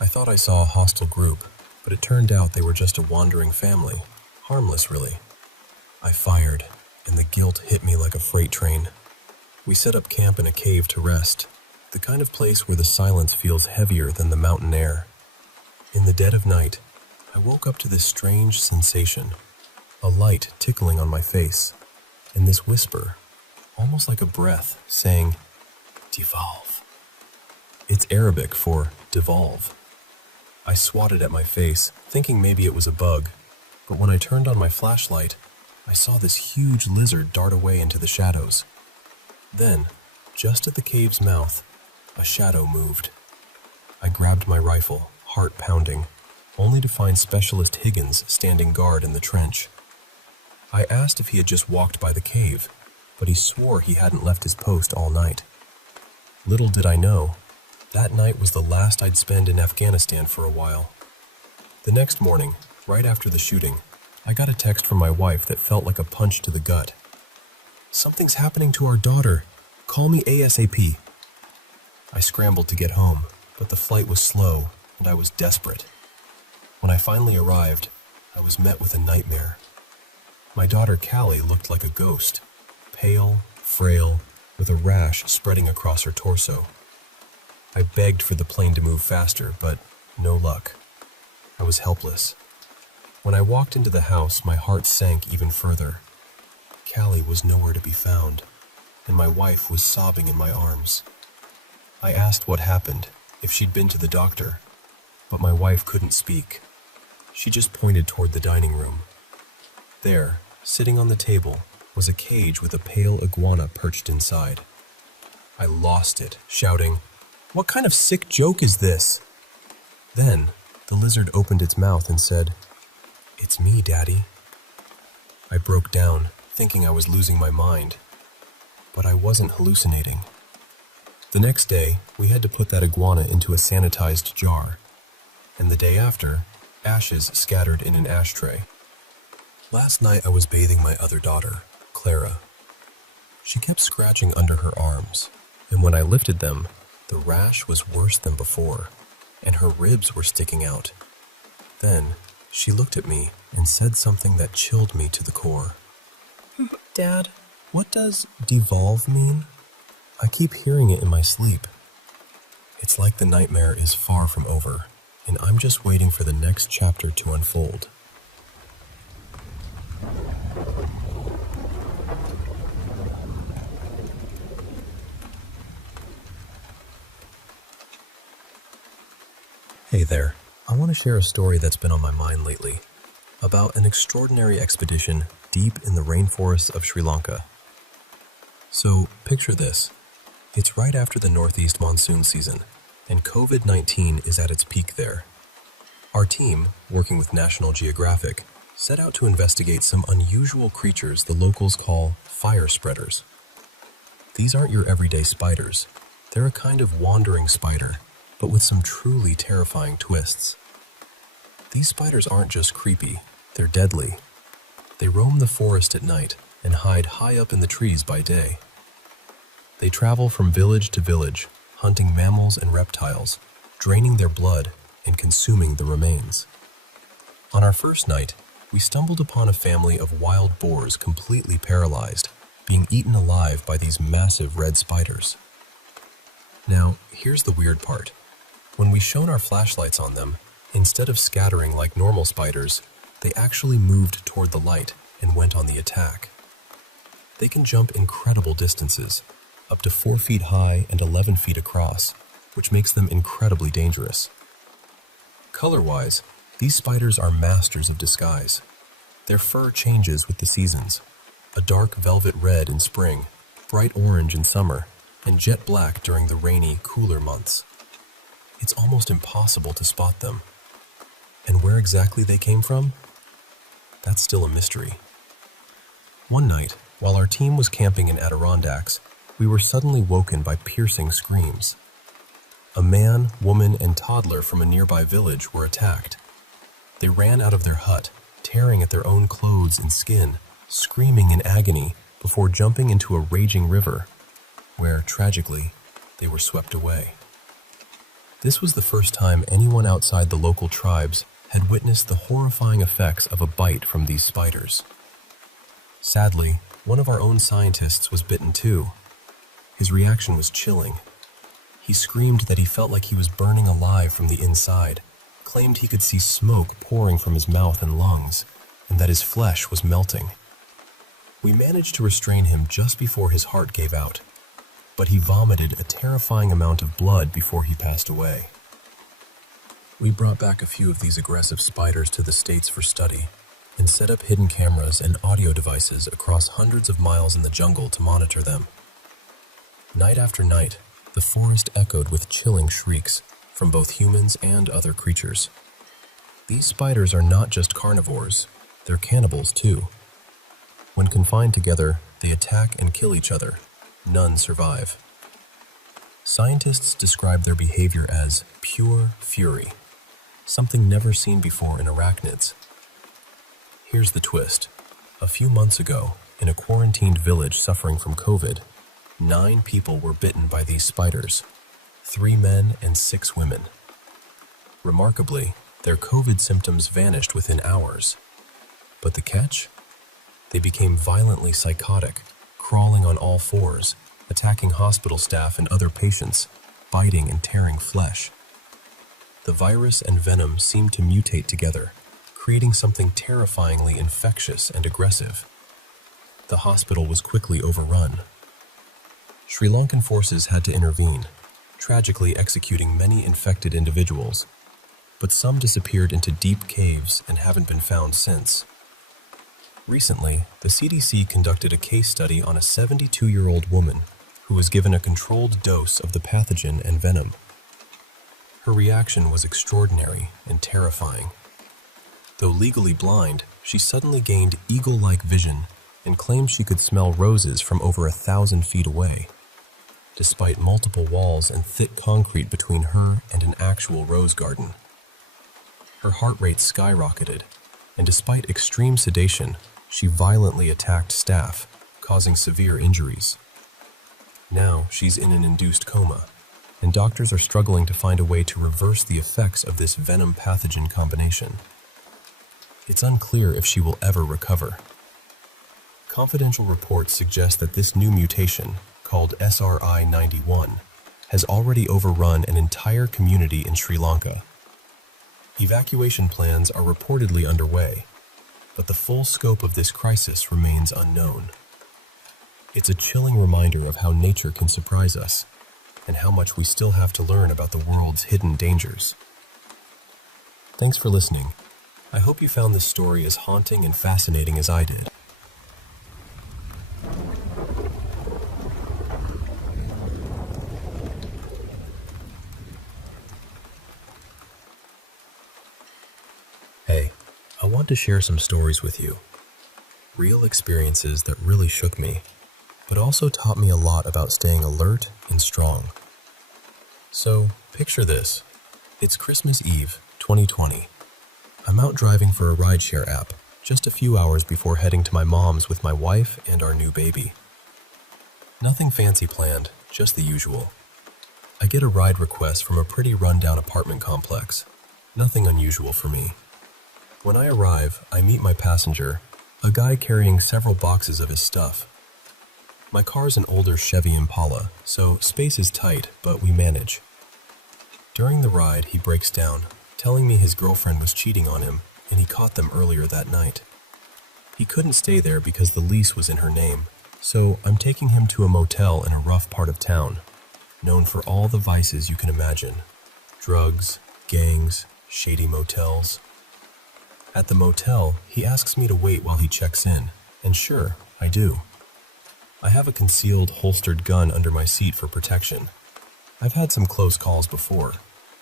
I thought I saw a hostile group, but it turned out they were just a wandering family, harmless really. I fired, and the guilt hit me like a freight train. We set up camp in a cave to rest, the kind of place where the silence feels heavier than the mountain air. In the dead of night, I woke up to this strange sensation, a light tickling on my face, and this whisper, almost like a breath, saying, "Devolve." It's Arabic for devolve. I swatted at my face, thinking maybe it was a bug, but when I turned on my flashlight, I saw this huge lizard dart away into the shadows. Then, just at the cave's mouth, a shadow moved. I grabbed my rifle, heart pounding, only to find Specialist Higgins standing guard in the trench. I asked if he had just walked by the cave, but he swore he hadn't left his post all night. Little did I know, that night was the last I'd spend in Afghanistan for a while. The next morning, right after the shooting, I got a text from my wife that felt like a punch to the gut. "Something's happening to our daughter. Call me ASAP." I scrambled to get home, but the flight was slow and I was desperate. When I finally arrived, I was met with a nightmare. My daughter Callie looked like a ghost, pale, frail, with a rash spreading across her torso. I begged for the plane to move faster, but no luck. I was helpless. When I walked into the house, my heart sank even further. Callie was nowhere to be found, and my wife was sobbing in my arms. I asked what happened, if she'd been to the doctor, but my wife couldn't speak. She just pointed toward the dining room. There, sitting on the table, was a cage with a pale iguana perched inside. I lost it, shouting, "What kind of sick joke is this?" Then, the lizard opened its mouth and said, "It's me, Daddy." I broke down, thinking I was losing my mind. But I wasn't hallucinating. The next day, we had to put that iguana into a sanitized jar, and the day after, ashes scattered in an ashtray. Last night I was bathing my other daughter, Clara. She kept scratching under her arms, and when I lifted them, the rash was worse than before, and her ribs were sticking out. Then, she looked at me and said something that chilled me to the core. "Dad, what does devolve mean?" I keep hearing it in my sleep. It's like the nightmare is far from over, and I'm just waiting for the next chapter to unfold. Hey there, I want to share a story that's been on my mind lately, about an extraordinary expedition deep in the rainforests of Sri Lanka. So, picture this. It's right after the northeast monsoon season, and COVID-19 is at its peak there. Our team, working with National Geographic, set out to investigate some unusual creatures the locals call fire spreaders. These aren't your everyday spiders. They're a kind of wandering spider, but with some truly terrifying twists. These spiders aren't just creepy, they're deadly. They roam the forest at night and hide high up in the trees by day. They travel from village to village, hunting mammals and reptiles, draining their blood and consuming the remains. On our first night, we stumbled upon a family of wild boars completely paralyzed, being eaten alive by these massive red spiders. Now, here's the weird part. When we shone our flashlights on them, instead of scattering like normal spiders, they actually moved toward the light and went on the attack. They can jump incredible distances, up to 4 feet high and 11 feet across, which makes them incredibly dangerous. Color-wise, these spiders are masters of disguise. Their fur changes with the seasons, a dark velvet red in spring, bright orange in summer, and jet black during the rainy, cooler months. It's almost impossible to spot them. And where exactly they came from? That's still a mystery. One night, while our team was camping in Adirondacks, we were suddenly woken by piercing screams. A man, woman, and toddler from a nearby village were attacked. They ran out of their hut, tearing at their own clothes and skin, screaming in agony before jumping into a raging river, where, tragically, they were swept away. This was the first time anyone outside the local tribes had witnessed the horrifying effects of a bite from these spiders. Sadly, one of our own scientists was bitten too. His reaction was chilling. He screamed that he felt like he was burning alive from the inside, claimed he could see smoke pouring from his mouth and lungs, and that his flesh was melting. We managed to restrain him just before his heart gave out, but he vomited a terrifying amount of blood before he passed away. We brought back a few of these aggressive spiders to the States for study and set up hidden cameras and audio devices across hundreds of miles in the jungle to monitor them. Night after night, the forest echoed with chilling shrieks from both humans and other creatures. These spiders are not just carnivores, they're cannibals too. When confined together, they attack and kill each other. None survive. Scientists describe their behavior as pure fury, something never seen before in arachnids. Here's the twist. A few months ago, in a quarantined village suffering from COVID, 9 people were bitten by these spiders, 3 men and 6 women. Remarkably, their COVID symptoms vanished within hours. But the catch? They became violently psychotic, crawling on all fours, attacking hospital staff and other patients, biting and tearing flesh. The virus and venom seemed to mutate together, creating something terrifyingly infectious and aggressive. The hospital was quickly overrun. Sri Lankan forces had to intervene, tragically executing many infected individuals, but some disappeared into deep caves and haven't been found since. Recently, the CDC conducted a case study on a 72-year-old woman who was given a controlled dose of the pathogen and venom. Her reaction was extraordinary and terrifying. Though legally blind, she suddenly gained eagle-like vision and claimed she could smell roses from over 1,000 feet away, despite multiple walls and thick concrete between her and an actual rose garden. Her heart rate skyrocketed, and despite extreme sedation, she violently attacked staff, causing severe injuries. Now she's in an induced coma, and doctors are struggling to find a way to reverse the effects of this venom-pathogen combination. It's unclear if she will ever recover. Confidential reports suggest that this new mutation, called SRI-91, has already overrun an entire community in Sri Lanka. Evacuation plans are reportedly underway, but the full scope of this crisis remains unknown. It's a chilling reminder of how nature can surprise us, and how much we still have to learn about the world's hidden dangers. Thanks for listening. I hope you found this story as haunting and fascinating as I did. Hey, I want to share some stories with you. Real experiences that really shook me, but also taught me a lot about staying alert and strong. So, picture this. It's Christmas Eve, 2020. I'm out driving for a rideshare app, just a few hours before heading to my mom's with my wife and our new baby. Nothing fancy planned, just the usual. I get a ride request from a pretty run-down apartment complex. Nothing unusual for me. When I arrive, I meet my passenger, a guy carrying several boxes of his stuff. My car's an older Chevy Impala, so space is tight, but we manage. During the ride, he breaks down, telling me his girlfriend was cheating on him, and he caught them earlier that night. He couldn't stay there because the lease was in her name, so I'm taking him to a motel in a rough part of town, known for all the vices you can imagine. Drugs, gangs, shady motels. At the motel, he asks me to wait while he checks in, and sure, I do. I have a concealed, holstered gun under my seat for protection. I've had some close calls before,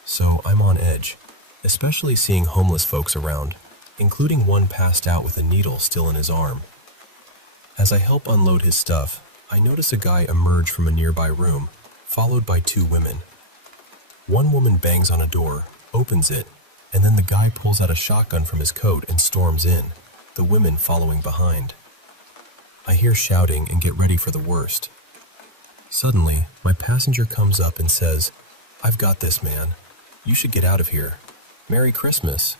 so I'm on edge, especially seeing homeless folks around, including one passed out with a needle still in his arm. As I help unload his stuff, I notice a guy emerge from a nearby room, followed by 2 women. One woman bangs on a door, opens it, and then the guy pulls out a shotgun from his coat and storms in, the women following behind. I hear shouting and get ready for the worst. Suddenly, my passenger comes up and says, "I've got this, man. You should get out of here. Merry Christmas."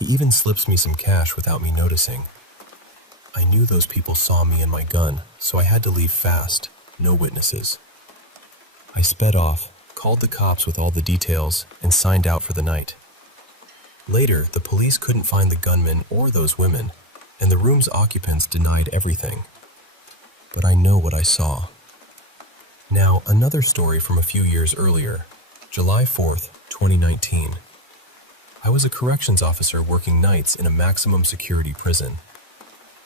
He even slips me some cash without me noticing. I knew those people saw me and my gun, so I had to leave fast, no witnesses. I sped off, called the cops with all the details, and signed out for the night. Later, the police couldn't find the gunman or those women, and the room's occupants denied everything. But I know what I saw. Now, another story from a few years earlier, July 4th, 2019. I was a corrections officer working nights in a maximum security prison.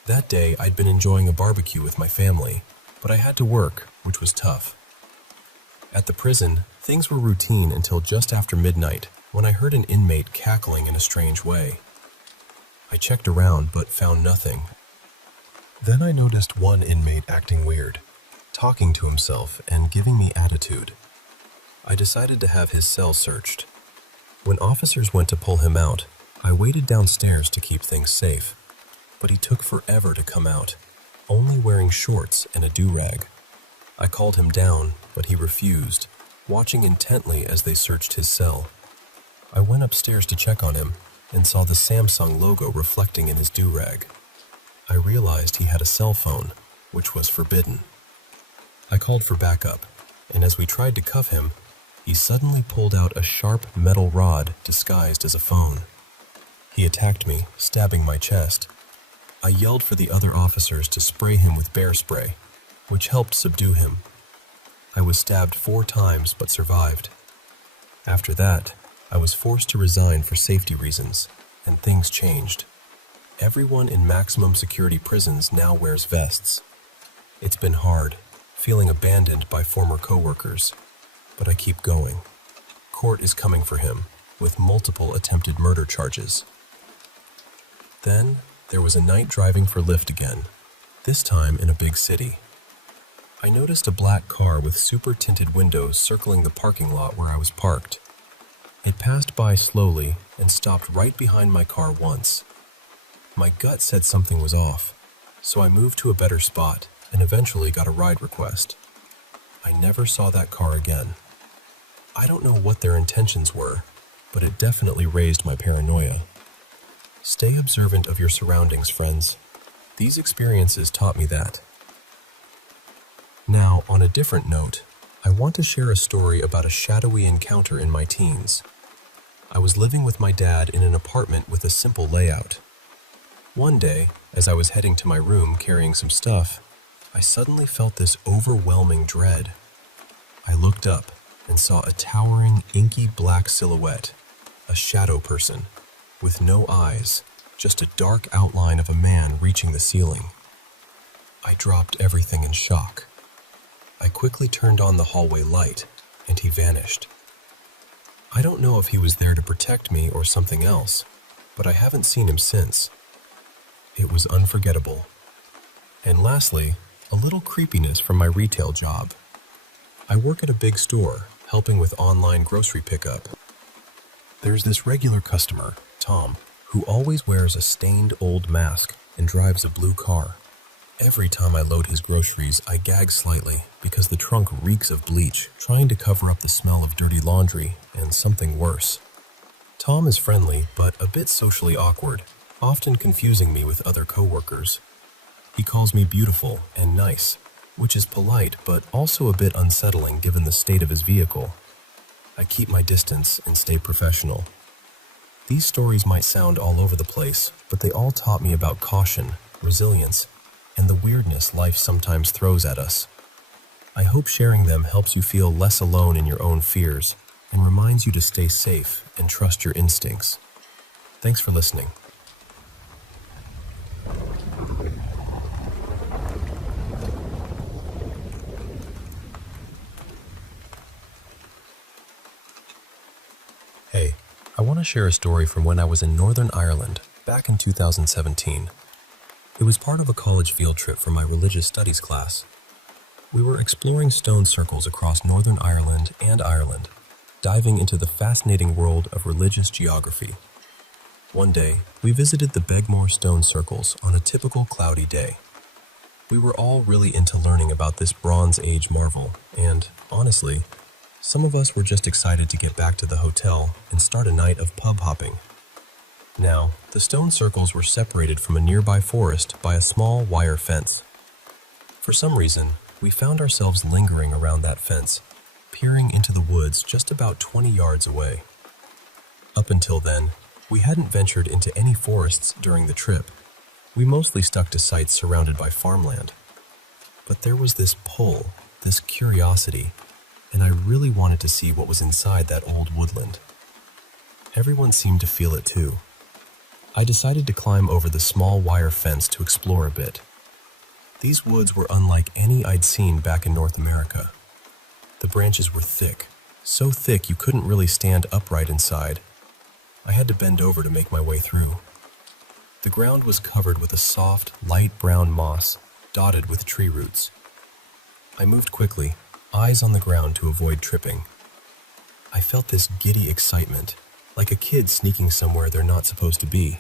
That day, I'd been enjoying a barbecue with my family, but I had to work, which was tough. At the prison, things were routine until just after midnight, when I heard an inmate cackling in a strange way. I checked around, but found nothing. Then I noticed one inmate acting weird, talking to himself and giving me attitude. I decided to have his cell searched. When officers went to pull him out, I waited downstairs to keep things safe, but he took forever to come out, only wearing shorts and a do-rag. I called him down, but he refused, watching intently as they searched his cell. I went upstairs to check on him and saw the Samsung logo reflecting in his do-rag. I realized he had a cell phone, which was forbidden. I called for backup, and as we tried to cuff him, he suddenly pulled out a sharp metal rod disguised as a phone. He attacked me, stabbing my chest. I yelled for the other officers to spray him with bear spray, which helped subdue him. I was stabbed 4 times but survived. After that, I was forced to resign for safety reasons, and things changed. Everyone in maximum security prisons now wears vests. It's been hard, feeling abandoned by former coworkers, but I keep going. Court is coming for him, with multiple attempted murder charges. Then, there was a night driving for Lyft again, this time in a big city. I noticed a black car with super tinted windows circling the parking lot where I was parked. It passed by slowly and stopped right behind my car once. My gut said something was off, so I moved to a better spot and eventually got a ride request. I never saw that car again. I don't know what their intentions were, but it definitely raised my paranoia. Stay observant of your surroundings, friends. These experiences taught me that. Now, on a different note, I want to share a story about a shadowy encounter in my teens. I was living with my dad in an apartment with a simple layout. One day, as I was heading to my room carrying some stuff, I suddenly felt this overwhelming dread. I looked up and saw a towering, inky black silhouette, a shadow person, with no eyes, just a dark outline of a man reaching the ceiling. I dropped everything in shock. I quickly turned on the hallway light, and he vanished. I don't know if he was there to protect me or something else, but I haven't seen him since. It was unforgettable. And lastly, a little creepiness from my retail job. I work at a big store, helping with online grocery pickup. There's this regular customer, Tom, who always wears a stained old mask and drives a blue car. Every time I load his groceries, I gag slightly because the trunk reeks of bleach, trying to cover up the smell of dirty laundry and something worse. Tom is friendly, but a bit socially awkward, often confusing me with other coworkers. He calls me beautiful and nice, which is polite but also a bit unsettling given the state of his vehicle. I keep my distance and stay professional. These stories might sound all over the place, but they all taught me about caution, resilience, and the weirdness life sometimes throws at us. I hope sharing them helps you feel less alone in your own fears and reminds you to stay safe and trust your instincts. Thanks for listening. Hey, I want to share a story from when I was in Northern Ireland back in 2017. It was part of a college field trip for my religious studies class. We were exploring stone circles across Northern Ireland and Ireland, diving into the fascinating world of religious geography. One day, we visited the Begmore stone circles on a typical cloudy day. We were all really into learning about this Bronze Age marvel, and, honestly, some of us were just excited to get back to the hotel and start a night of pub hopping. Now, the stone circles were separated from a nearby forest by a small wire fence. For some reason, we found ourselves lingering around that fence, peering into the woods just about 20 yards away. Up until then, we hadn't ventured into any forests during the trip. We mostly stuck to sites surrounded by farmland. But there was this pull, this curiosity, and I really wanted to see what was inside that old woodland. Everyone seemed to feel it too. I decided to climb over the small wire fence to explore a bit. These woods were unlike any I'd seen back in North America. The branches were thick, so thick you couldn't really stand upright inside. I had to bend over to make my way through. The ground was covered with a soft, light brown moss, dotted with tree roots. I moved quickly, eyes on the ground to avoid tripping. I felt this giddy excitement, like a kid sneaking somewhere they're not supposed to be.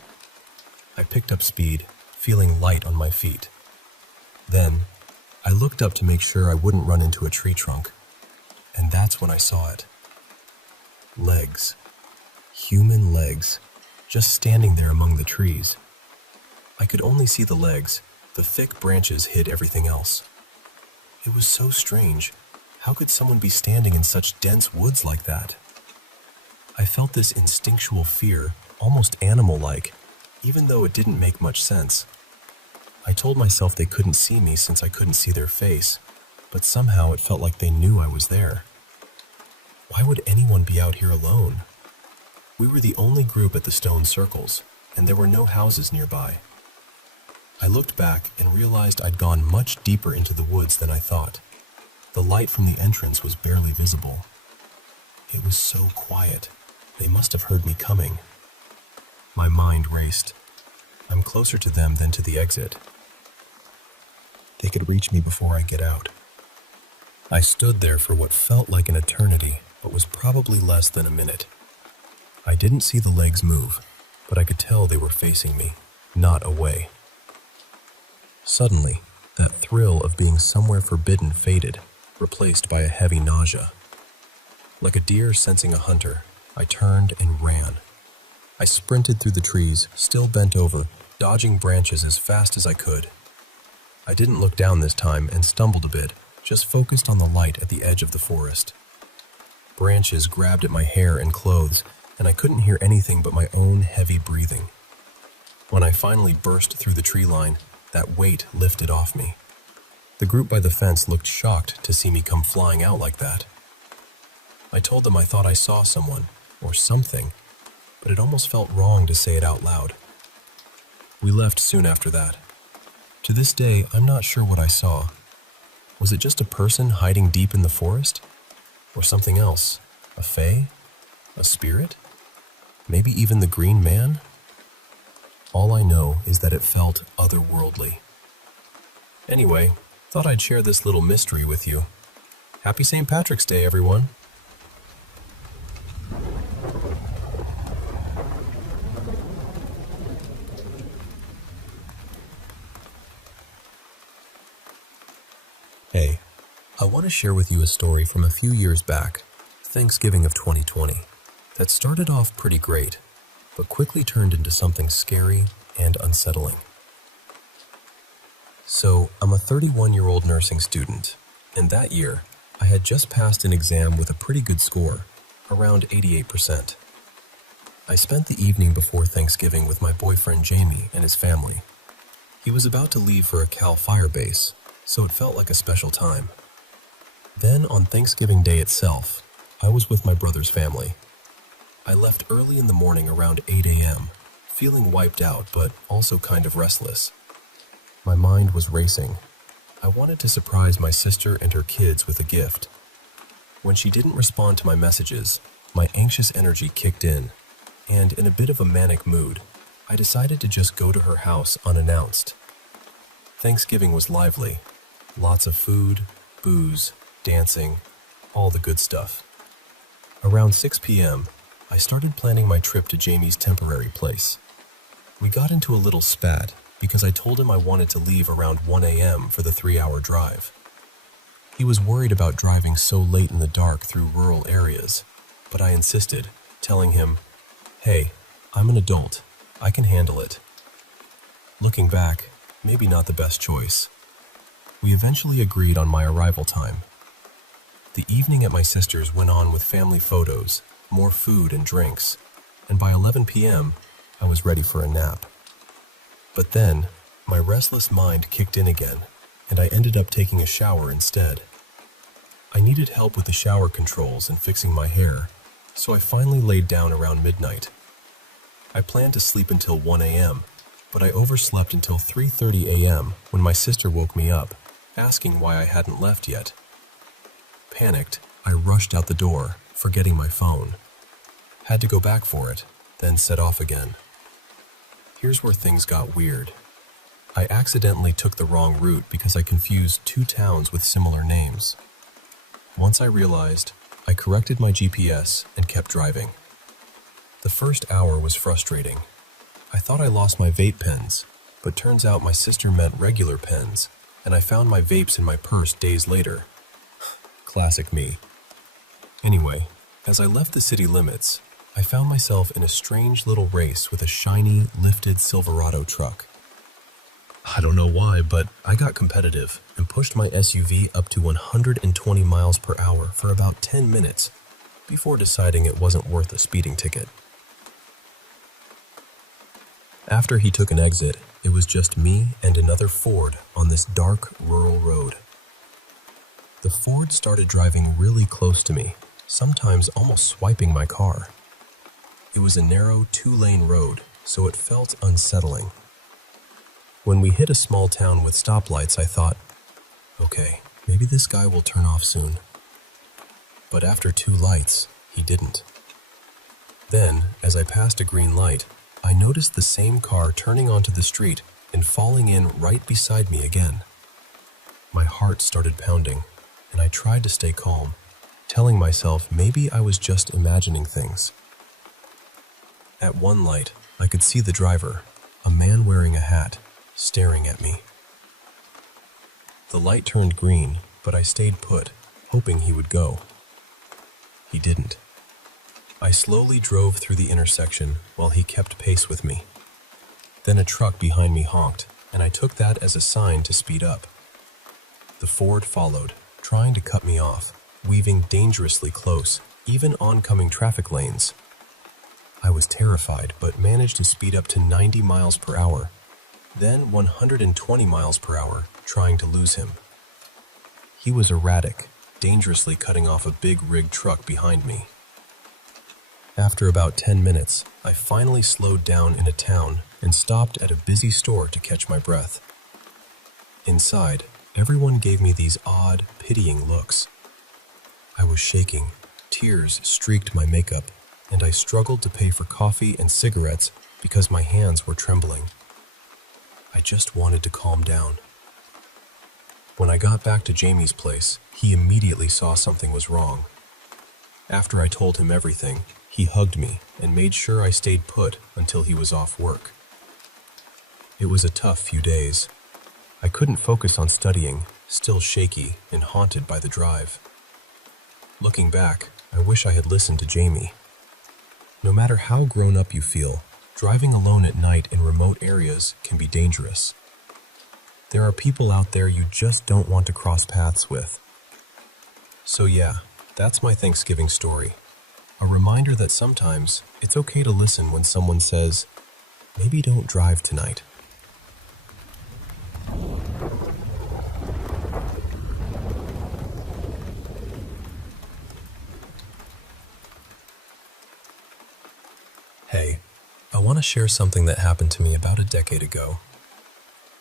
I picked up speed, feeling light on my feet. Then, I looked up to make sure I wouldn't run into a tree trunk, and that's when I saw it. Legs. Human legs, just standing there among the trees. I could only see the legs. The thick branches hid everything else. It was so strange. How could someone be standing in such dense woods like that? I felt this instinctual fear, almost animal-like, even though it didn't make much sense. I told myself they couldn't see me since I couldn't see their face, but somehow it felt like they knew I was there. Why would anyone be out here alone? We were the only group at the stone circles, and there were no houses nearby. I looked back and realized I'd gone much deeper into the woods than I thought. The light from the entrance was barely visible. It was so quiet. They must have heard me coming. My mind raced. I'm closer to them than to the exit. They could reach me before I get out. I stood there for what felt like an eternity, but was probably less than a minute. I didn't see the legs move, but I could tell they were facing me, not away. Suddenly, that thrill of being somewhere forbidden faded, replaced by a heavy nausea. Like a deer sensing a hunter, I turned and ran. I sprinted through the trees, still bent over, dodging branches as fast as I could. I didn't look down this time and stumbled a bit, just focused on the light at the edge of the forest. Branches grabbed at my hair and clothes, and I couldn't hear anything but my own heavy breathing. When I finally burst through the tree line, that weight lifted off me. The group by the fence looked shocked to see me come flying out like that. I told them I thought I saw someone, or something, but it almost felt wrong to say it out loud. We left soon after that. To this day, I'm not sure what I saw. Was it just a person hiding deep in the forest? Or something else? A fae? A spirit? Maybe even the Green Man? All I know is that it felt otherworldly. Anyway, thought I'd share this little mystery with you. Happy St. Patrick's Day, everyone! Hey, I want to share with you a story from a few years back, Thanksgiving of 2020, that started off pretty great, but quickly turned into something scary and unsettling. So, I'm a 31-year-old nursing student, and that year, I had just passed an exam with a pretty good score, around 88%. I spent the evening before Thanksgiving with my boyfriend Jamie and his family. He was about to leave for a Cal Fire base, so it felt like a special time. Then, on Thanksgiving Day itself, I was with my brother's family. I left early in the morning around 8 a.m., feeling wiped out but also kind of restless. My mind was racing. I wanted to surprise my sister and her kids with a gift. When she didn't respond to my messages, my anxious energy kicked in, and in a bit of a manic mood, I decided to just go to her house unannounced. Thanksgiving was lively. Lots of food, booze, dancing, all the good stuff. Around 6 p.m., I started planning my trip to Jamie's temporary place. We got into a little spat because I told him I wanted to leave around 1 a.m. for the 3-hour drive. He was worried about driving so late in the dark through rural areas, but I insisted, telling him, "Hey, I'm an adult. I can handle it." Looking back, maybe not the best choice. We eventually agreed on my arrival time. The evening at my sister's went on with family photos, more food and drinks, and by 11 p.m., I was ready for a nap. But then, My restless mind kicked in again, and I ended up taking a shower instead. I needed help with the shower controls and fixing my hair, so I finally laid down around midnight. I planned to sleep until 1 a.m., but I overslept until 3:30 a.m. when my sister woke me up, asking why I hadn't left yet. Panicked, I rushed out the door, forgetting my phone. Had to go back for it, then set off again. Here's where things got weird. I accidentally took the wrong route because I confused two towns with similar names. Once I realized, I corrected my GPS and kept driving. The first hour was frustrating. I thought I lost my vape pens, but turns out my sister meant regular pens, and I found my vapes in my purse days later. Classic me. Anyway, as I left the city limits, I found myself in a strange little race with a shiny, lifted Silverado truck. I don't know why, but I got competitive and pushed my SUV up to 120 miles per hour for about 10 minutes before deciding it wasn't worth a speeding ticket. After he took an exit, it was just me and another Ford on this dark, rural road. The Ford started driving really close to me, sometimes almost swiping my car. It was a narrow, two-lane road, so it felt unsettling. When we hit a small town with stoplights, I thought, okay, maybe this guy will turn off soon. But after 2 lights, he didn't. Then, as I passed a green light, I noticed the same car turning onto the street and falling in right beside me again. My heart started pounding, and I tried to stay calm, telling myself maybe I was just imagining things. At one light, I could see the driver, a man wearing a hat, staring at me. The light turned green, but I stayed put, hoping he would go. He didn't. I slowly drove through the intersection while he kept pace with me. Then a truck behind me honked, and I took that as a sign to speed up. The Ford followed, trying to cut me off, weaving dangerously close, even oncoming traffic lanes. I was terrified, but managed to speed up to 90 miles per hour, then 120 miles per hour, trying to lose him. He was erratic, dangerously cutting off a big rig truck behind me. After about 10 minutes, I finally slowed down in a town and stopped at a busy store to catch my breath. Inside, everyone gave me these odd, pitying looks. I was shaking, tears streaked my makeup, and I struggled to pay for coffee and cigarettes because my hands were trembling. I just wanted to calm down. When I got back to Jamie's place, he immediately saw something was wrong. After I told him everything, he hugged me and made sure I stayed put until he was off work. It was a tough few days. I couldn't focus on studying, still shaky and haunted by the drive. Looking back, I wish I had listened to Jamie. No matter how grown up you feel, driving alone at night in remote areas can be dangerous. There are people out there you just don't want to cross paths with. So yeah, that's my Thanksgiving story. A reminder that sometimes it's okay to listen when someone says, maybe don't drive tonight. Hey, I want to share something that happened to me about a decade ago.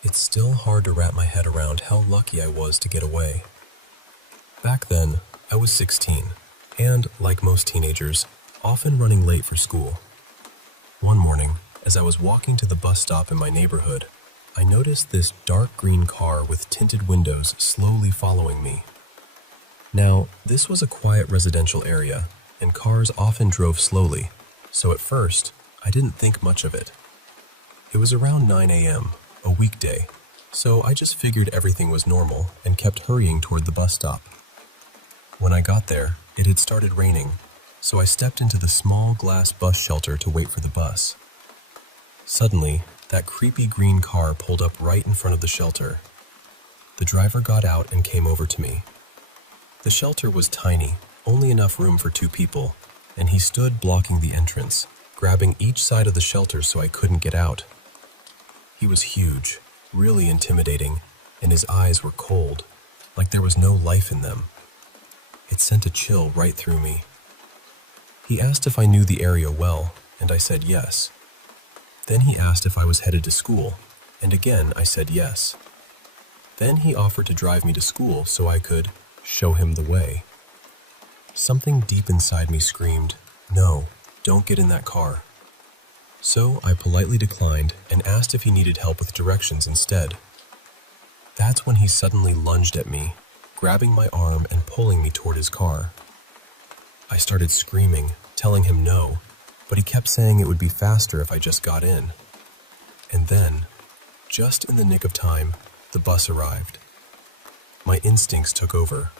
It's still hard to wrap my head around how lucky I was to get away. Back then, I was 16, and, like most teenagers, often running late for school. One morning, as I was walking to the bus stop in my neighborhood, I noticed this dark green car with tinted windows slowly following me. Now, this was a quiet residential area, and cars often drove slowly, so at first, I didn't think much of it. It was around 9 a.m., a weekday, so I just figured everything was normal and kept hurrying toward the bus stop. When I got there, it had started raining, so I stepped into the small glass bus shelter to wait for the bus. Suddenly, that creepy green car pulled up right in front of the shelter. The driver got out and came over to me. The shelter was tiny, only enough room for 2 people, and he stood blocking the entrance, grabbing each side of the shelter so I couldn't get out. He was huge, really intimidating, and his eyes were cold, like there was no life in them. It sent a chill right through me. He asked if I knew the area well, and I said yes. Then he asked if I was headed to school, and again I said yes. Then he offered to drive me to school so I could show him the way. Something deep inside me screamed, "No, don't get in that car." So I politely declined and asked if he needed help with directions instead. That's when he suddenly lunged at me, grabbing my arm and pulling me toward his car. I started screaming, telling him no, but he kept saying it would be faster if I just got in. And then, just in the nick of time, the bus arrived. My instincts took over.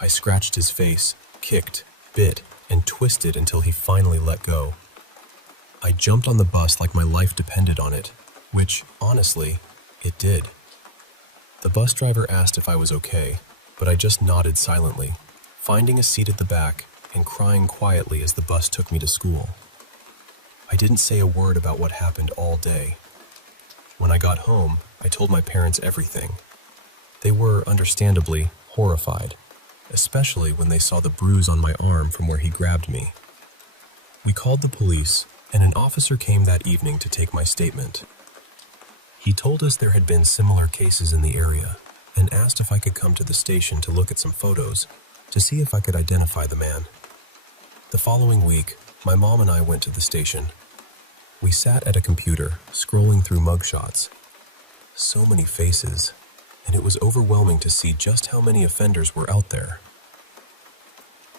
I scratched his face, kicked, bit, and twisted until he finally let go. I jumped on the bus like my life depended on it, which, honestly, it did. The bus driver asked if I was okay, but I just nodded silently, finding a seat at the back and crying quietly as the bus took me to school. I didn't say a word about what happened all day. When I got home, I told my parents everything. They were, understandably, horrified, especially when they saw the bruise on my arm from where he grabbed me. We called the police, and an officer came that evening to take my statement. He told us there had been similar cases in the area and asked if I could come to the station to look at some photos to see if I could identify the man. The following week, my mom and I went to the station. We sat at a computer, scrolling through mugshots. So many faces, and it was overwhelming to see just how many offenders were out there.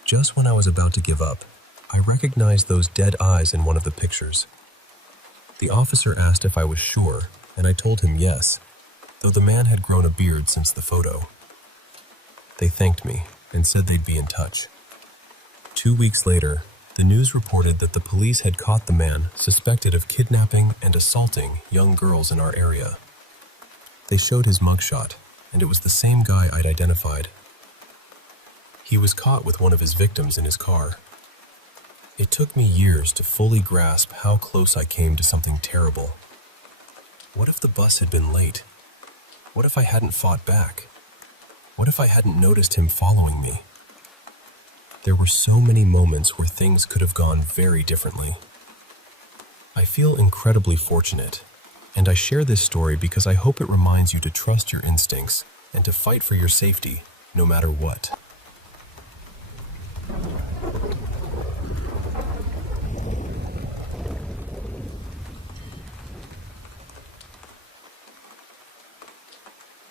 Just when I was about to give up, I recognized those dead eyes in one of the pictures. The officer asked if I was sure, and I told him yes, though the man had grown a beard since the photo. They thanked me and said they'd be in touch. 2 weeks later, the news reported that the police had caught the man suspected of kidnapping and assaulting young girls in our area. They showed his mugshot, and it was the same guy I'd identified. He was caught with one of his victims in his car. It took me years to fully grasp how close I came to something terrible. What if the bus had been late? What if I hadn't fought back? What if I hadn't noticed him following me? There were so many moments where things could have gone very differently. I feel incredibly fortunate, and I share this story because I hope it reminds you to trust your instincts and to fight for your safety, no matter what.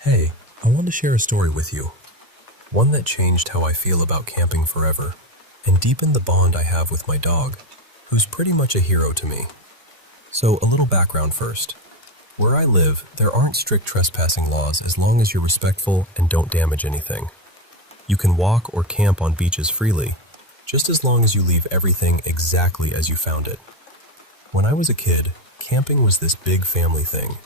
Hey, I want to share a story with you. One that changed how I feel about camping forever, and deepened the bond I have with my dog, who's pretty much a hero to me. So, a little background first. Where I live, there aren't strict trespassing laws as long as you're respectful and don't damage anything. You can walk or camp on beaches freely, just as long as you leave everything exactly as you found it. When I was a kid, camping was this big family thing.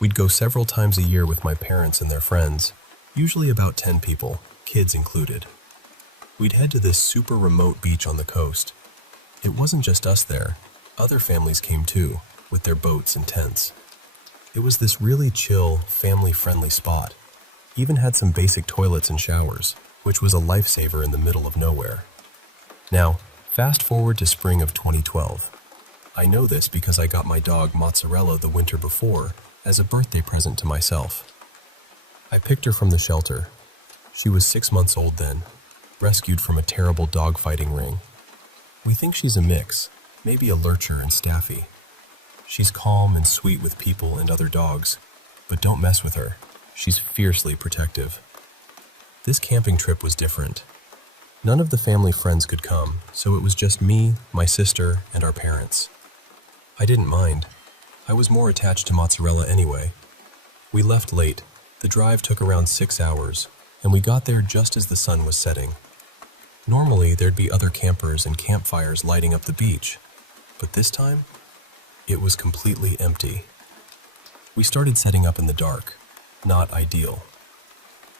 We'd go several times a year with my parents and their friends, usually about 10 people, kids included. We'd head to this super remote beach on the coast. It wasn't just us there. Other families came too, with their boats and tents. It was this really chill, family-friendly spot. Even had some basic toilets and showers, which was a lifesaver in the middle of nowhere. Now, fast forward to spring of 2012. I know this because I got my dog Mozzarella the winter before as a birthday present to myself. I picked her from the shelter. She was 6 months old then, rescued from a terrible dog-fighting ring. We think she's a mix, maybe a lurcher and staffy. She's calm and sweet with people and other dogs, but don't mess with her. She's fiercely protective. This camping trip was different. None of the family friends could come, so it was just me, my sister, and our parents. I didn't mind. I was more attached to Mozzarella anyway. We left late. The drive took around 6 hours, and we got there just as the sun was setting. Normally, there'd be other campers and campfires lighting up the beach, but this time, it was completely empty. We started setting up in the dark. Not ideal.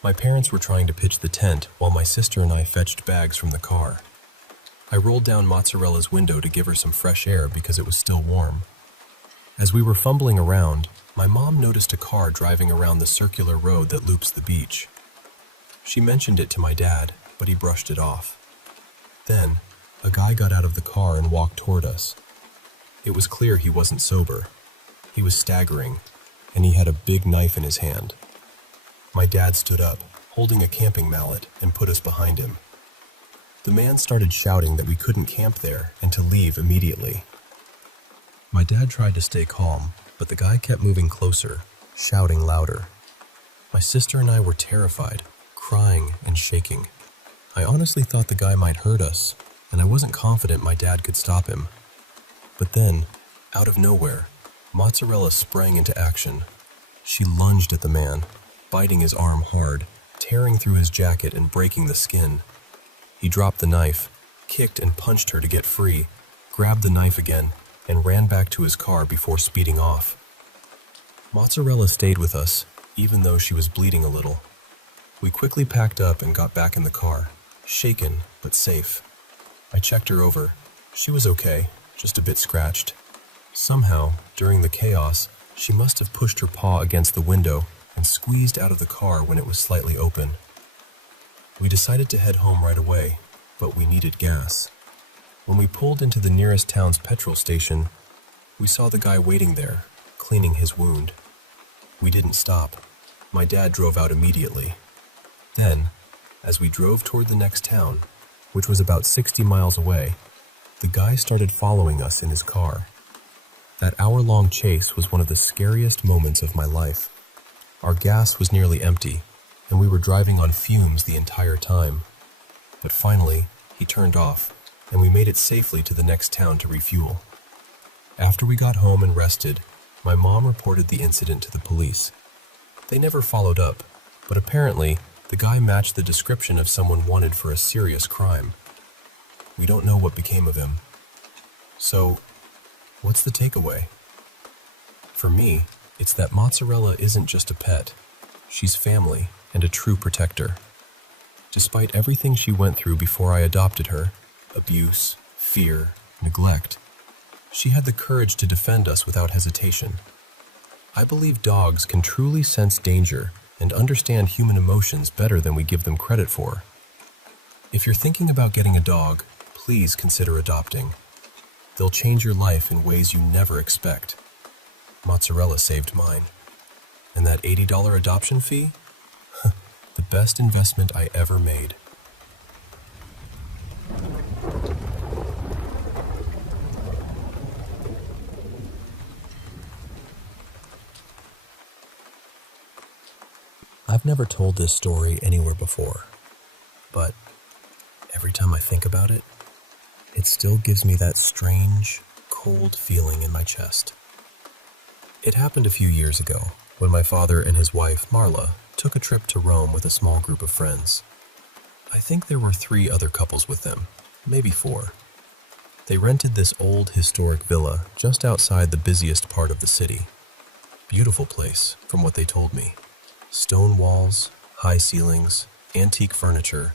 My parents were trying to pitch the tent while my sister and I fetched bags from the car. I rolled down Mozzarella's window to give her some fresh air because it was still warm. As we were fumbling around, my mom noticed a car driving around the circular road that loops the beach. She mentioned it to my dad, but he brushed it off. Then, a guy got out of the car and walked toward us. It was clear he wasn't sober. He was staggering, and he had a big knife in his hand. My dad stood up, holding a camping mallet, and put us behind him. The man started shouting that we couldn't camp there and to leave immediately. My dad tried to stay calm, but the guy kept moving closer, shouting louder. My sister and I were terrified, crying and shaking. I honestly thought the guy might hurt us, and I wasn't confident my dad could stop him. But then, out of nowhere, Mozzarella sprang into action. She lunged at the man, biting his arm hard, tearing through his jacket and breaking the skin. He dropped the knife, kicked and punched her to get free, grabbed the knife again, and ran back to his car before speeding off. Mozzarella stayed with us, even though she was bleeding a little. We quickly packed up and got back in the car, shaken but safe. I checked her over. She was okay, just a bit scratched. Somehow, during the chaos, she must have pushed her paw against the window and squeezed out of the car when it was slightly open. We decided to head home right away, but we needed gas. When we pulled into the nearest town's petrol station, we saw the guy waiting there, cleaning his wound. We didn't stop. My dad drove out immediately. Then, as we drove toward the next town, which was about 60 miles away, the guy started following us in his car. That hour-long chase was one of the scariest moments of my life. Our gas was nearly empty, and we were driving on fumes the entire time. But finally, he turned off, and we made it safely to the next town to refuel. After we got home and rested, my mom reported the incident to the police. They never followed up, but apparently, the guy matched the description of someone wanted for a serious crime. We don't know what became of him. So, what's the takeaway? For me, it's that Mozzarella isn't just a pet. She's family and a true protector. Despite everything she went through before I adopted her, abuse, fear, neglect, she had the courage to defend us without hesitation. I believe dogs can truly sense danger and understand human emotions better than we give them credit for. If you're thinking about getting a dog, please consider adopting. They'll change your life in ways you never expect. Mozzarella saved mine. And that $80 adoption fee? The best investment I ever made. I've never told this story anywhere before, but every time I think about it, it still gives me that strange, cold feeling in my chest. It happened a few years ago when my father and his wife, Marla, took a trip to Rome with a small group of friends. I think there were 3 other couples with them, maybe 4. They rented this old historic villa just outside the busiest part of the city. Beautiful place, from what they told me. Stone walls, high ceilings, antique furniture,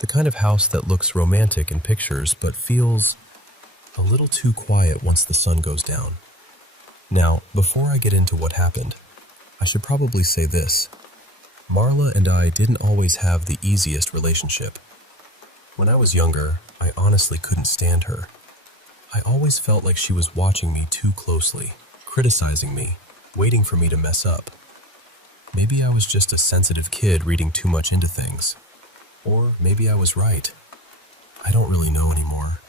the kind of house that looks romantic in pictures but feels a little too quiet once the sun goes down. Now, before I get into what happened, I should probably say this. Marla and I didn't always have the easiest relationship. When I was younger, I honestly couldn't stand her. I always felt like she was watching me too closely, criticizing me, waiting for me to mess up. Maybe I was just a sensitive kid reading too much into things. Or maybe I was right. I don't really know anymore.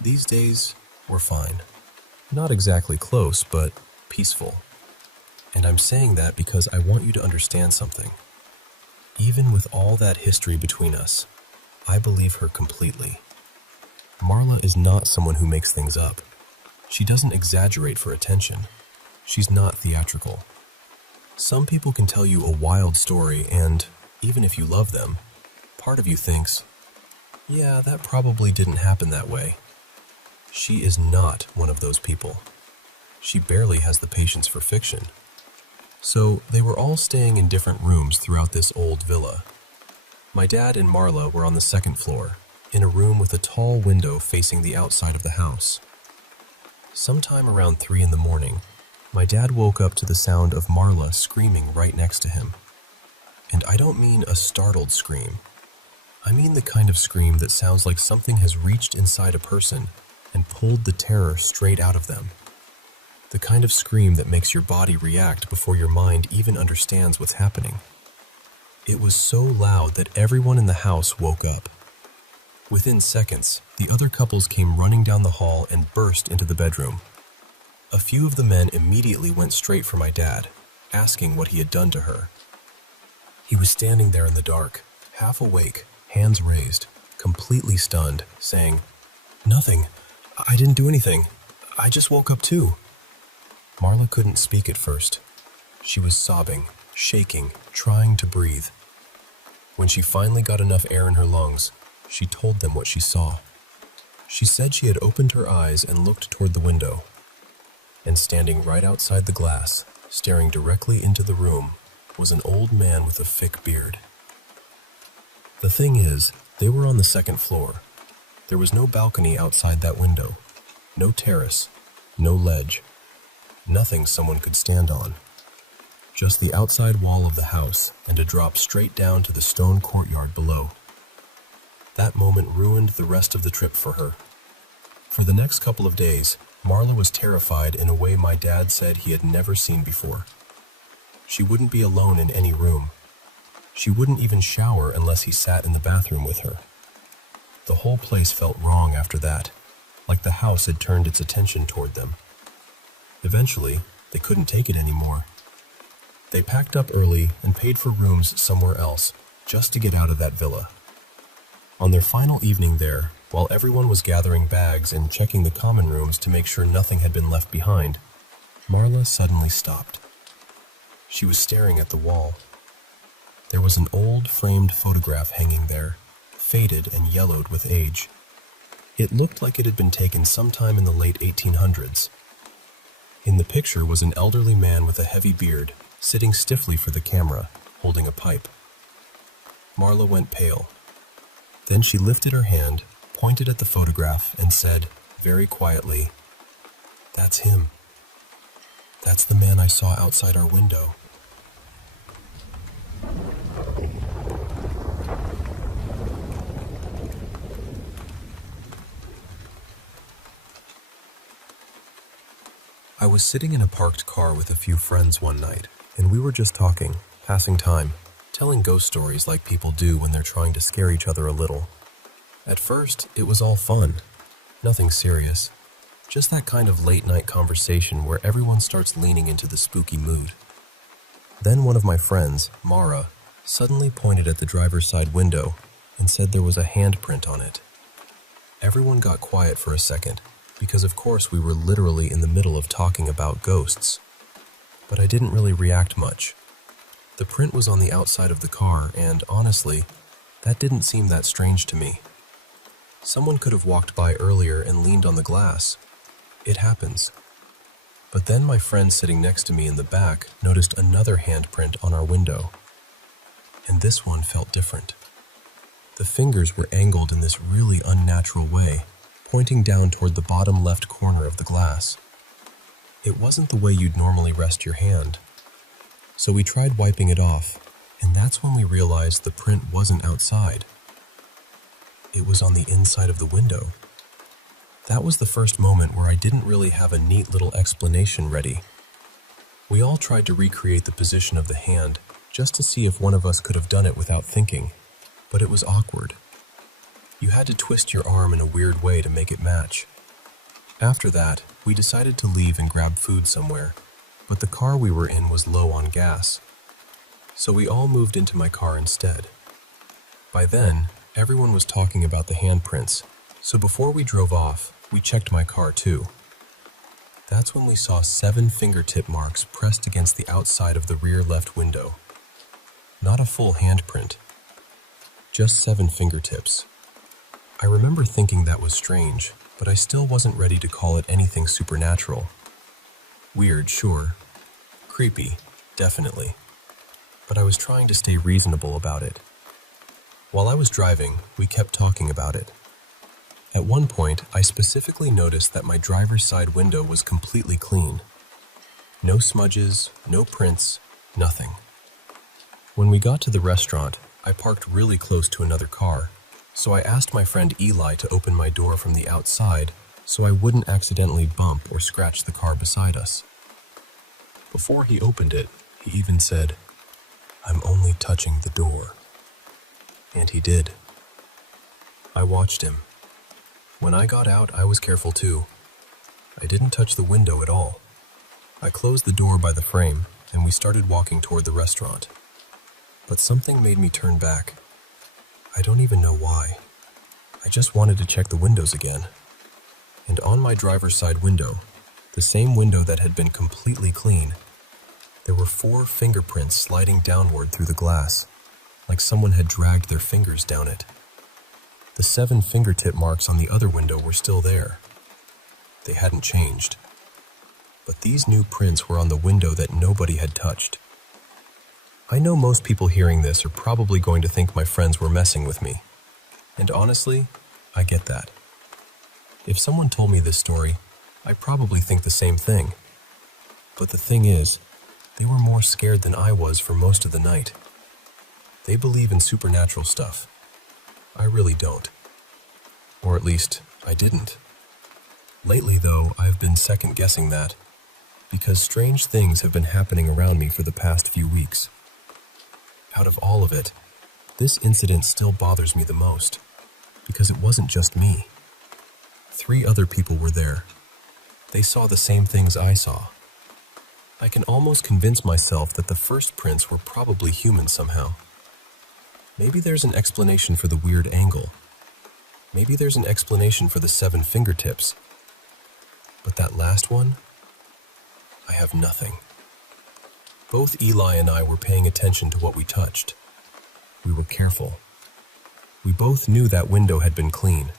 These days, we're fine. Not exactly close, but peaceful. And I'm saying that because I want you to understand something. Even with all that history between us, I believe her completely. Marla is not someone who makes things up. She doesn't exaggerate for attention. She's not theatrical. Some people can tell you a wild story and, even if you love them, part of you thinks, yeah, that probably didn't happen that way. She is not one of those people. She barely has the patience for fiction. So they were all staying in different rooms throughout this old villa. My dad and Marla were on the 2nd floor, in a room with a tall window facing the outside of the house. Sometime around 3 in the morning, My dad woke up to the sound of Marla screaming right next to him. And I don't mean a startled scream. I mean the kind of scream that sounds like something has reached inside a person and pulled the terror straight out of them. The kind of scream that makes your body react before your mind even understands what's happening. It was so loud that everyone in the house woke up. Within seconds, the other couples came running down the hall and burst into the bedroom. A few of the men immediately went straight for my dad, asking what he had done to her. He was standing there in the dark, half awake, hands raised, completely stunned, saying, "Nothing. I didn't do anything. I just woke up too." Marla couldn't speak at first. She was sobbing, shaking, trying to breathe. When she finally got enough air in her lungs, she told them what she saw. She said she had opened her eyes and looked toward the window. And standing right outside the glass, staring directly into the room, was an old man with a thick beard. The thing is, they were on the second floor. There was no balcony outside that window, no terrace, no ledge, nothing someone could stand on. Just the outside wall of the house and a drop straight down to the stone courtyard below. That moment ruined the rest of the trip for her. For the next couple of days, Marla was terrified in a way my dad said he had never seen before. She wouldn't be alone in any room. She wouldn't even shower unless he sat in the bathroom with her. The whole place felt wrong after that, like the house had turned its attention toward them. Eventually, they couldn't take it anymore. They packed up early and paid for rooms somewhere else, just to get out of that villa. On their final evening there, while everyone was gathering bags and checking the common rooms to make sure nothing had been left behind, Marla suddenly stopped. She was staring at the wall. There was an old framed photograph hanging there, faded and yellowed with age. It looked like it had been taken sometime in the late 1800s. In the picture was an elderly man with a heavy beard, sitting stiffly for the camera, holding a pipe. Marla went pale. Then she lifted her hand, pointed at the photograph, and said, very quietly, "That's him. That's the man I saw outside our window." I was sitting in a parked car with a few friends one night, and we were just talking, passing time, telling ghost stories like people do when they're trying to scare each other a little. At first, it was all fun. Nothing serious. Just that kind of late-night conversation where everyone starts leaning into the spooky mood. Then one of my friends, Mara, suddenly pointed at the driver's side window and said there was a handprint on it. Everyone got quiet for a second, because of course we were literally in the middle of talking about ghosts. But I didn't really react much. The print was on the outside of the car, and honestly, that didn't seem that strange to me. Someone could have walked by earlier and leaned on the glass. It happens. But then my friend sitting next to me in the back noticed another handprint on our window. And this one felt different. The fingers were angled in this really unnatural way, pointing down toward the bottom left corner of the glass. It wasn't the way you'd normally rest your hand. So we tried wiping it off, and that's when we realized the print wasn't outside. It was on the inside of the window. That was the first moment where I didn't really have a neat little explanation ready. We all tried to recreate the position of the hand just to see if one of us could have done it without thinking, but it was awkward. You had to twist your arm in a weird way to make it match. After that, we decided to leave and grab food somewhere, but the car we were in was low on gas. So we all moved into my car instead. By then, everyone was talking about the handprints, so before we drove off, we checked my car too. That's when we saw 7 fingertip marks pressed against the outside of the rear left window. Not a full handprint, just 7 fingertips. I remember thinking that was strange, but I still wasn't ready to call it anything supernatural. Weird, sure. Creepy, definitely. But I was trying to stay reasonable about it. While I was driving, we kept talking about it. At one point, I specifically noticed that my driver's side window was completely clean. No smudges, no prints, nothing. When we got to the restaurant, I parked really close to another car, so I asked my friend Eli to open my door from the outside so I wouldn't accidentally bump or scratch the car beside us. Before he opened it, he even said, "I'm only touching the door." And he did. I watched him. When I got out, I was careful too. I didn't touch the window at all. I closed the door by the frame, and we started walking toward the restaurant. But something made me turn back. I don't even know why. I just wanted to check the windows again. And on my driver's side window, the same window that had been completely clean, there were 4 fingerprints sliding downward through the glass, like someone had dragged their fingers down it. The 7 fingertip marks on the other window were still there. They hadn't changed. But these new prints were on the window that nobody had touched. I know most people hearing this are probably going to think my friends were messing with me. And honestly, I get that. If someone told me this story, I'd probably think the same thing. But the thing is, they were more scared than I was for most of the night. They believe in supernatural stuff. I really don't. Or at least, I didn't. Lately, though, I've been second-guessing that, because strange things have been happening around me for the past few weeks. Out of all of it, this incident still bothers me the most, because it wasn't just me. 3 other people were there. They saw the same things I saw. I can almost convince myself that the first prints were probably human somehow. Maybe there's an explanation for the weird angle. Maybe there's an explanation for the 7 fingertips. But that last one, I have nothing. Both Eli and I were paying attention to what we touched. We were careful. We both knew that window had been clean.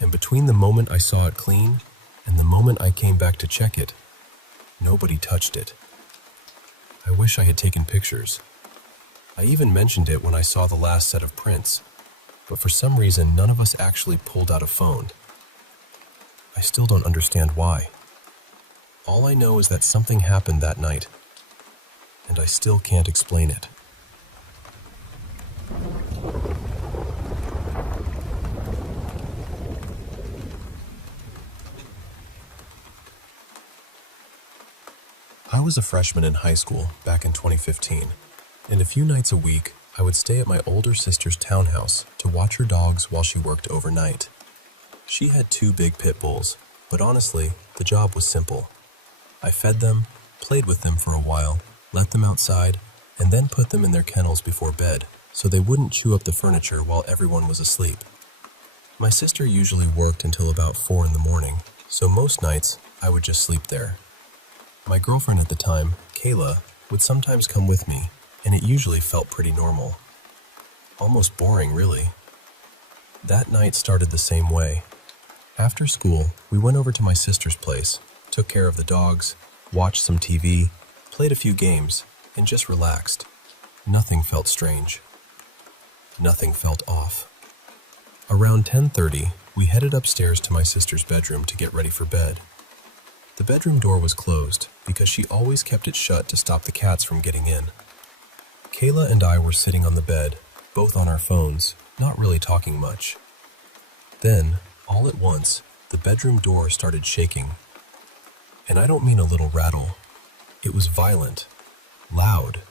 And between the moment I saw it clean and the moment I came back to check it, nobody touched it. I wish I had taken pictures. I even mentioned it when I saw the last set of prints, but for some reason none of us actually pulled out a phone. I still don't understand why. All I know is that something happened that night, and I still can't explain it. I was a freshman in high school back in 2015, and a few nights a week, I would stay at my older sister's townhouse to watch her dogs while she worked overnight. She had 2 big pit bulls, but honestly, the job was simple. I fed them, played with them for a while, let them outside, and then put them in their kennels before bed so they wouldn't chew up the furniture while everyone was asleep. My sister usually worked until about 4 in the morning, so most nights I would just sleep there. My girlfriend at the time, Kayla, would sometimes come with me, and it usually felt pretty normal. Almost boring, really. That night started the same way. After school, we went over to my sister's place, took care of the dogs, watched some TV, played a few games, and just relaxed. Nothing felt strange. Nothing felt off. Around 10:30, we headed upstairs to my sister's bedroom to get ready for bed. The bedroom door was closed because she always kept it shut to stop the cats from getting in. Kayla and I were sitting on the bed, both on our phones, not really talking much. Then, all at once, the bedroom door started shaking. And I don't mean a little rattle. It was violent, loud,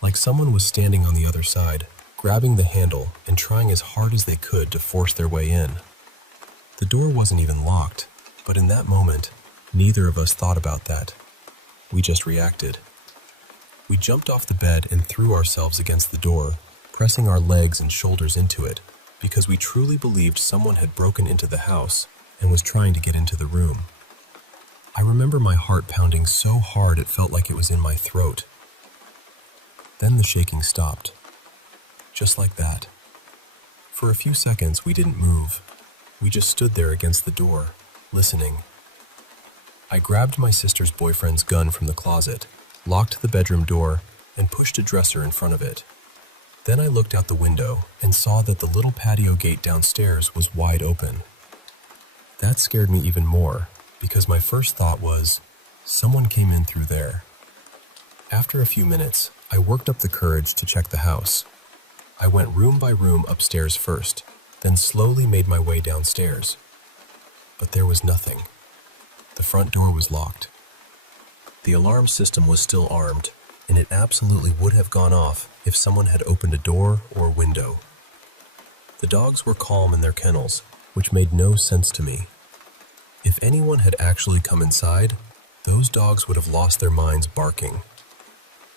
like someone was standing on the other side, grabbing the handle and trying as hard as they could to force their way in. The door wasn't even locked, but in that moment, neither of us thought about that. We just reacted. We jumped off the bed and threw ourselves against the door, pressing our legs and shoulders into it, because we truly believed someone had broken into the house and was trying to get into the room. I remember my heart pounding so hard it felt like it was in my throat. Then the shaking stopped. Just like that. For a few seconds, we didn't move. We just stood there against the door, listening. I grabbed my sister's boyfriend's gun from the closet, locked the bedroom door, and pushed a dresser in front of it. Then I looked out the window and saw that the little patio gate downstairs was wide open. That scared me even more, because my first thought was, Someone came in through there. After a few minutes, I worked up the courage to check the house. I went room by room upstairs first, then slowly made my way downstairs. But there was nothing. The front door was locked. The alarm system was still armed, and it absolutely would have gone off if someone had opened a door or window. The dogs were calm in their kennels, which made no sense to me. If anyone had actually come inside, those dogs would have lost their minds barking.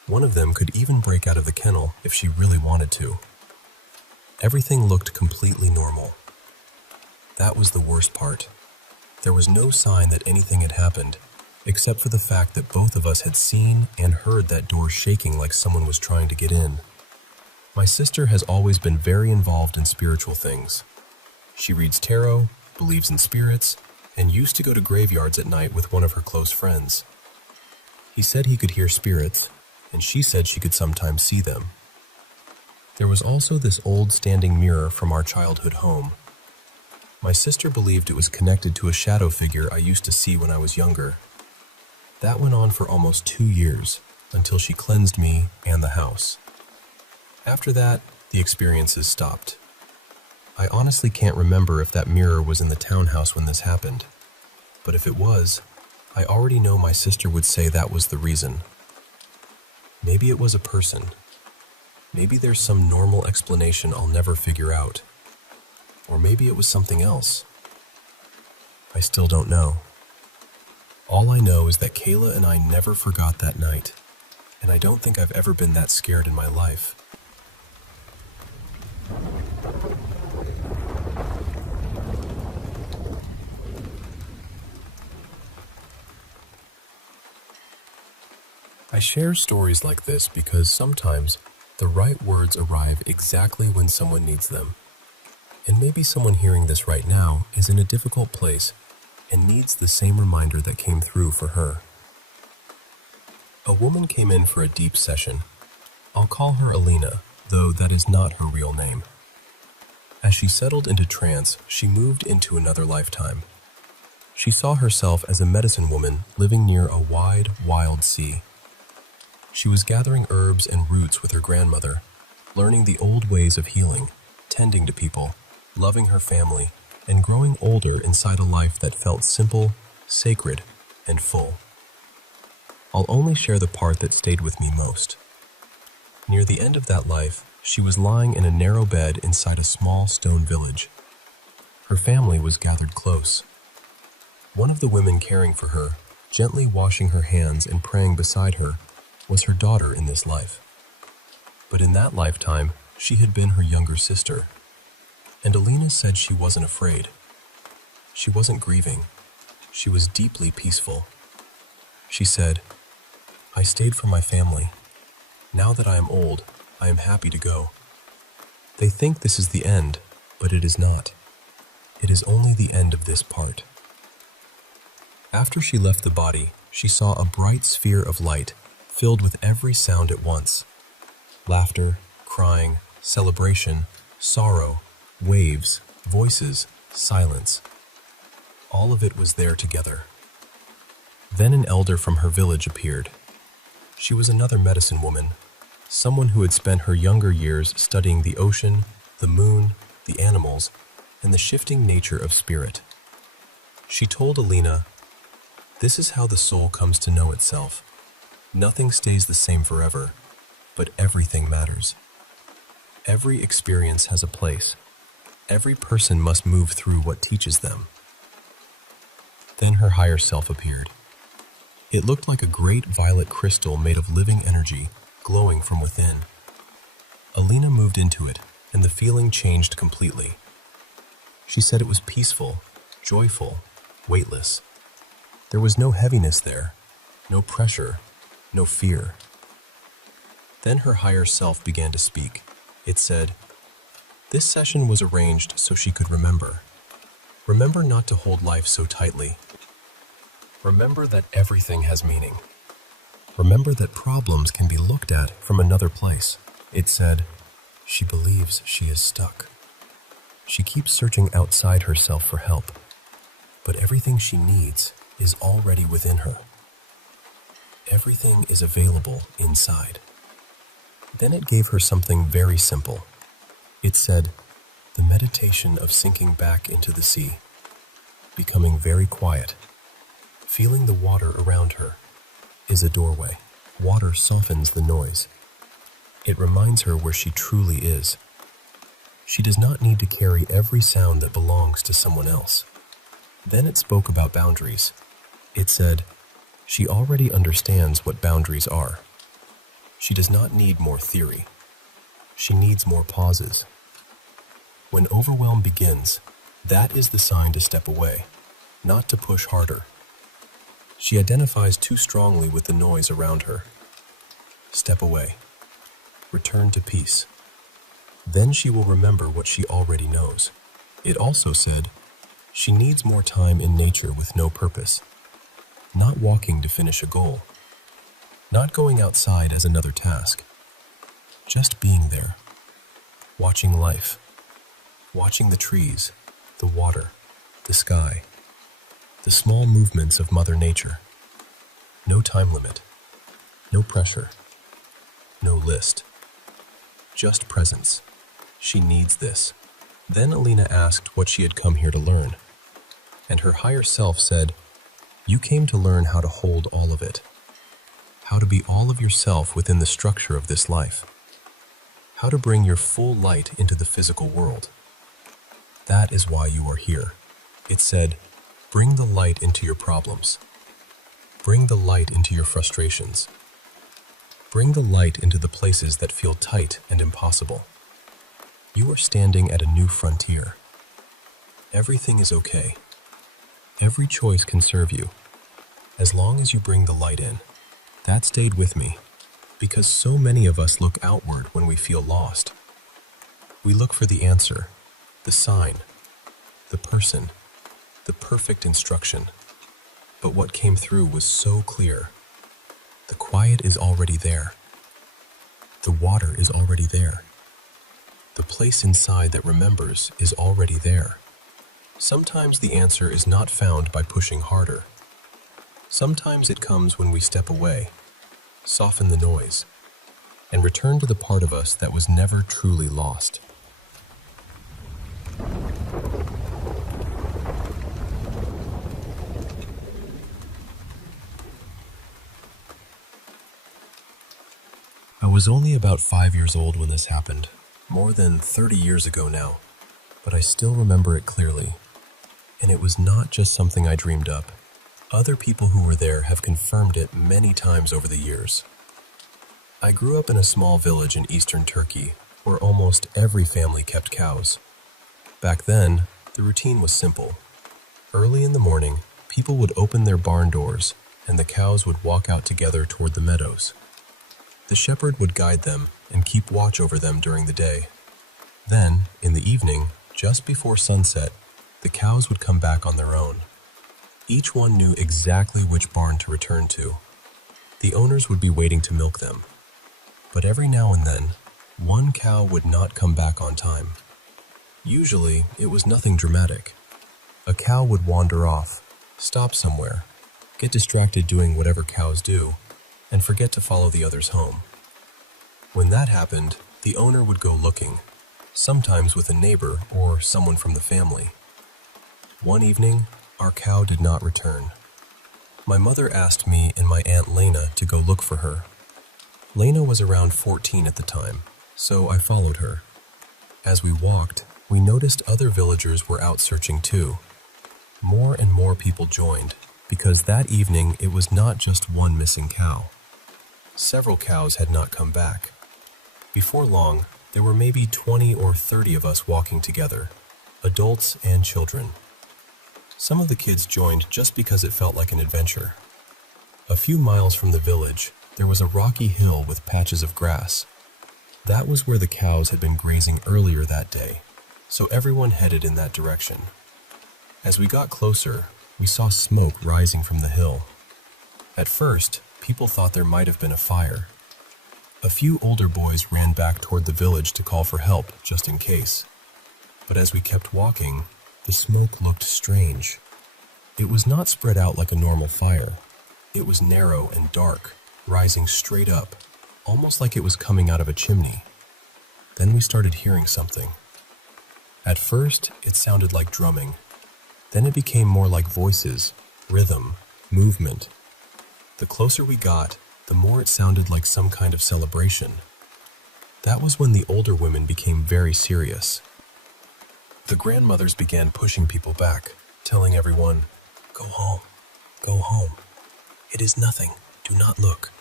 One of them could even break out of the kennel if she really wanted to. Everything looked completely normal. That was the worst part. There was no sign that anything had happened, except for the fact that both of us had seen and heard that door shaking like someone was trying to get in. My sister has always been very involved in spiritual things. She reads tarot, believes in spirits, and used to go to graveyards at night with one of her close friends. He said he could hear spirits, and she said she could sometimes see them. There was also this old standing mirror from our childhood home. My sister believed it was connected to a shadow figure I used to see when I was younger. That went on for almost 2 years, until she cleansed me and the house. After that, the experiences stopped. I honestly can't remember if that mirror was in the townhouse when this happened, but if it was, I already know my sister would say that was the reason. Maybe it was a person. Maybe there's some normal explanation I'll never figure out. Or maybe it was something else. I still don't know. All I know is that Kayla and I never forgot that night, and I don't think I've ever been that scared in my life. I share stories like this because sometimes the right words arrive exactly when someone needs them. And maybe someone hearing this right now is in a difficult place and needs the same reminder that came through for her. A woman came in for a deep session. I'll call her Alina, though that is not her real name. As she settled into trance, she moved into another lifetime. She saw herself as a medicine woman living near a wide, wild sea. She was gathering herbs and roots with her grandmother, learning the old ways of healing, tending to people, loving her family, and growing older inside a life that felt simple, sacred, and full. I'll only share the part that stayed with me most. Near the end of that life, she was lying in a narrow bed inside a small stone village. Her family was gathered close. One of the women caring for her, gently washing her hands and praying beside her, was her daughter in this life. But in that lifetime, she had been her younger sister. And Alina said she wasn't afraid. She wasn't grieving. She was deeply peaceful. She said, "I stayed for my family. Now that I am old, I am happy to go. They think this is the end, but it is not. It is only the end of this part." After she left the body, she saw a bright sphere of light filled with every sound at once. Laughter, crying, celebration, sorrow, waves, voices, silence. All of it was there together. Then an elder from her village appeared. She was another medicine woman, someone who had spent her younger years studying the ocean, the moon, the animals, and the shifting nature of spirit. She told Alina, "This is how the soul comes to know itself. Nothing stays the same forever, but everything matters. Every experience has a place. Every person must move through what teaches them." Then her higher self appeared. It looked like a great violet crystal made of living energy, glowing from within. Alina moved into it, and the feeling changed completely. She said it was peaceful, joyful, weightless. There was no heaviness there, no pressure, no fear. Then her higher self began to speak. It said, "This session was arranged so she could remember. Remember not to hold life so tightly. Remember that everything has meaning. Remember that problems can be looked at from another place." It said, "She believes she is stuck. She keeps searching outside herself for help, but everything she needs is already within her. Everything is available inside. Then it gave her something very simple. It said, the meditation of sinking back into the sea, becoming very quiet, feeling the water around her, is a doorway. Water softens the noise. It reminds her where she truly is. She does not need to carry every sound that belongs to someone else. Then it spoke about boundaries. It said, she already understands what boundaries are. She does not need more theory. She needs more pauses. When overwhelm begins, that is the sign to step away, not to push harder. She identifies too strongly with the noise around her. Step away. Return to peace. Then she will remember what she already knows. It also said, she needs more time in nature with no purpose. Not walking to finish a goal. Not going outside as another task. Just being there. Watching life. Watching the trees, the water, the sky. The small movements of Mother Nature. No time limit. No pressure. No list. Just presence. She needs this. Then Alina asked what she had come here to learn. And her higher self said, you came to learn how to hold all of it. How to be all of yourself within the structure of this life. How to bring your full light into the physical world. That is why you are here. It said, bring the light into your problems. Bring the light into your frustrations. Bring the light into the places that feel tight and impossible. You are standing at a new frontier. Everything is okay. Every choice can serve you, as long as you bring the light in. That stayed with me, because so many of us look outward when we feel lost. We look for the answer, the sign, the person, the perfect instruction. But what came through was so clear. The quiet is already there. The water is already there. The place inside that remembers is already there. Sometimes the answer is not found by pushing harder. Sometimes it comes when we step away, soften the noise, and return to the part of us that was never truly lost. I was only about 5 years old when this happened, more than 30 years ago now, but I still remember it clearly. And it was not just something I dreamed up. Other people who were there have confirmed it many times over the years. I grew up in a small village in eastern Turkey, where almost every family kept cows. Back then, the routine was simple. Early in the morning, people would open their barn doors, and the cows would walk out together toward the meadows. The shepherd would guide them and keep watch over them during the day. Then, in the evening, just before sunset, the cows would come back on their own. Each one knew exactly which barn to return to. The owners would be waiting to milk them. But every now and then, one cow would not come back on time. Usually, it was nothing dramatic. A cow would wander off, stop somewhere, get distracted doing whatever cows do, and forget to follow the others home. When that happened, the owner would go looking, sometimes with a neighbor or someone from the family. One evening, our cow did not return. My mother asked me and my Aunt Lena to go look for her. Lena was around 14 at the time, so I followed her. As we walked, we noticed other villagers were out searching too. More and more people joined, because that evening it was not just one missing cow. Several cows had not come back. Before long, there were maybe 20 or 30 of us walking together, adults and children. Some of the kids joined just because it felt like an adventure. A few miles from the village, there was a rocky hill with patches of grass. That was where the cows had been grazing earlier that day, so everyone headed in that direction. As we got closer, we saw smoke rising from the hill. At first, people thought there might have been a fire. A few older boys ran back toward the village to call for help, just in case. But as we kept walking, the smoke looked strange. It was not spread out like a normal fire. It was narrow and dark, rising straight up, almost like it was coming out of a chimney. Then we started hearing something. At first, it sounded like drumming. Then it became more like voices, rhythm, movement. The closer we got, the more it sounded like some kind of celebration. That was when the older women became very serious. The grandmothers began pushing people back, telling everyone, "Go home, go home. It is nothing, do not look."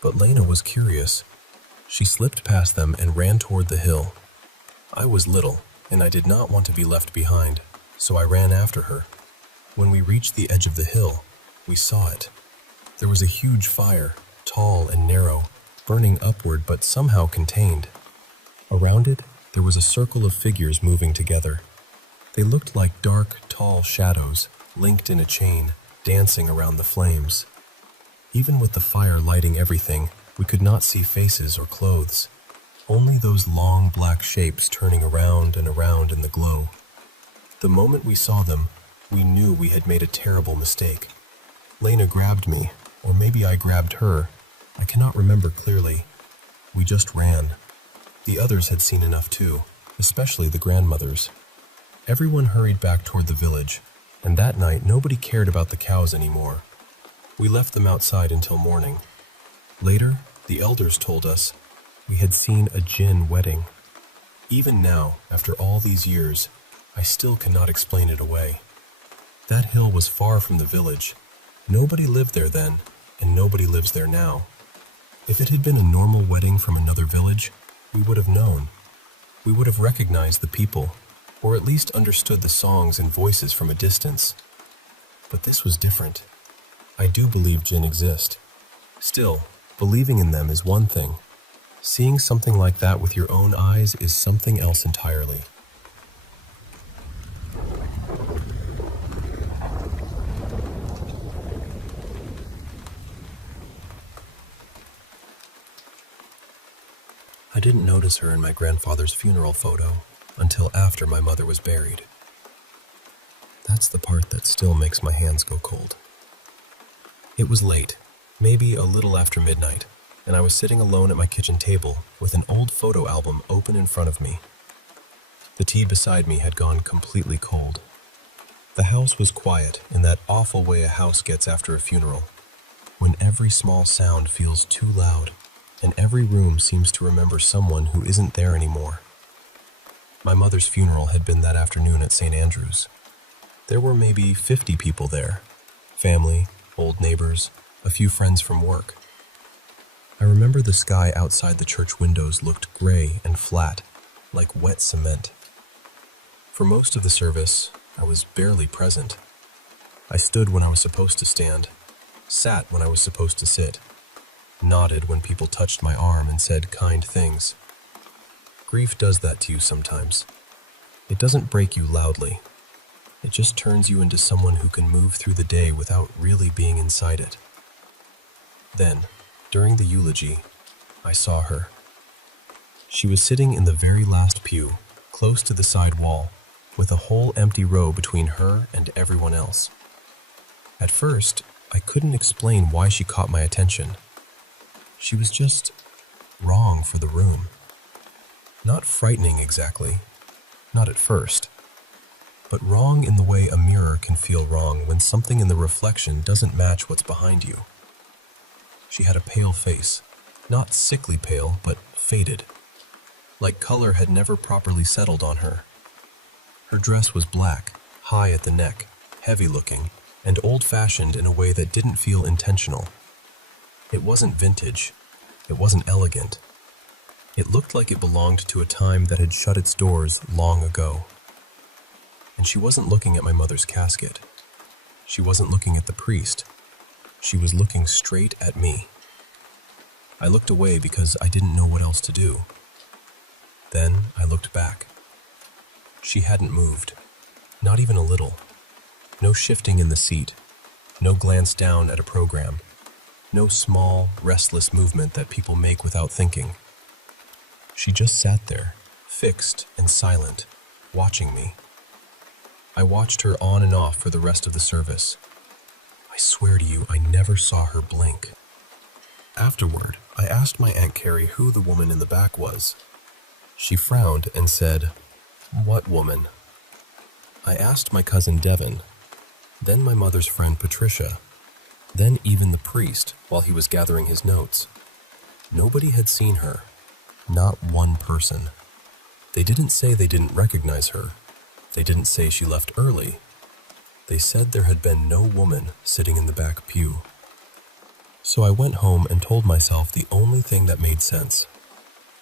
But Lena was curious. She slipped past them and ran toward the hill. I was little, and I did not want to be left behind, so I ran after her. When we reached the edge of the hill, we saw it. There was a huge fire, tall and narrow, burning upward but somehow contained. Around it, there was a circle of figures moving together. They looked like dark, tall shadows, linked in a chain, dancing around the flames. Even with the fire lighting everything, we could not see faces or clothes. Only those long black shapes turning around and around in the glow. The moment we saw them, we knew we had made a terrible mistake. Lena grabbed me, or maybe I grabbed her. I cannot remember clearly. We just ran. The others had seen enough too, especially the grandmothers. Everyone hurried back toward the village, and that night nobody cared about the cows anymore. We left them outside until morning. Later, the elders told us we had seen a jinn wedding. Even now, after all these years, I still cannot explain it away. That hill was far from the village. Nobody lived there then, and nobody lives there now. If it had been a normal wedding from another village, we would have known. We would have recognized the people, or at least understood the songs and voices from a distance. But this was different. I do believe jinn exist. Still, believing in them is one thing. Seeing something like that with your own eyes is something else entirely. I didn't notice her in my grandfather's funeral photo until after my mother was buried. That's the part that still makes my hands go cold. It was late, maybe a little after midnight, and I was sitting alone at my kitchen table with an old photo album open in front of me. The tea beside me had gone completely cold. The house was quiet in that awful way a house gets after a funeral, when every small sound feels too loud, and every room seems to remember someone who isn't there anymore. My mother's funeral had been that afternoon at St. Andrew's. There were maybe 50 people there, family, old neighbors, a few friends from work. I remember the sky outside the church windows looked gray and flat, like wet cement. For most of the service, I was barely present. I stood when I was supposed to stand, sat when I was supposed to sit, nodded when people touched my arm and said kind things. Grief does that to you sometimes. It doesn't break you loudly. It just turns you into someone who can move through the day without really being inside it. Then, during the eulogy, I saw her. She was sitting in the very last pew, close to the side wall, with a whole empty row between her and everyone else. At first, I couldn't explain why she caught my attention. She was just wrong for the room. Not frightening exactly, not at first, but wrong in the way a mirror can feel wrong when something in the reflection doesn't match what's behind you. She had a pale face, not sickly pale, but faded, like color had never properly settled on her. Her dress was black, high at the neck, heavy-looking, and old-fashioned in a way that didn't feel intentional. It wasn't vintage. It wasn't elegant. It looked like it belonged to a time that had shut its doors long ago. And she wasn't looking at my mother's casket. She wasn't looking at the priest. She was looking straight at me. I looked away because I didn't know what else to do. Then I looked back. She hadn't moved, not even a little. No shifting in the seat, no glance down at a program, no small, restless movement that people make without thinking. She just sat there, fixed and silent, watching me. I watched her on and off for the rest of the service. I swear to you, I never saw her blink. Afterward, I asked my Aunt Carrie who the woman in the back was. She frowned and said, "What woman?" I asked my cousin Devin, then my mother's friend Patricia, then even the priest while he was gathering his notes. Nobody had seen her, not one person. They didn't say they didn't recognize her. They didn't say she left early. They said there had been no woman sitting in the back pew. So I went home and told myself the only thing that made sense.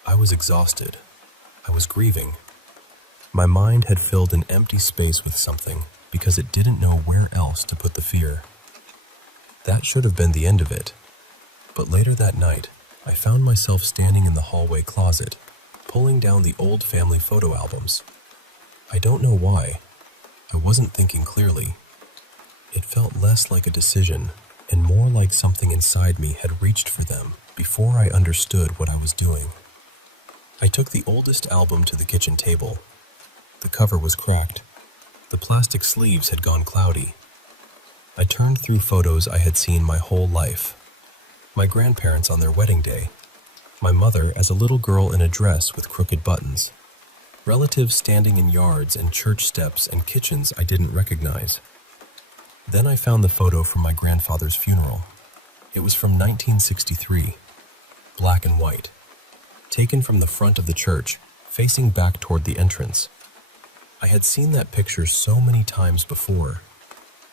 I was exhausted. I was grieving. My mind had filled an empty space with something because it didn't know where else to put the fear. That should have been the end of it. But later that night, I found myself standing in the hallway closet, pulling down the old family photo albums. I don't know why. I wasn't thinking clearly. It felt less like a decision and more like something inside me had reached for them before I understood what I was doing. I took the oldest album to the kitchen table. The cover was cracked. The plastic sleeves had gone cloudy. I turned through photos I had seen my whole life. My grandparents on their wedding day. My mother as a little girl in a dress with crooked buttons. Relatives standing in yards and church steps and kitchens I didn't recognize. Then I found the photo from my grandfather's funeral. It was from 1963, black and white, taken from the front of the church, facing back toward the entrance. I had seen that picture so many times before,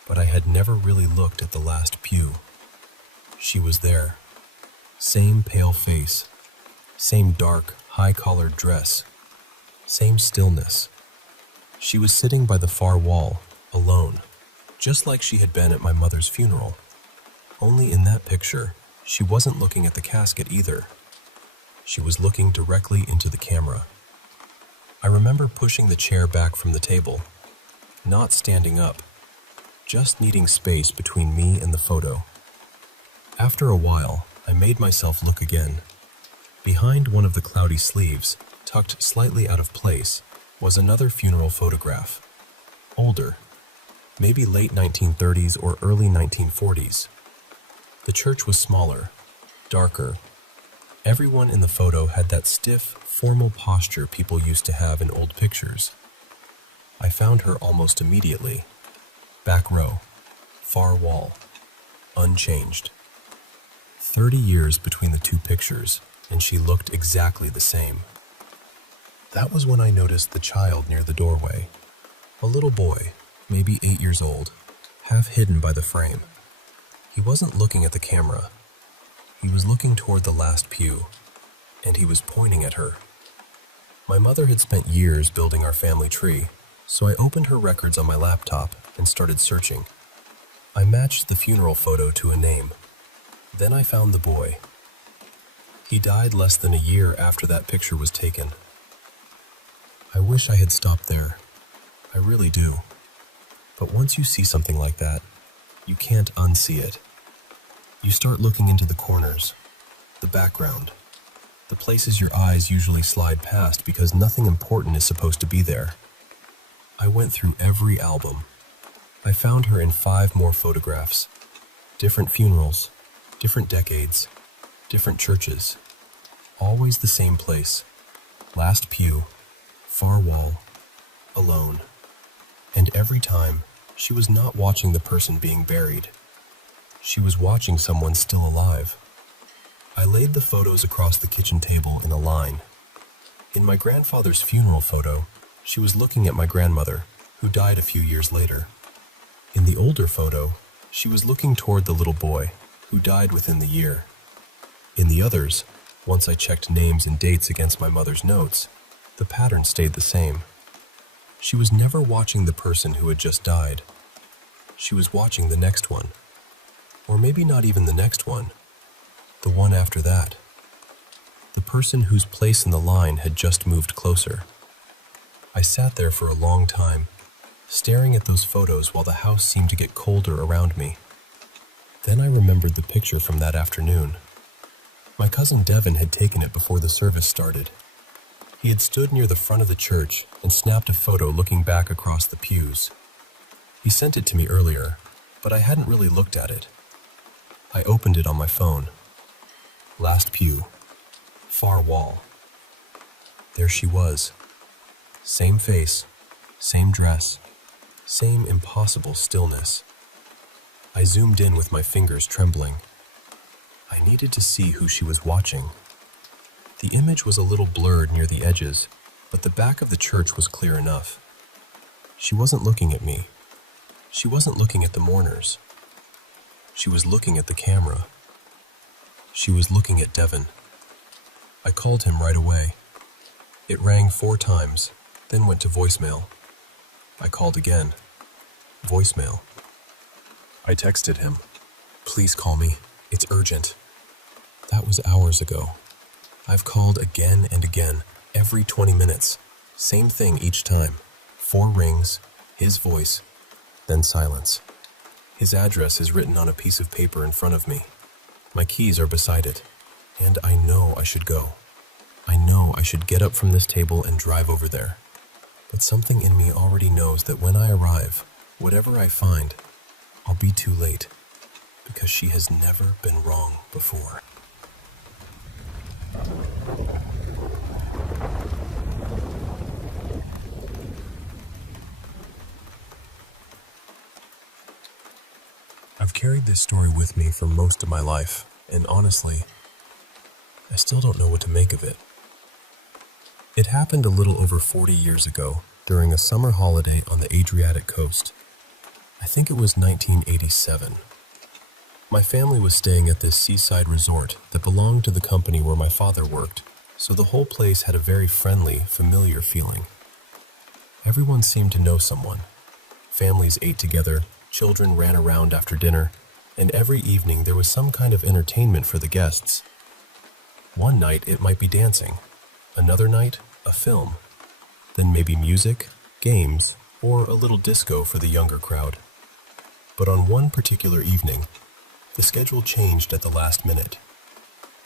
but I had never really looked at the last pew. She was there. Same pale face, same dark, high-collared dress, same stillness. She was sitting by the far wall, alone, just like she had been at my mother's funeral. Only in that picture, she wasn't looking at the casket either. She was looking directly into the camera. I remember pushing the chair back from the table, not standing up, just needing space between me and the photo. After a while, I made myself look again. Behind one of the cloudy sleeves, tucked slightly out of place, was another funeral photograph. Older, maybe late 1930s or early 1940s. The church was smaller, darker. Everyone in the photo had that stiff, formal posture people used to have in old pictures. I found her almost immediately. Back row, far wall, unchanged. 30 years between the two pictures, and she looked exactly the same. That was when I noticed the child near the doorway. A little boy, maybe 8 years old, half hidden by the frame. He wasn't looking at the camera. He was looking toward the last pew, and he was pointing at her. My mother had spent years building our family tree, so I opened her records on my laptop and started searching. I matched the funeral photo to a name. Then I found the boy. He died less than a year after that picture was taken. I wish I had stopped there. I really do. But once you see something like that, you can't unsee it. You start looking into the corners, the background, the places your eyes usually slide past because nothing important is supposed to be there. I went through every album. I found her in 5 more photographs. Different funerals, different decades, different churches. Always the same place. Last pew, far wall, alone. And every time, she was not watching the person being buried. She was watching someone still alive. I laid the photos across the kitchen table in a line. In my grandfather's funeral photo, she was looking at my grandmother, who died a few years later. In the older photo, she was looking toward the little boy, who died within the year. In the others, once I checked names and dates against my mother's notes, the pattern stayed the same. She was never watching the person who had just died. She was watching the next one. Or maybe not even the next one. The one after that. The person whose place in the line had just moved closer. I sat there for a long time, staring at those photos while the house seemed to get colder around me. Then I remembered the picture from that afternoon. My cousin Devin had taken it before the service started. He had stood near the front of the church and snapped a photo looking back across the pews. He sent it to me earlier, but I hadn't really looked at it. I opened it on my phone. Last pew. Far wall. There she was. Same face, same dress, same impossible stillness. I zoomed in with my fingers trembling. I needed to see who she was watching. The image was a little blurred near the edges, but the back of the church was clear enough. She wasn't looking at me. She wasn't looking at the mourners. She was looking at the camera. She was looking at Devon. I called him right away. It rang 4 times, then went to voicemail. I called again. Voicemail. I texted him. Please call me. It's urgent. That was hours ago. I've called again and again, every 20 minutes. Same thing each time. 4 rings, his voice, then silence. His address is written on a piece of paper in front of me. My keys are beside it, and I know I should go. I know I should get up from this table and drive over there. But something in me already knows that when I arrive, whatever I find, I'll be too late, because she has never been wrong before. I've carried this story with me for most of my life, and honestly, I still don't know what to make of it. It happened a little over 40 years ago, during a summer holiday on the Adriatic coast. I think it was 1987. My family was staying at this seaside resort that belonged to the company where my father worked, so the whole place had a very friendly, familiar feeling. Everyone seemed to know someone. Families ate together, children ran around after dinner, and every evening there was some kind of entertainment for the guests. One night it might be dancing, another night a film, then maybe music, games, or a little disco for the younger crowd. But on one particular evening, the schedule changed at the last minute.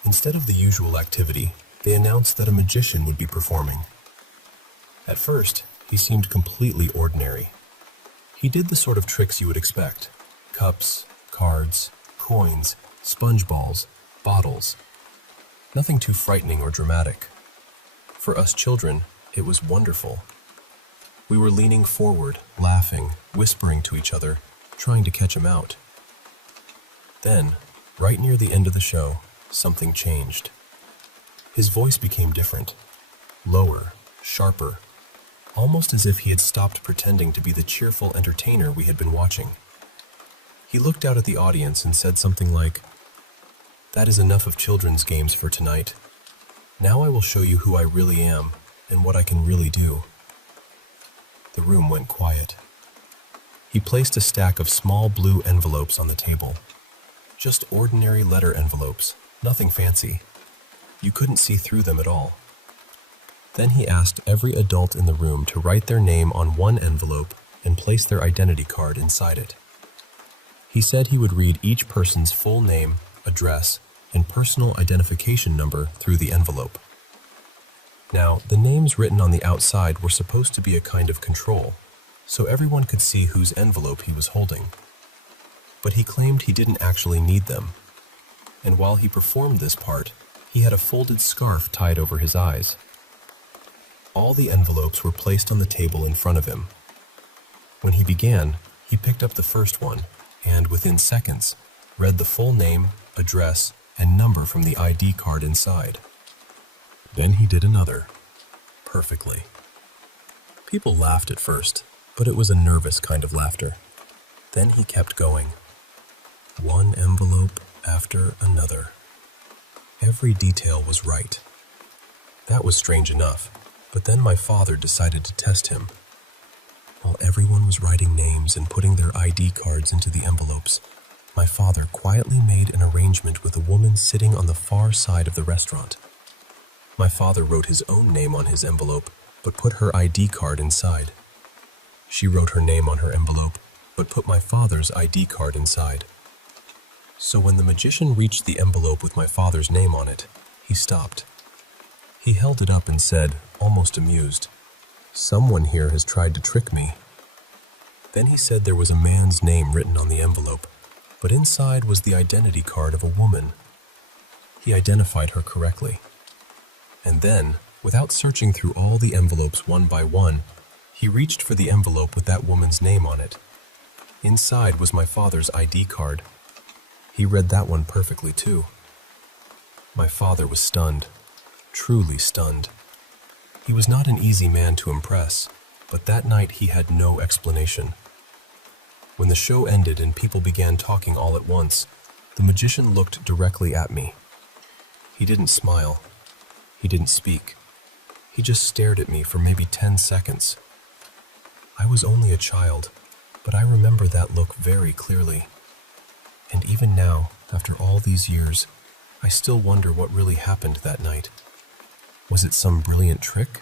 Instead of the usual activity, they announced that a magician would be performing. At first, he seemed completely ordinary. He did the sort of tricks you would expect: cups, cards, coins, sponge balls, bottles. Nothing too frightening or dramatic. For us children, it was wonderful. We were leaning forward, laughing, whispering to each other, trying to catch him out. Then, right near the end of the show, something changed. His voice became different, lower, sharper, almost as if he had stopped pretending to be the cheerful entertainer we had been watching. He looked out at the audience and said something like, "That is enough of children's games for tonight. Now I will show you who I really am and what I can really do." The room went quiet. He placed a stack of small blue envelopes on the table. Just ordinary letter envelopes, nothing fancy. You couldn't see through them at all. Then he asked every adult in the room to write their name on one envelope and place their identity card inside it. He said he would read each person's full name, address, and personal identification number through the envelope. Now, the names written on the outside were supposed to be a kind of control, so everyone could see whose envelope he was holding. But he claimed he didn't actually need them, and while he performed this part, he had a folded scarf tied over his eyes. All the envelopes were placed on the table in front of him. When he began, he picked up the first one, and within seconds, read the full name, address, and number from the ID card inside. Then he did another, perfectly. People laughed at first, but it was a nervous kind of laughter. Then he kept going. One envelope after another. Every detail was right. That was strange enough, but then my father decided to test him. While everyone was writing names and putting their ID cards into the envelopes, my father quietly made an arrangement with a woman sitting on the far side of the restaurant. My father wrote his own name on his envelope, but put her ID card inside. She wrote her name on her envelope, but put my father's ID card inside. So when the magician reached the envelope with my father's name on it, he stopped. He held it up and said, almost amused, "Someone here has tried to trick me." Then he said there was a man's name written on the envelope, but inside was the identity card of a woman. he identified her correctly. And then, without searching through all the envelopes one by one, he reached for the envelope with that woman's name on it. Inside was my father's ID card. He read that one perfectly too. My father was stunned, truly stunned. He was not an easy man to impress, but that night he had no explanation. When the show ended and people began talking all at once, the magician looked directly at me. He didn't smile. He didn't speak. He just stared at me for maybe 10 seconds. I was only a child, but I remember that look very clearly. And even now, after all these years, I still wonder what really happened that night. Was it some brilliant trick?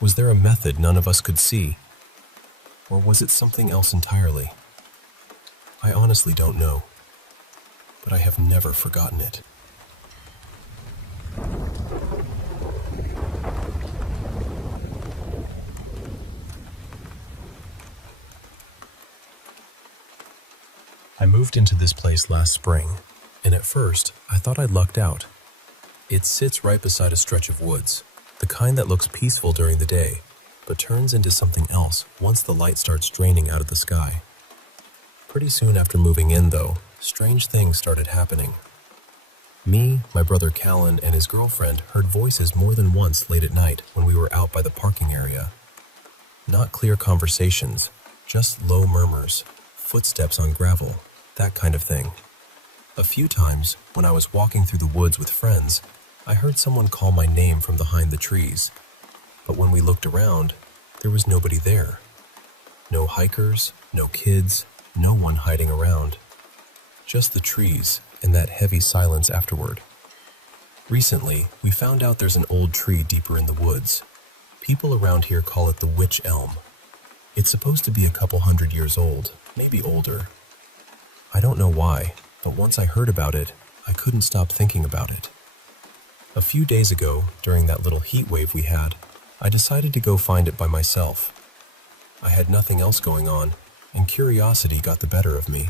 Was there a method none of us could see? Or was it something else entirely? I honestly don't know, but I have never forgotten it. I moved into this place last spring, and at first, I thought I'd lucked out. It sits right beside a stretch of woods, the kind that looks peaceful during the day, but turns into something else once the light starts draining out of the sky. Pretty soon after moving in, though, strange things started happening. Me, my brother Callan, and his girlfriend heard voices more than once late at night when we were out by the parking area. Not clear conversations, just low murmurs, footsteps on gravel, that kind of thing. A few times, when I was walking through the woods with friends, I heard someone call my name from behind the trees. But when we looked around, there was nobody there. No hikers, no kids, no one hiding around. Just the trees and that heavy silence afterward. Recently, we found out there's an old tree deeper in the woods. People around here call it the witch elm. It's supposed to be a couple 100 years old, maybe older. I don't know why, but once I heard about it, I couldn't stop thinking about it. A few days ago, during that little heat wave we had, I decided to go find it by myself. I had nothing else going on, and curiosity got the better of me.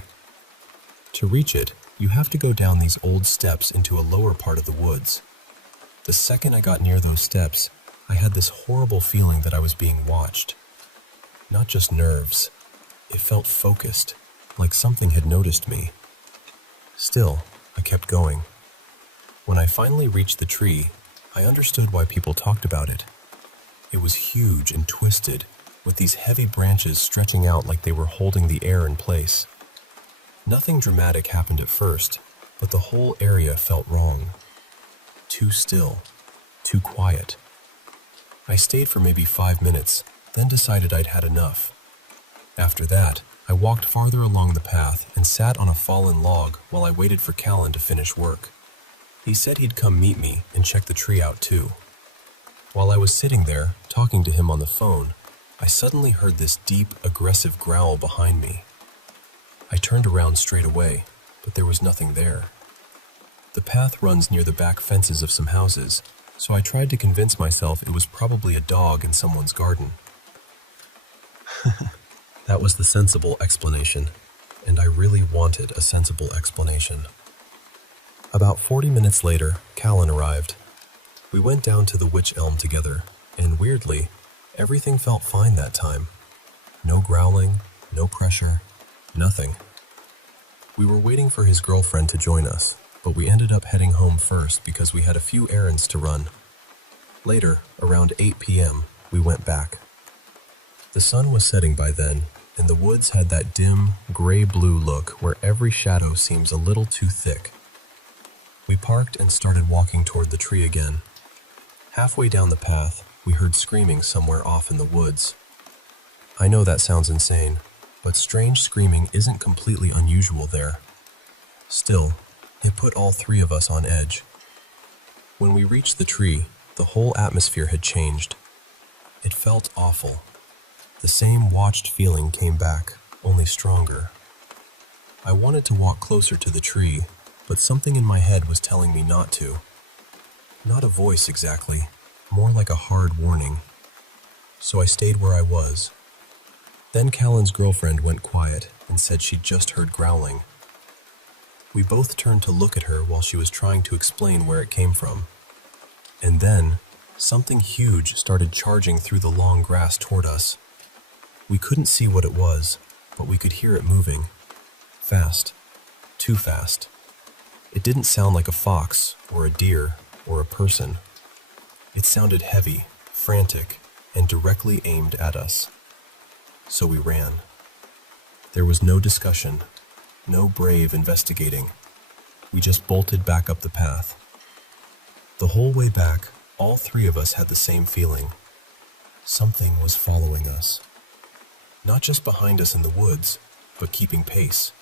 To reach it, you have to go down these old steps into a lower part of the woods. The second I got near those steps, I had this horrible feeling that I was being watched. Not just nerves. It felt focused, like something had noticed me. Still, I kept going. When I finally reached the tree, I understood why people talked about it. It was huge and twisted, with these heavy branches stretching out like they were holding the air in place. Nothing dramatic happened at first, but the whole area felt wrong. Too still, too quiet. I stayed for maybe 5 minutes, then decided I'd had enough. After that, I walked farther along the path and sat on a fallen log while I waited for Callan to finish work. He said he'd come meet me and check the tree out too. While I was sitting there, talking to him on the phone, I suddenly heard this deep, aggressive growl behind me. I turned around straight away, but there was nothing there. The path runs near the back fences of some houses, so I tried to convince myself it was probably a dog in someone's garden. That was the sensible explanation, and I really wanted a sensible explanation. About 40 minutes later, Callan arrived. We went down to the witch elm together, and weirdly, everything felt fine that time. No growling, no pressure, nothing. We were waiting for his girlfriend to join us, but we ended up heading home first because we had a few errands to run. Later, around 8 p.m., we went back. The sun was setting by then, and the woods had that dim, gray-blue look where every shadow seems a little too thick. We parked and started walking toward the tree again. Halfway down the path, we heard screaming somewhere off in the woods. I know that sounds insane, but strange screaming isn't completely unusual there. Still, it put all three of us on edge. When we reached the tree, the whole atmosphere had changed. It felt awful. The same watched feeling came back, only stronger. I wanted to walk closer to the tree, but something in my head was telling me not to. Not a voice exactly, more like a hard warning. So I stayed where I was. Then Callan's girlfriend went quiet and said she'd just heard growling. We both turned to look at her while she was trying to explain where it came from. And then, something huge started charging through the long grass toward us. We couldn't see what it was, but we could hear it moving. Fast. Too fast. It didn't sound like a fox, or a deer, or a person. It sounded heavy, frantic, and directly aimed at us. So we ran. There was no discussion, no brave investigating. We just bolted back up the path. The whole way back, all three of us had the same feeling. Something was following us. Not just behind us in the woods, but keeping pace.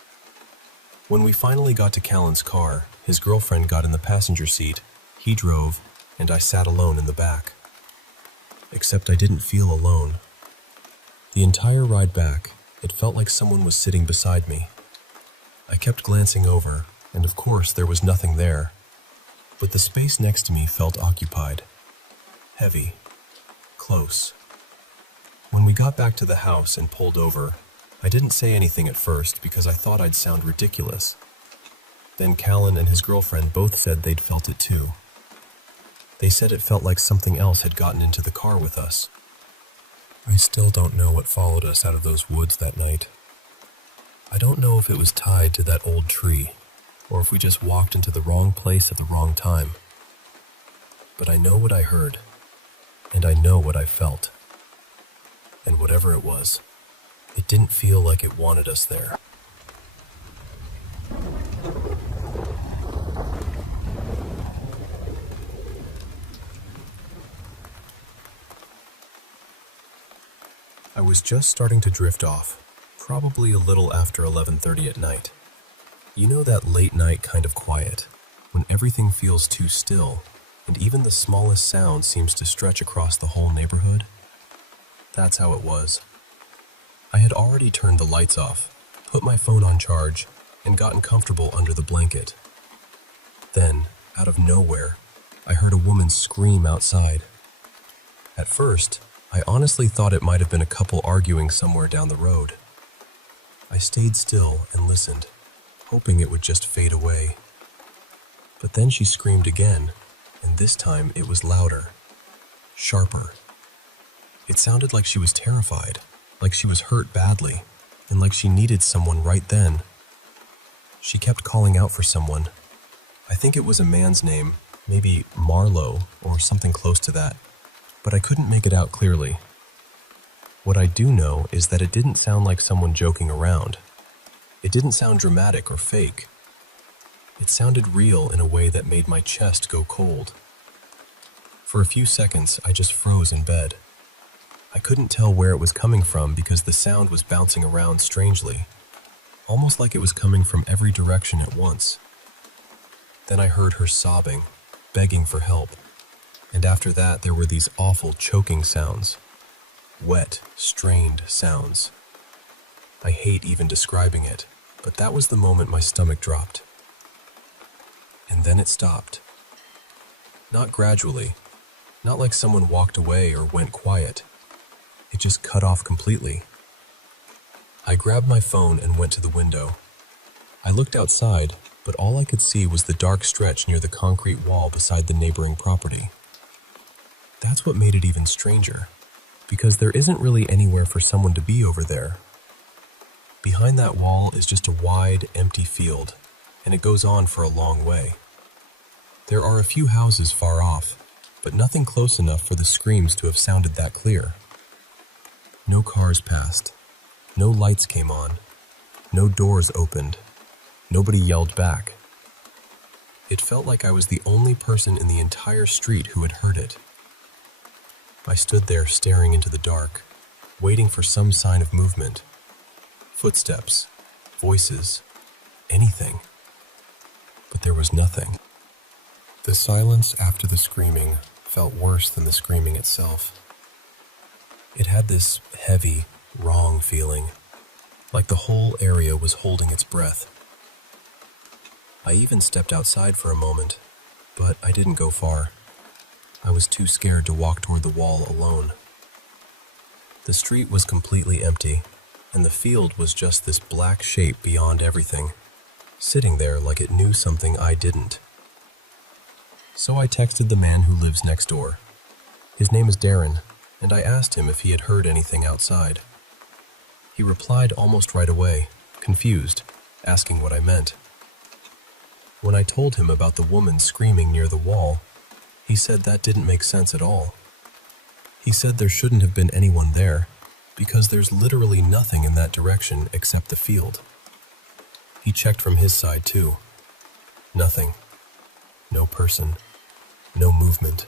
When we finally got to Callan's car, his girlfriend got in the passenger seat, he drove, and I sat alone in the back. Except I didn't feel alone. The entire ride back, it felt like someone was sitting beside me. I kept glancing over, and of course there was nothing there. But the space next to me felt occupied. Heavy. Close. When we got back to the house and pulled over, I didn't say anything at first because I thought I'd sound ridiculous. Then Callan and his girlfriend both said they'd felt it too. They said it felt like something else had gotten into the car with us. I still don't know what followed us out of those woods that night. I don't know if it was tied to that old tree, or if we just walked into the wrong place at the wrong time. But I know what I heard, and I know what I felt. And whatever it was, it didn't feel like it wanted us there. I was just starting to drift off, probably a little after 11:30 at night. You know that late night kind of quiet, when everything feels too still, and even the smallest sound seems to stretch across the whole neighborhood? That's how it was. I had already turned the lights off, put my phone on charge, and gotten comfortable under the blanket. Then, out of nowhere, I heard a woman scream outside. At first, I honestly thought it might have been a couple arguing somewhere down the road. I stayed still and listened, hoping it would just fade away. But then she screamed again, and this time it was louder, sharper. It sounded like she was terrified, like she was hurt badly, and like she needed someone right then. She kept calling out for someone. I think it was a man's name, maybe Marlowe or something close to that, but I couldn't make it out clearly. What I do know is that it didn't sound like someone joking around. It didn't sound dramatic or fake. It sounded real in a way that made my chest go cold. For a few seconds, I just froze in bed. I couldn't tell where it was coming from because the sound was bouncing around strangely, almost like it was coming from every direction at once. Then I heard her sobbing, begging for help. And after that, there were these awful choking sounds. Wet, strained sounds. I hate even describing it, but that was the moment my stomach dropped. And then it stopped. Not gradually, not like someone walked away or went quiet. It just cut off completely. I grabbed my phone and went to the window. I looked outside, but all I could see was the dark stretch near the concrete wall beside the neighboring property. That's what made it even stranger, because there isn't really anywhere for someone to be over there. Behind that wall is just a wide, empty field, and it goes on for a long way. There are a few houses far off, but nothing close enough for the screams to have sounded that clear. No cars passed, no lights came on, no doors opened, nobody yelled back. It felt like I was the only person in the entire street who had heard it. I stood there staring into the dark, waiting for some sign of movement. Footsteps, voices, anything. But there was nothing. The silence after the screaming felt worse than the screaming itself. It had this heavy, wrong feeling, like the whole area was holding its breath. I even stepped outside for a moment, but I didn't go far. I was too scared to walk toward the wall alone. The street was completely empty, and the field was just this black shape beyond everything, sitting there like it knew something I didn't. So I texted the man who lives next door. His name is Darren, and I asked him if he had heard anything outside. He replied almost right away, confused, asking what I meant. When I told him about the woman screaming near the wall, he said that didn't make sense at all. He said there shouldn't have been anyone there, because there's literally nothing in that direction except the field. He checked from his side too. Nothing. No person. No movement.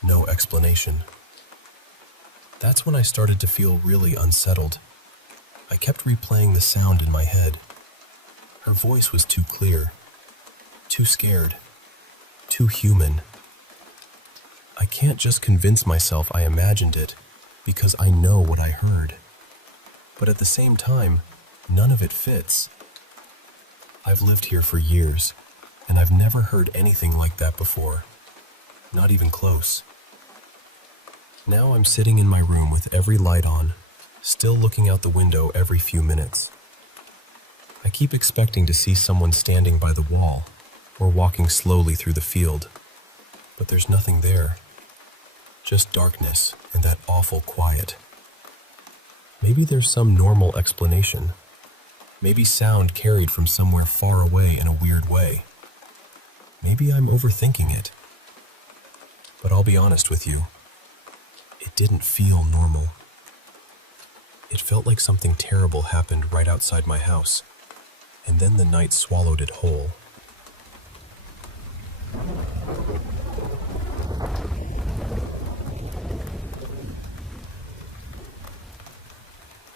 No explanation. That's when I started to feel really unsettled. I kept replaying the sound in my head. Her voice was too clear, too scared, too human. I can't just convince myself I imagined it, because I know what I heard. But at the same time, none of it fits. I've lived here for years, and I've never heard anything like that before. Not even close. Now I'm sitting in my room with every light on, still looking out the window every few minutes. I keep expecting to see someone standing by the wall, or walking slowly through the field, but there's nothing there. Just darkness and that awful quiet. Maybe there's some normal explanation. Maybe sound carried from somewhere far away in a weird way. Maybe I'm overthinking it. But I'll be honest with you, it didn't feel normal. It felt like something terrible happened right outside my house, and then the night swallowed it whole.